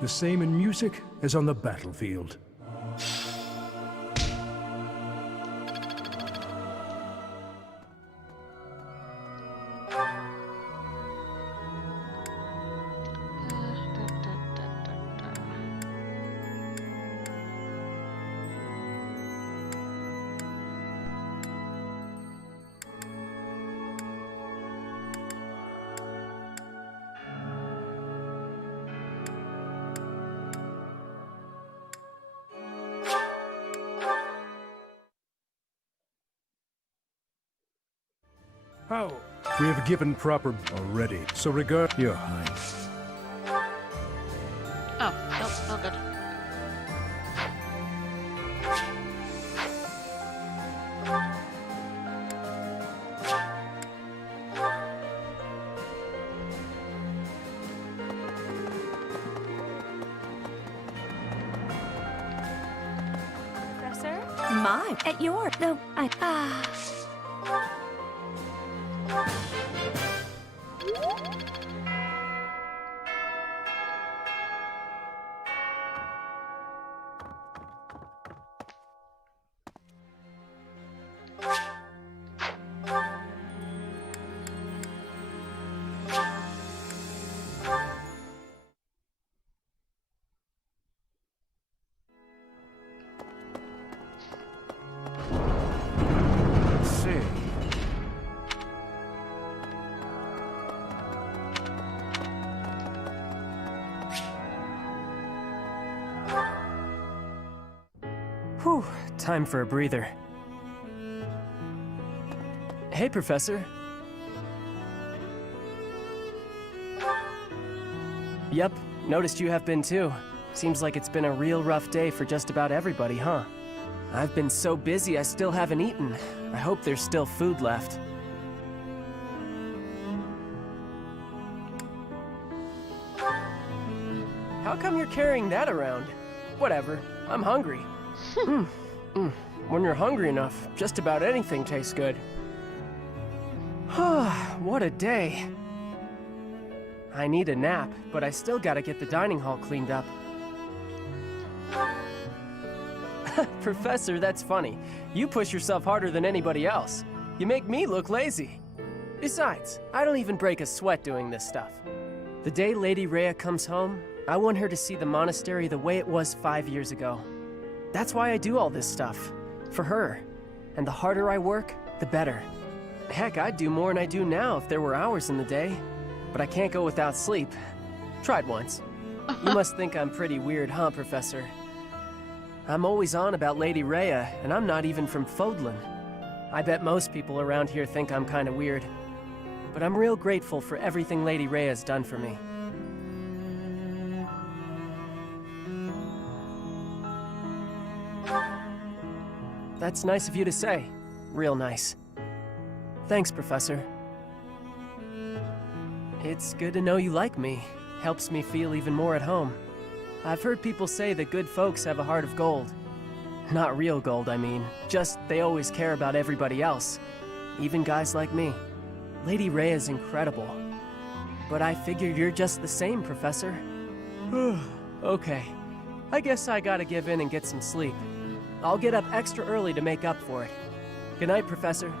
The same in music as on the battlefield. How? We have given proper already, so regard your highness. Oh, oh good. Professor? My, at your... No, Whew, time for a breather. Hey, Professor. Yep, noticed you have been too. Seems like it's been a real rough day for just about everybody, huh? I've been so busy I still haven't eaten. I hope there's still food left. How come you're carrying that around? Whatever, I'm hungry. When you're hungry enough, just about anything tastes good. What a day. I need a nap, but I still gotta get the dining hall cleaned up. Professor, that's funny. You push yourself harder than anybody else. You make me look lazy. Besides, I don't even break a sweat doing this stuff. The day Lady Rhea comes home, I want her to see the monastery the way it was 5 years ago. That's why I do all this stuff. For her. And the harder I work, the better. Heck, I'd do more than I do now if there were hours in the day. But I can't go without sleep. Tried once. You must think I'm pretty weird, huh, Professor? I'm always on about Lady Rhea, and I'm not even from Fodlan. I bet most people around here think I'm kinda weird. But I'm real grateful for everything Lady Rhea's done for me. That's nice of you to say. Real nice. Thanks, Professor. It's good to know you like me, helps me feel even more at home. I've heard people say that good folks have a heart of gold. Not real gold, I mean. Just they always care about everybody else. Even guys like me. Lady Rhea is incredible. But I figured you're just the same, Professor. Okay. I guess I gotta give in and get some sleep. I'll get up extra early to make up for it. Good night, Professor.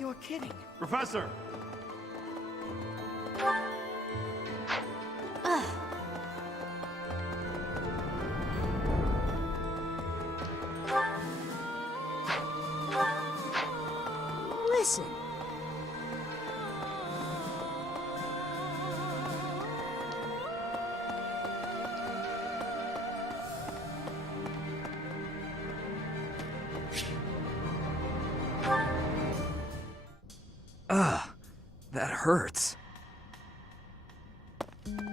You're kidding. Professor! Listen. That hurts.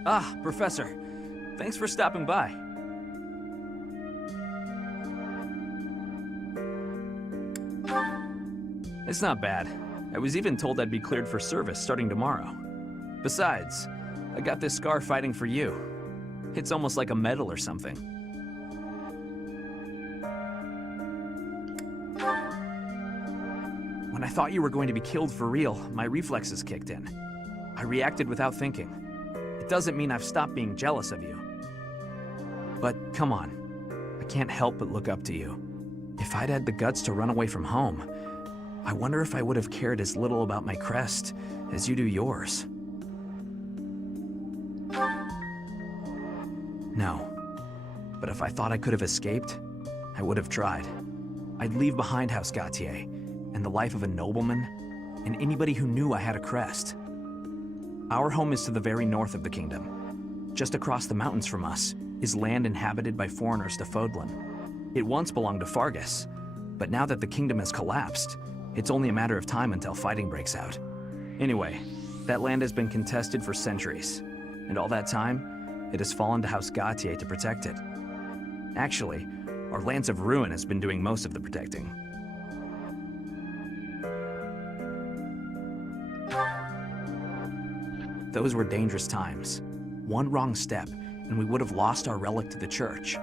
Ah, Professor. Thanks for stopping by. It's not bad. I was even told I'd be cleared for service starting tomorrow. Besides, I got this scar fighting for you. It's almost like a medal or something. When I thought you were going to be killed for real, my reflexes kicked in. I reacted without thinking. It doesn't mean I've stopped being jealous of you. But come on, I can't help but look up to you. If I'd had the guts to run away from home, I wonder if I would have cared as little about my crest as you do yours. No. But if I thought I could have escaped, I would have tried. I'd leave behind House Gautier, and the life of a nobleman, and anybody who knew I had a crest. Our home is to the very north of the kingdom. Just across the mountains from us is land inhabited by foreigners to Fodlan. It once belonged to Fargus, but now that the kingdom has collapsed, it's only a matter of time until fighting breaks out. Anyway, that land has been contested for centuries, and all that time, it has fallen to House Gautier to protect it. Actually, our Lance of Ruin has been doing most of the protecting. Those were dangerous times. One wrong step, and we would have lost our relic to the church.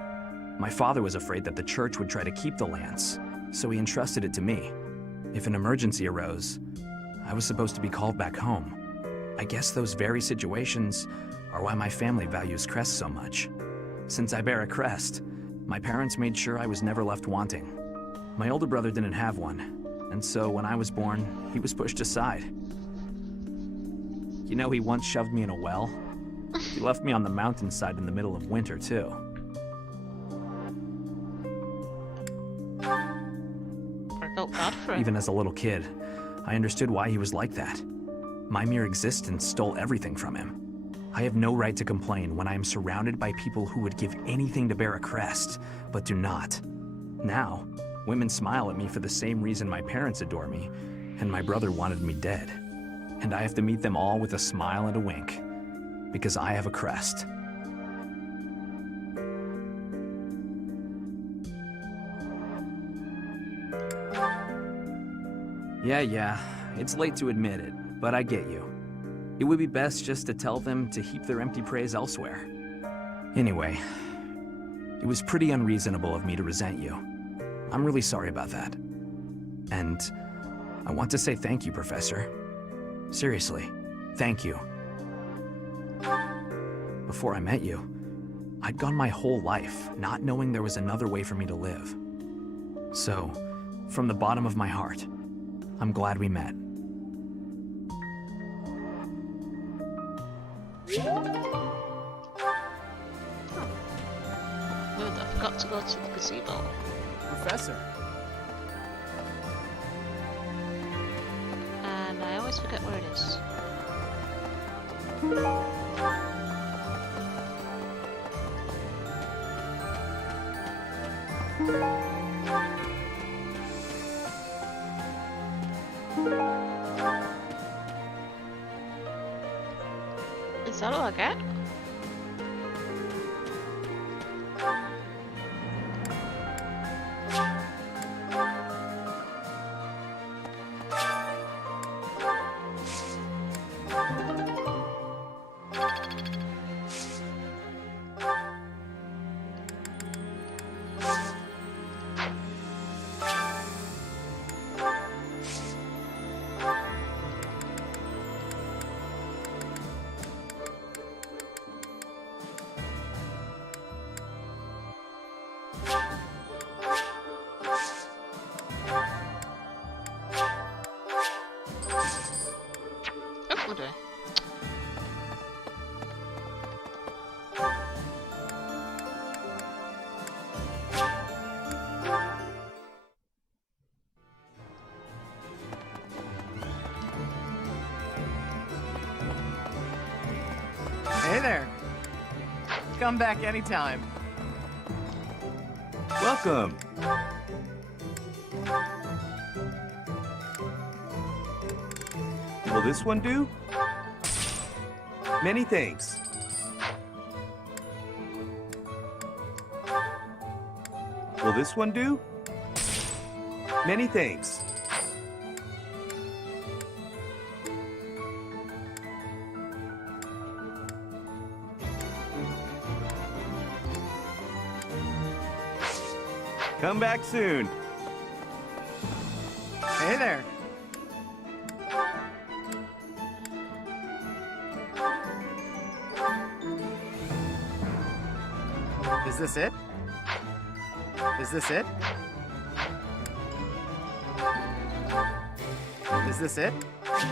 My father was afraid that the church would try to keep the lance, so he entrusted it to me. If an emergency arose, I was supposed to be called back home. I guess those very situations are why my family values crests so much. Since I bear a crest, my parents made sure I was never left wanting. My older brother didn't have one, and so when I was born, he was pushed aside. You know, he once shoved me in a well. He left me on the mountainside in the middle of winter, too. I felt bad for him. Even as a little kid, I understood why he was like that. My mere existence stole everything from him. I have no right to complain when I am surrounded by people who would give anything to bear a crest, but do not. Now, women smile at me for the same reason my parents adore me, and my brother wanted me dead. And I have to meet them all with a smile and a wink, because I have a crest. Yeah, it's late to admit it, but I get you. It would be best just to tell them to heap their empty praise elsewhere. Anyway, it was pretty unreasonable of me to resent you. I'm really sorry about that. And I want to say thank you, Professor. Seriously, thank you. Before I met you, I'd gone my whole life not knowing there was another way for me to live. So, from the bottom of my heart, I'm glad we met. Well, I forgot to go to the gazebo. Professor. And I always forget where it is. Is that all I get? Oh, dear. Hey there. Come back anytime. Welcome. Will this one do? Many thanks. Will this one do? Many thanks. Come back soon. Hey there. Is this it? Is this it? Is this it?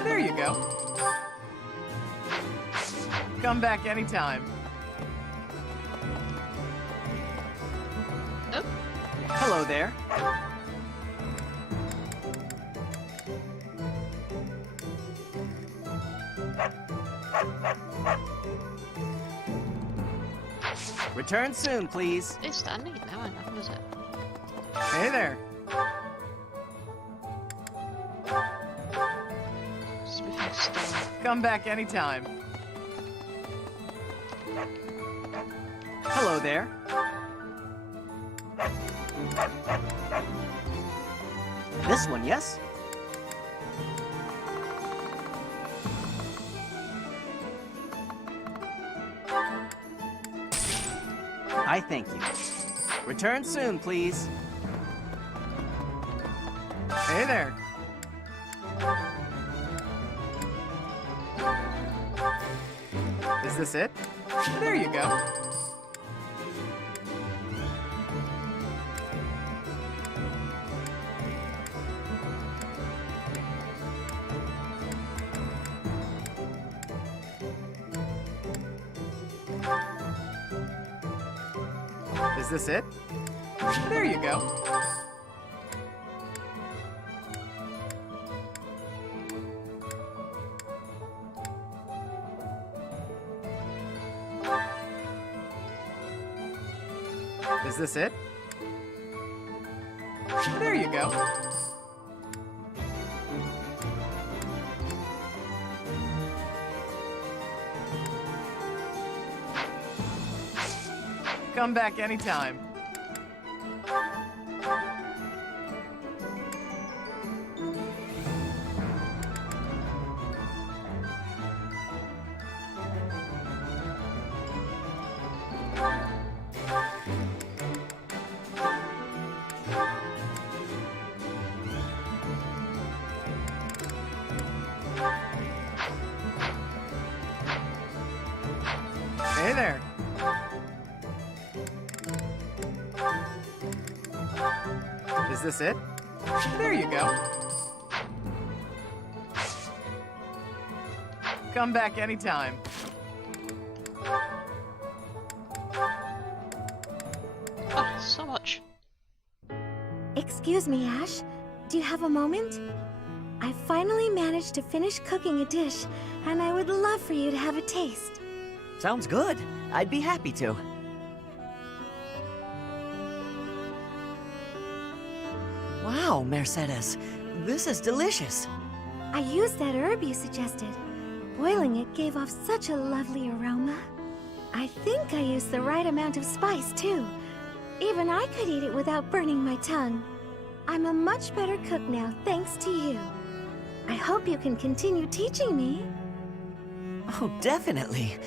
There you go. Come back anytime. Oh. Hello there. Return soon, please. It's standing now, I know, was it? Hey there. Smithing stone. Come back anytime. Hello there. This one, yes? I thank you. Return soon, please. Hey there. Is this it? There you go. Is this it? There you go. Is this it? There you go. Come back anytime. Hey there. Is this it? There you go. Come back anytime. Oh, so much. Excuse me, Ash. Do you have a moment? I finally managed to finish cooking a dish, and I would love for you to have a taste. Sounds good. I'd be happy to. Wow, Mercedes. This is delicious. I used that herb you suggested. Boiling it gave off such a lovely aroma. I think I used the right amount of spice, too. Even I could eat it without burning my tongue. I'm a much better cook now, thanks to you. I hope you can continue teaching me. Oh, definitely.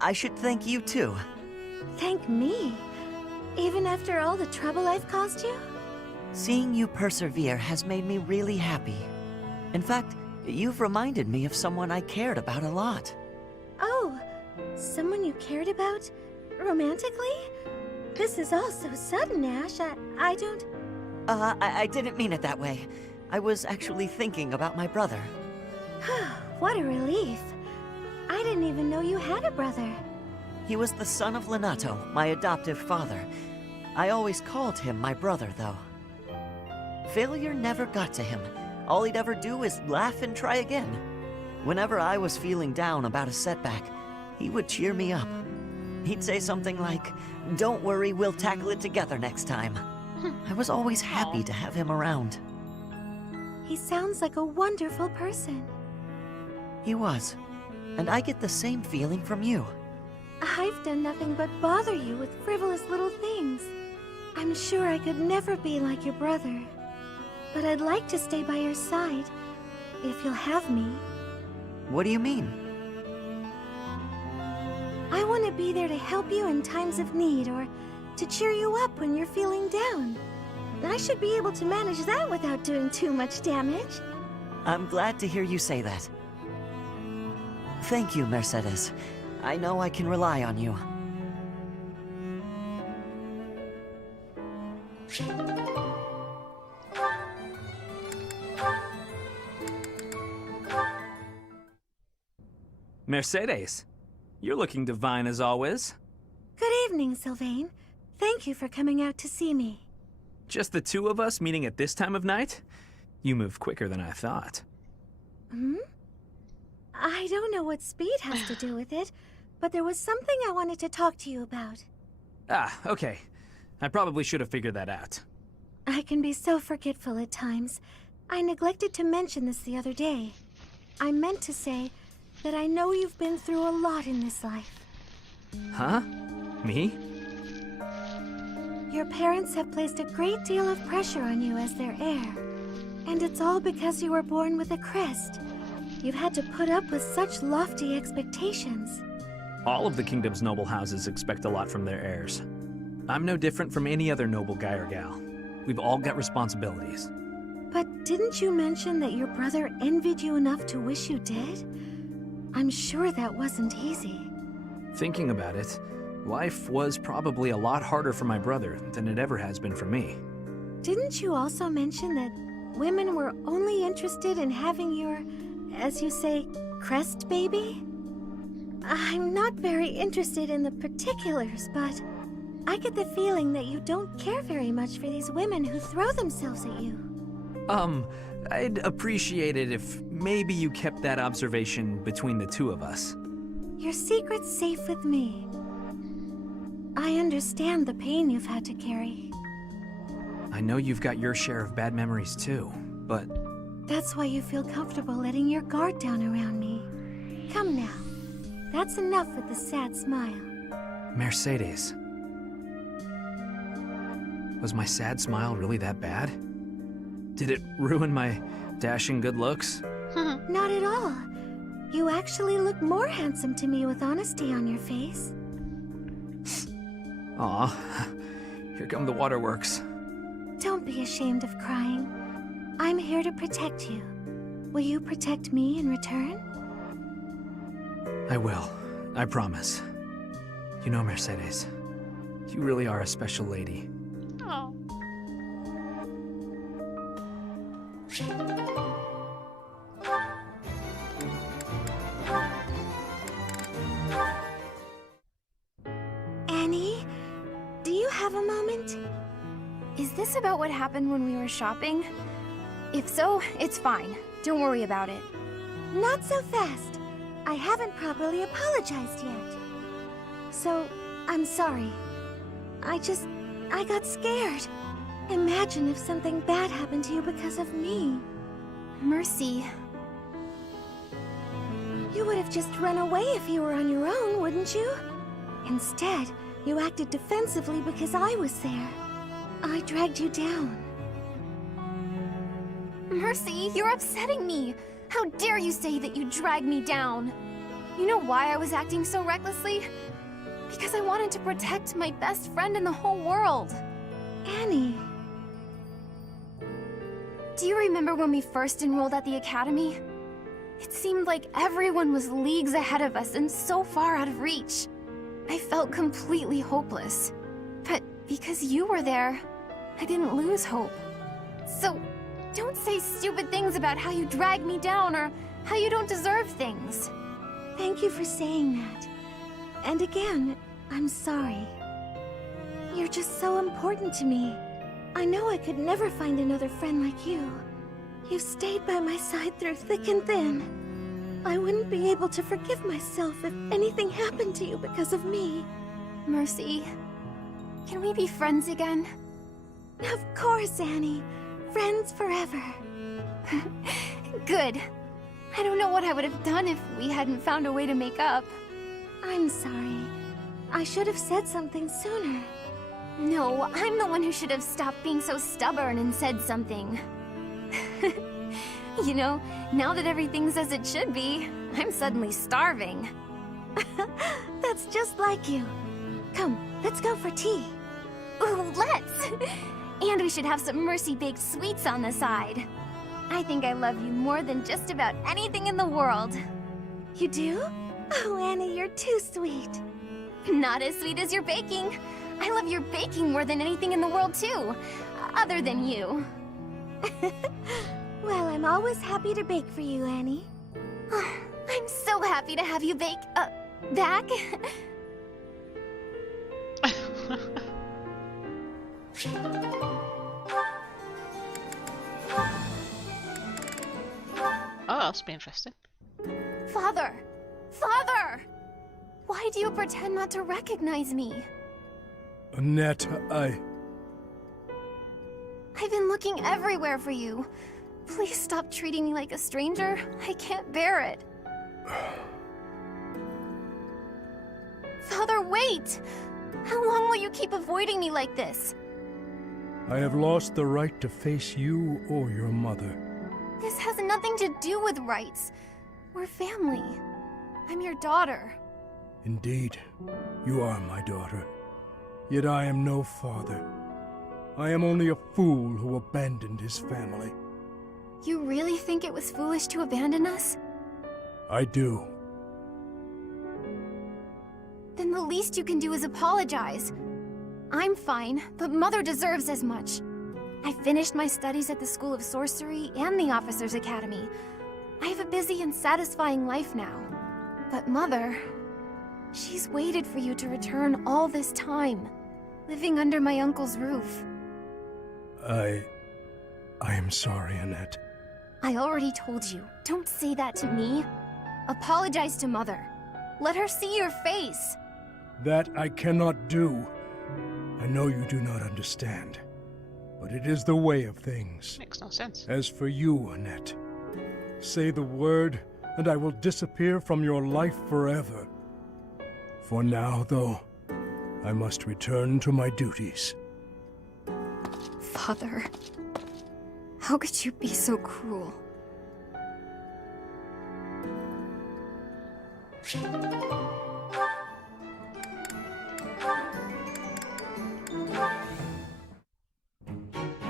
I should thank you, too. Thank me? Even after all the trouble I've caused you? Seeing you persevere has made me really happy. In fact, you've reminded me of someone I cared about a lot. Oh, someone you cared about? Romantically? This is all so sudden, Ash. I don't... I didn't mean it that way. I was actually thinking about my brother. What a relief. I didn't even know you had a brother. He was the son of Lenato, my adoptive father. I always called him my brother, though. Failure never got to him. All he'd ever do is laugh and try again. Whenever I was feeling down about a setback, he would cheer me up. He'd say something like, "Don't worry, we'll tackle it together next time." I was always happy to have him around. He sounds like a wonderful person. He was. And I get the same feeling from you. I've done nothing but bother you with frivolous little things. I'm sure I could never be like your brother. But I'd like to stay by your side, if you'll have me. What do you mean? I want to be there to help you in times of need, or to cheer you up when you're feeling down. I should be able to manage that without doing too much damage. I'm glad to hear you say that. Thank you, Mercedes. I know I can rely on you. Mercedes, you're looking divine as always. Good evening, Sylvain. Thank you for coming out to see me. Just the two of us meeting at this time of night? You move quicker than I thought. Hmm? I don't know what speed has to do with it, but there was something I wanted to talk to you about. Ah, okay. I probably should have figured that out. I can be so forgetful at times. I neglected to mention this the other day. I meant to say that I know you've been through a lot in this life. Huh? Me? Your parents have placed a great deal of pressure on you as their heir. And it's all because you were born with a crest. You've had to put up with such lofty expectations. All of the kingdom's noble houses expect a lot from their heirs. I'm no different from any other noble guy or gal. We've all got responsibilities. But didn't you mention that your brother envied you enough to wish you dead? I'm sure that wasn't easy. Thinking about it, life was probably a lot harder for my brother than it ever has been for me. Didn't you also mention that women were only interested in having your, as you say, crest baby? I'm not very interested in the particulars, but I get the feeling that you don't care very much for these women who throw themselves at you. I'd appreciate it if maybe you kept that observation between the two of us. Your secret's safe with me. I understand the pain you've had to carry. I know you've got your share of bad memories too, but... That's why you feel comfortable letting your guard down around me. Come now. That's enough with the sad smile. Mercedes. Was my sad smile really that bad? Did it ruin my dashing good looks? Not at all. You actually look more handsome to me with honesty on your face. Aw, here come the waterworks. Don't be ashamed of crying. I'm here to protect you. Will you protect me in return? I will. I promise. You know, Mercedes, you really are a special lady. Oh. Annie, do you have a moment? Is this about what happened when we were shopping? If so, it's fine. Don't worry about it. Not so fast. I haven't properly apologized yet. So, I'm sorry. I got scared. Imagine if something bad happened to you because of me. Mercy. You would have just run away if you were on your own, wouldn't you? Instead, you acted defensively because I was there. I dragged you down. Mercy, you're upsetting me. How dare you say that you dragged me down? You know why I was acting so recklessly? Because I wanted to protect my best friend in the whole world. Annie. Do you remember when we first enrolled at the academy? It seemed like everyone was leagues ahead of us and so far out of reach. I felt completely hopeless. But because you were there, I didn't lose hope. So, don't say stupid things about how you dragged me down or how you don't deserve things. Thank you for saying that. And again, I'm sorry. You're just so important to me. I know I could never find another friend like you. You've stayed by my side through thick and thin. I wouldn't be able to forgive myself if anything happened to you because of me. Mercy, can we be friends again? Of course, Annie. Friends forever. Good. I don't know what I would have done if we hadn't found a way to make up. I'm sorry. I should have said something sooner. No, I'm the one who should have stopped being so stubborn and said something. You know, now that everything's as it should be, I'm suddenly starving. That's just like you. Come, let's go for tea. Ooh, let's! And we should have some Mercy-baked sweets on the side. I think I love you more than just about anything in the world. You do? Oh, Annie, you're too sweet. Not as sweet as your baking. I love your baking more than anything in the world, too. Other than you. Well, I'm always happy to bake for you, Annie. I'm so happy to have you bake, back. Oh, that's be interesting. Father! Father! Why do you pretend not to recognize me? Annette, I've been looking everywhere for you. Please stop treating me like a stranger. I can't bear it. Father, wait! How long will you keep avoiding me like this? I have lost the right to face you or your mother. This has nothing to do with rights. We're family. I'm your daughter. Indeed, you are my daughter. Yet I am no father. I am only a fool who abandoned his family. You really think it was foolish to abandon us? I do. Then the least you can do is apologize. I'm fine, but Mother deserves as much. I finished my studies at the School of Sorcery and the Officers' Academy. I have a busy and satisfying life now. But Mother, she's waited for you to return all this time, living under my uncle's roof. I am sorry, Annette. I already told you, don't say that to me. Apologize to Mother. Let her see your face. That I cannot do. I know you do not understand, but it is the way of things. Makes no sense. As for you, Annette, say the word, and I will disappear from your life forever. For now, though, I must return to my duties. Father, how could you be so cruel?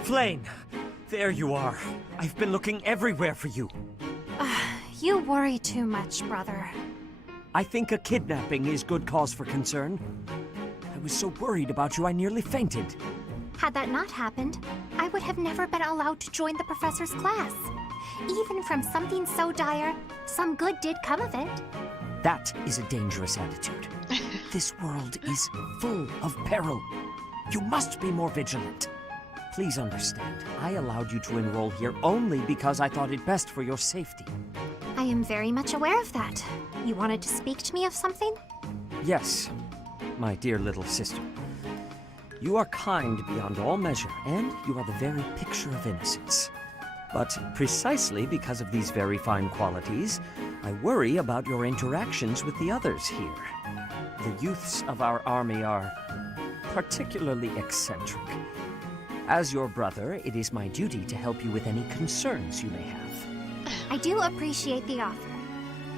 Flayn! There you are. I've been looking everywhere for you. You worry too much, brother. I think a kidnapping is good cause for concern. I was so worried about you I nearly fainted. Had that not happened, I would have never been allowed to join the professor's class. Even from something so dire, some good did come of it. That is a dangerous attitude. This world is full of peril. You must be more vigilant. Please understand, I allowed you to enroll here only because I thought it best for your safety. I am very much aware of that. You wanted to speak to me of something? Yes, my dear little sister. You are kind beyond all measure, and you are the very picture of innocence. But precisely because of these very fine qualities, I worry about your interactions with the others here. The youths of our army are particularly eccentric. As your brother, it is my duty to help you with any concerns you may have. I do appreciate the offer,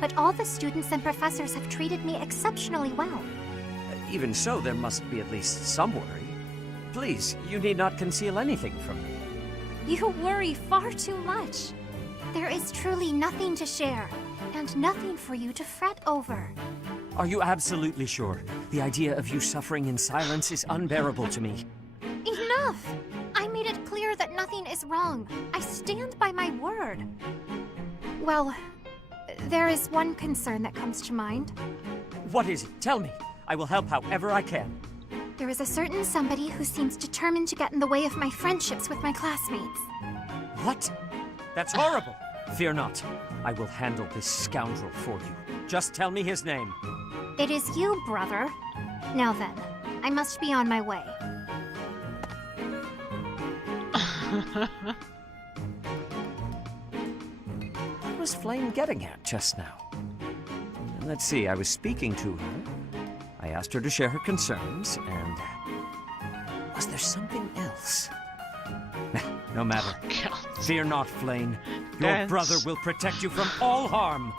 but all the students and professors have treated me exceptionally well. Even so, there must be at least some worry. Please, you need not conceal anything from me. You worry far too much. There is truly nothing to share, and nothing for you to fret over. Are you absolutely sure? The idea of you suffering in silence is unbearable to me. Enough! I made it clear that nothing is wrong. I stand by my word. Well, there is one concern that comes to mind. What is it? Tell me. I will help however I can. There is a certain somebody who seems determined to get in the way of my friendships with my classmates. What? That's horrible! Fear not. I will handle this scoundrel for you. Just tell me his name. It is you, brother. Now then, I must be on my way. What was Flame getting at just now? Let's see, I was speaking to her. I asked her to share her concerns, and... was there something else? No matter. Oh, fear not, Flame. Your brother will protect you from all harm.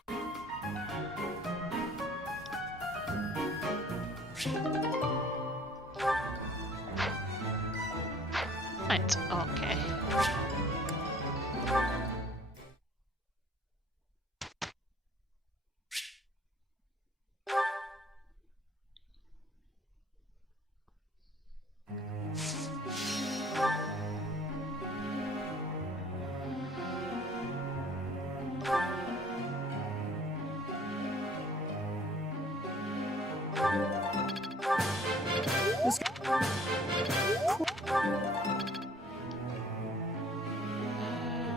Right, okay.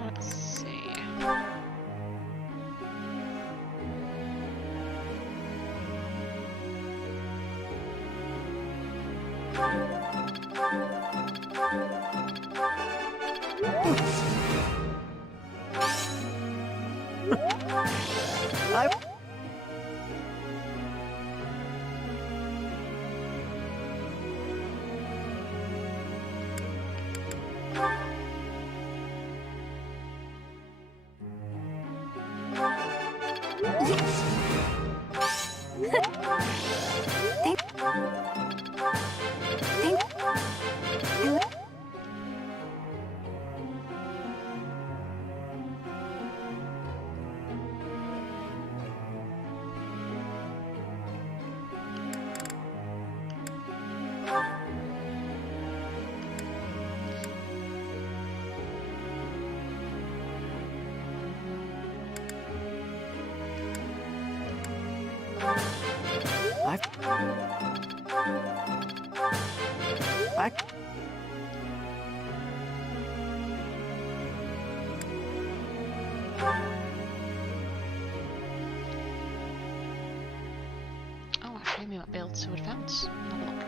Let's see. Oh, actually, we might be able to advance. Have a look.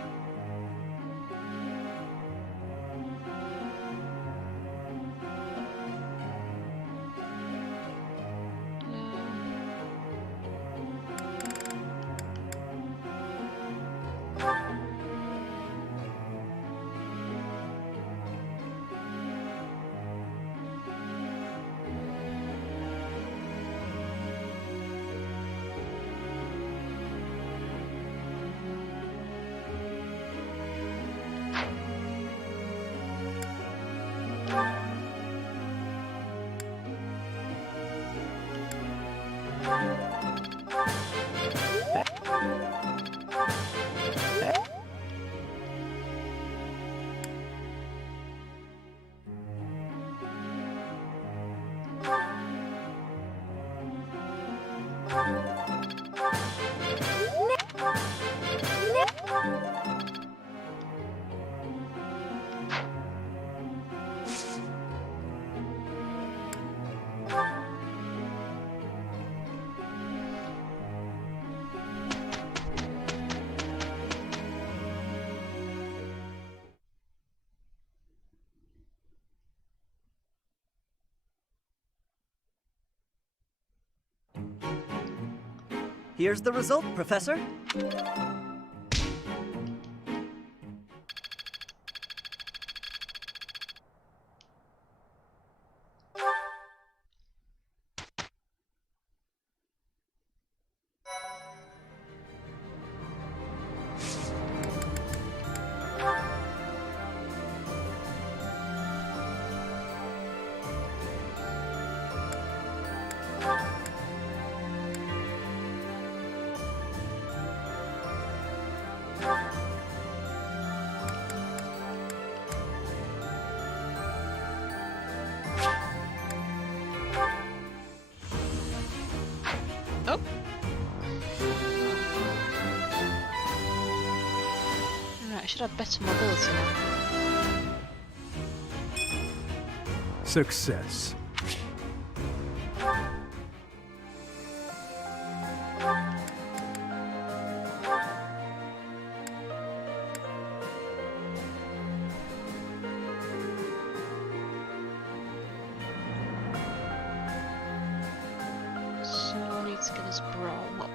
Here's the result, Professor. Oh. Right, I should have better mobility now. Success. So I need to get his brawl up.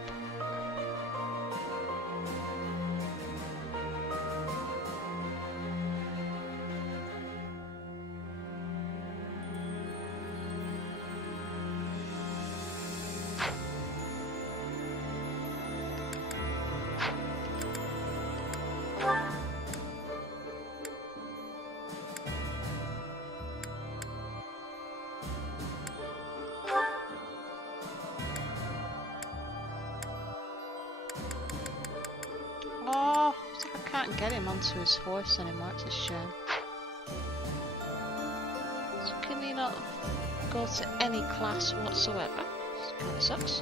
Oh, it's like I can't get him onto his horse anymore, it's a shame. So can he not go to any class whatsoever? This kinda sucks.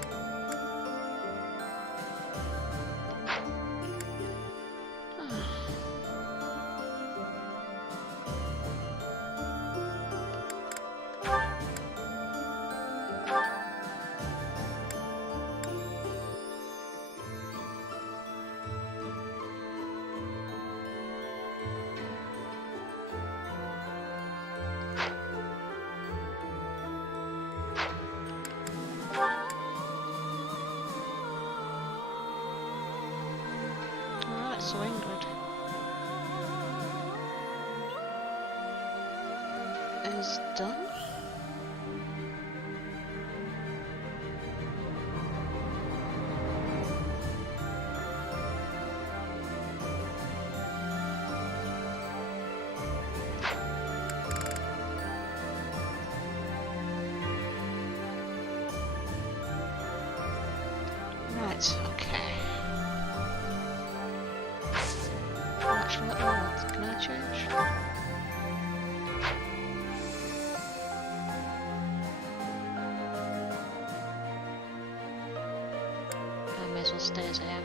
Alright, so Ingrid is done. Right, okay. Actually, what do I want? Can I change? I may as well stay as I am.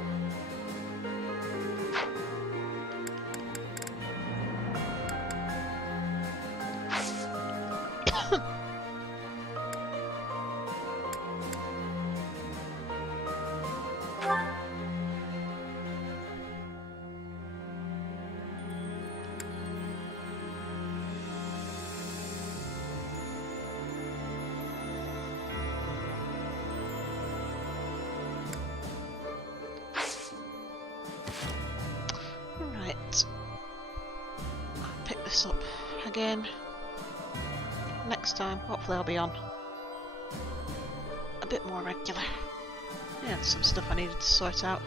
Right. I'll pick this up again next time. Hopefully I'll be on a bit more regular. Yeah, there's some stuff I needed to sort out.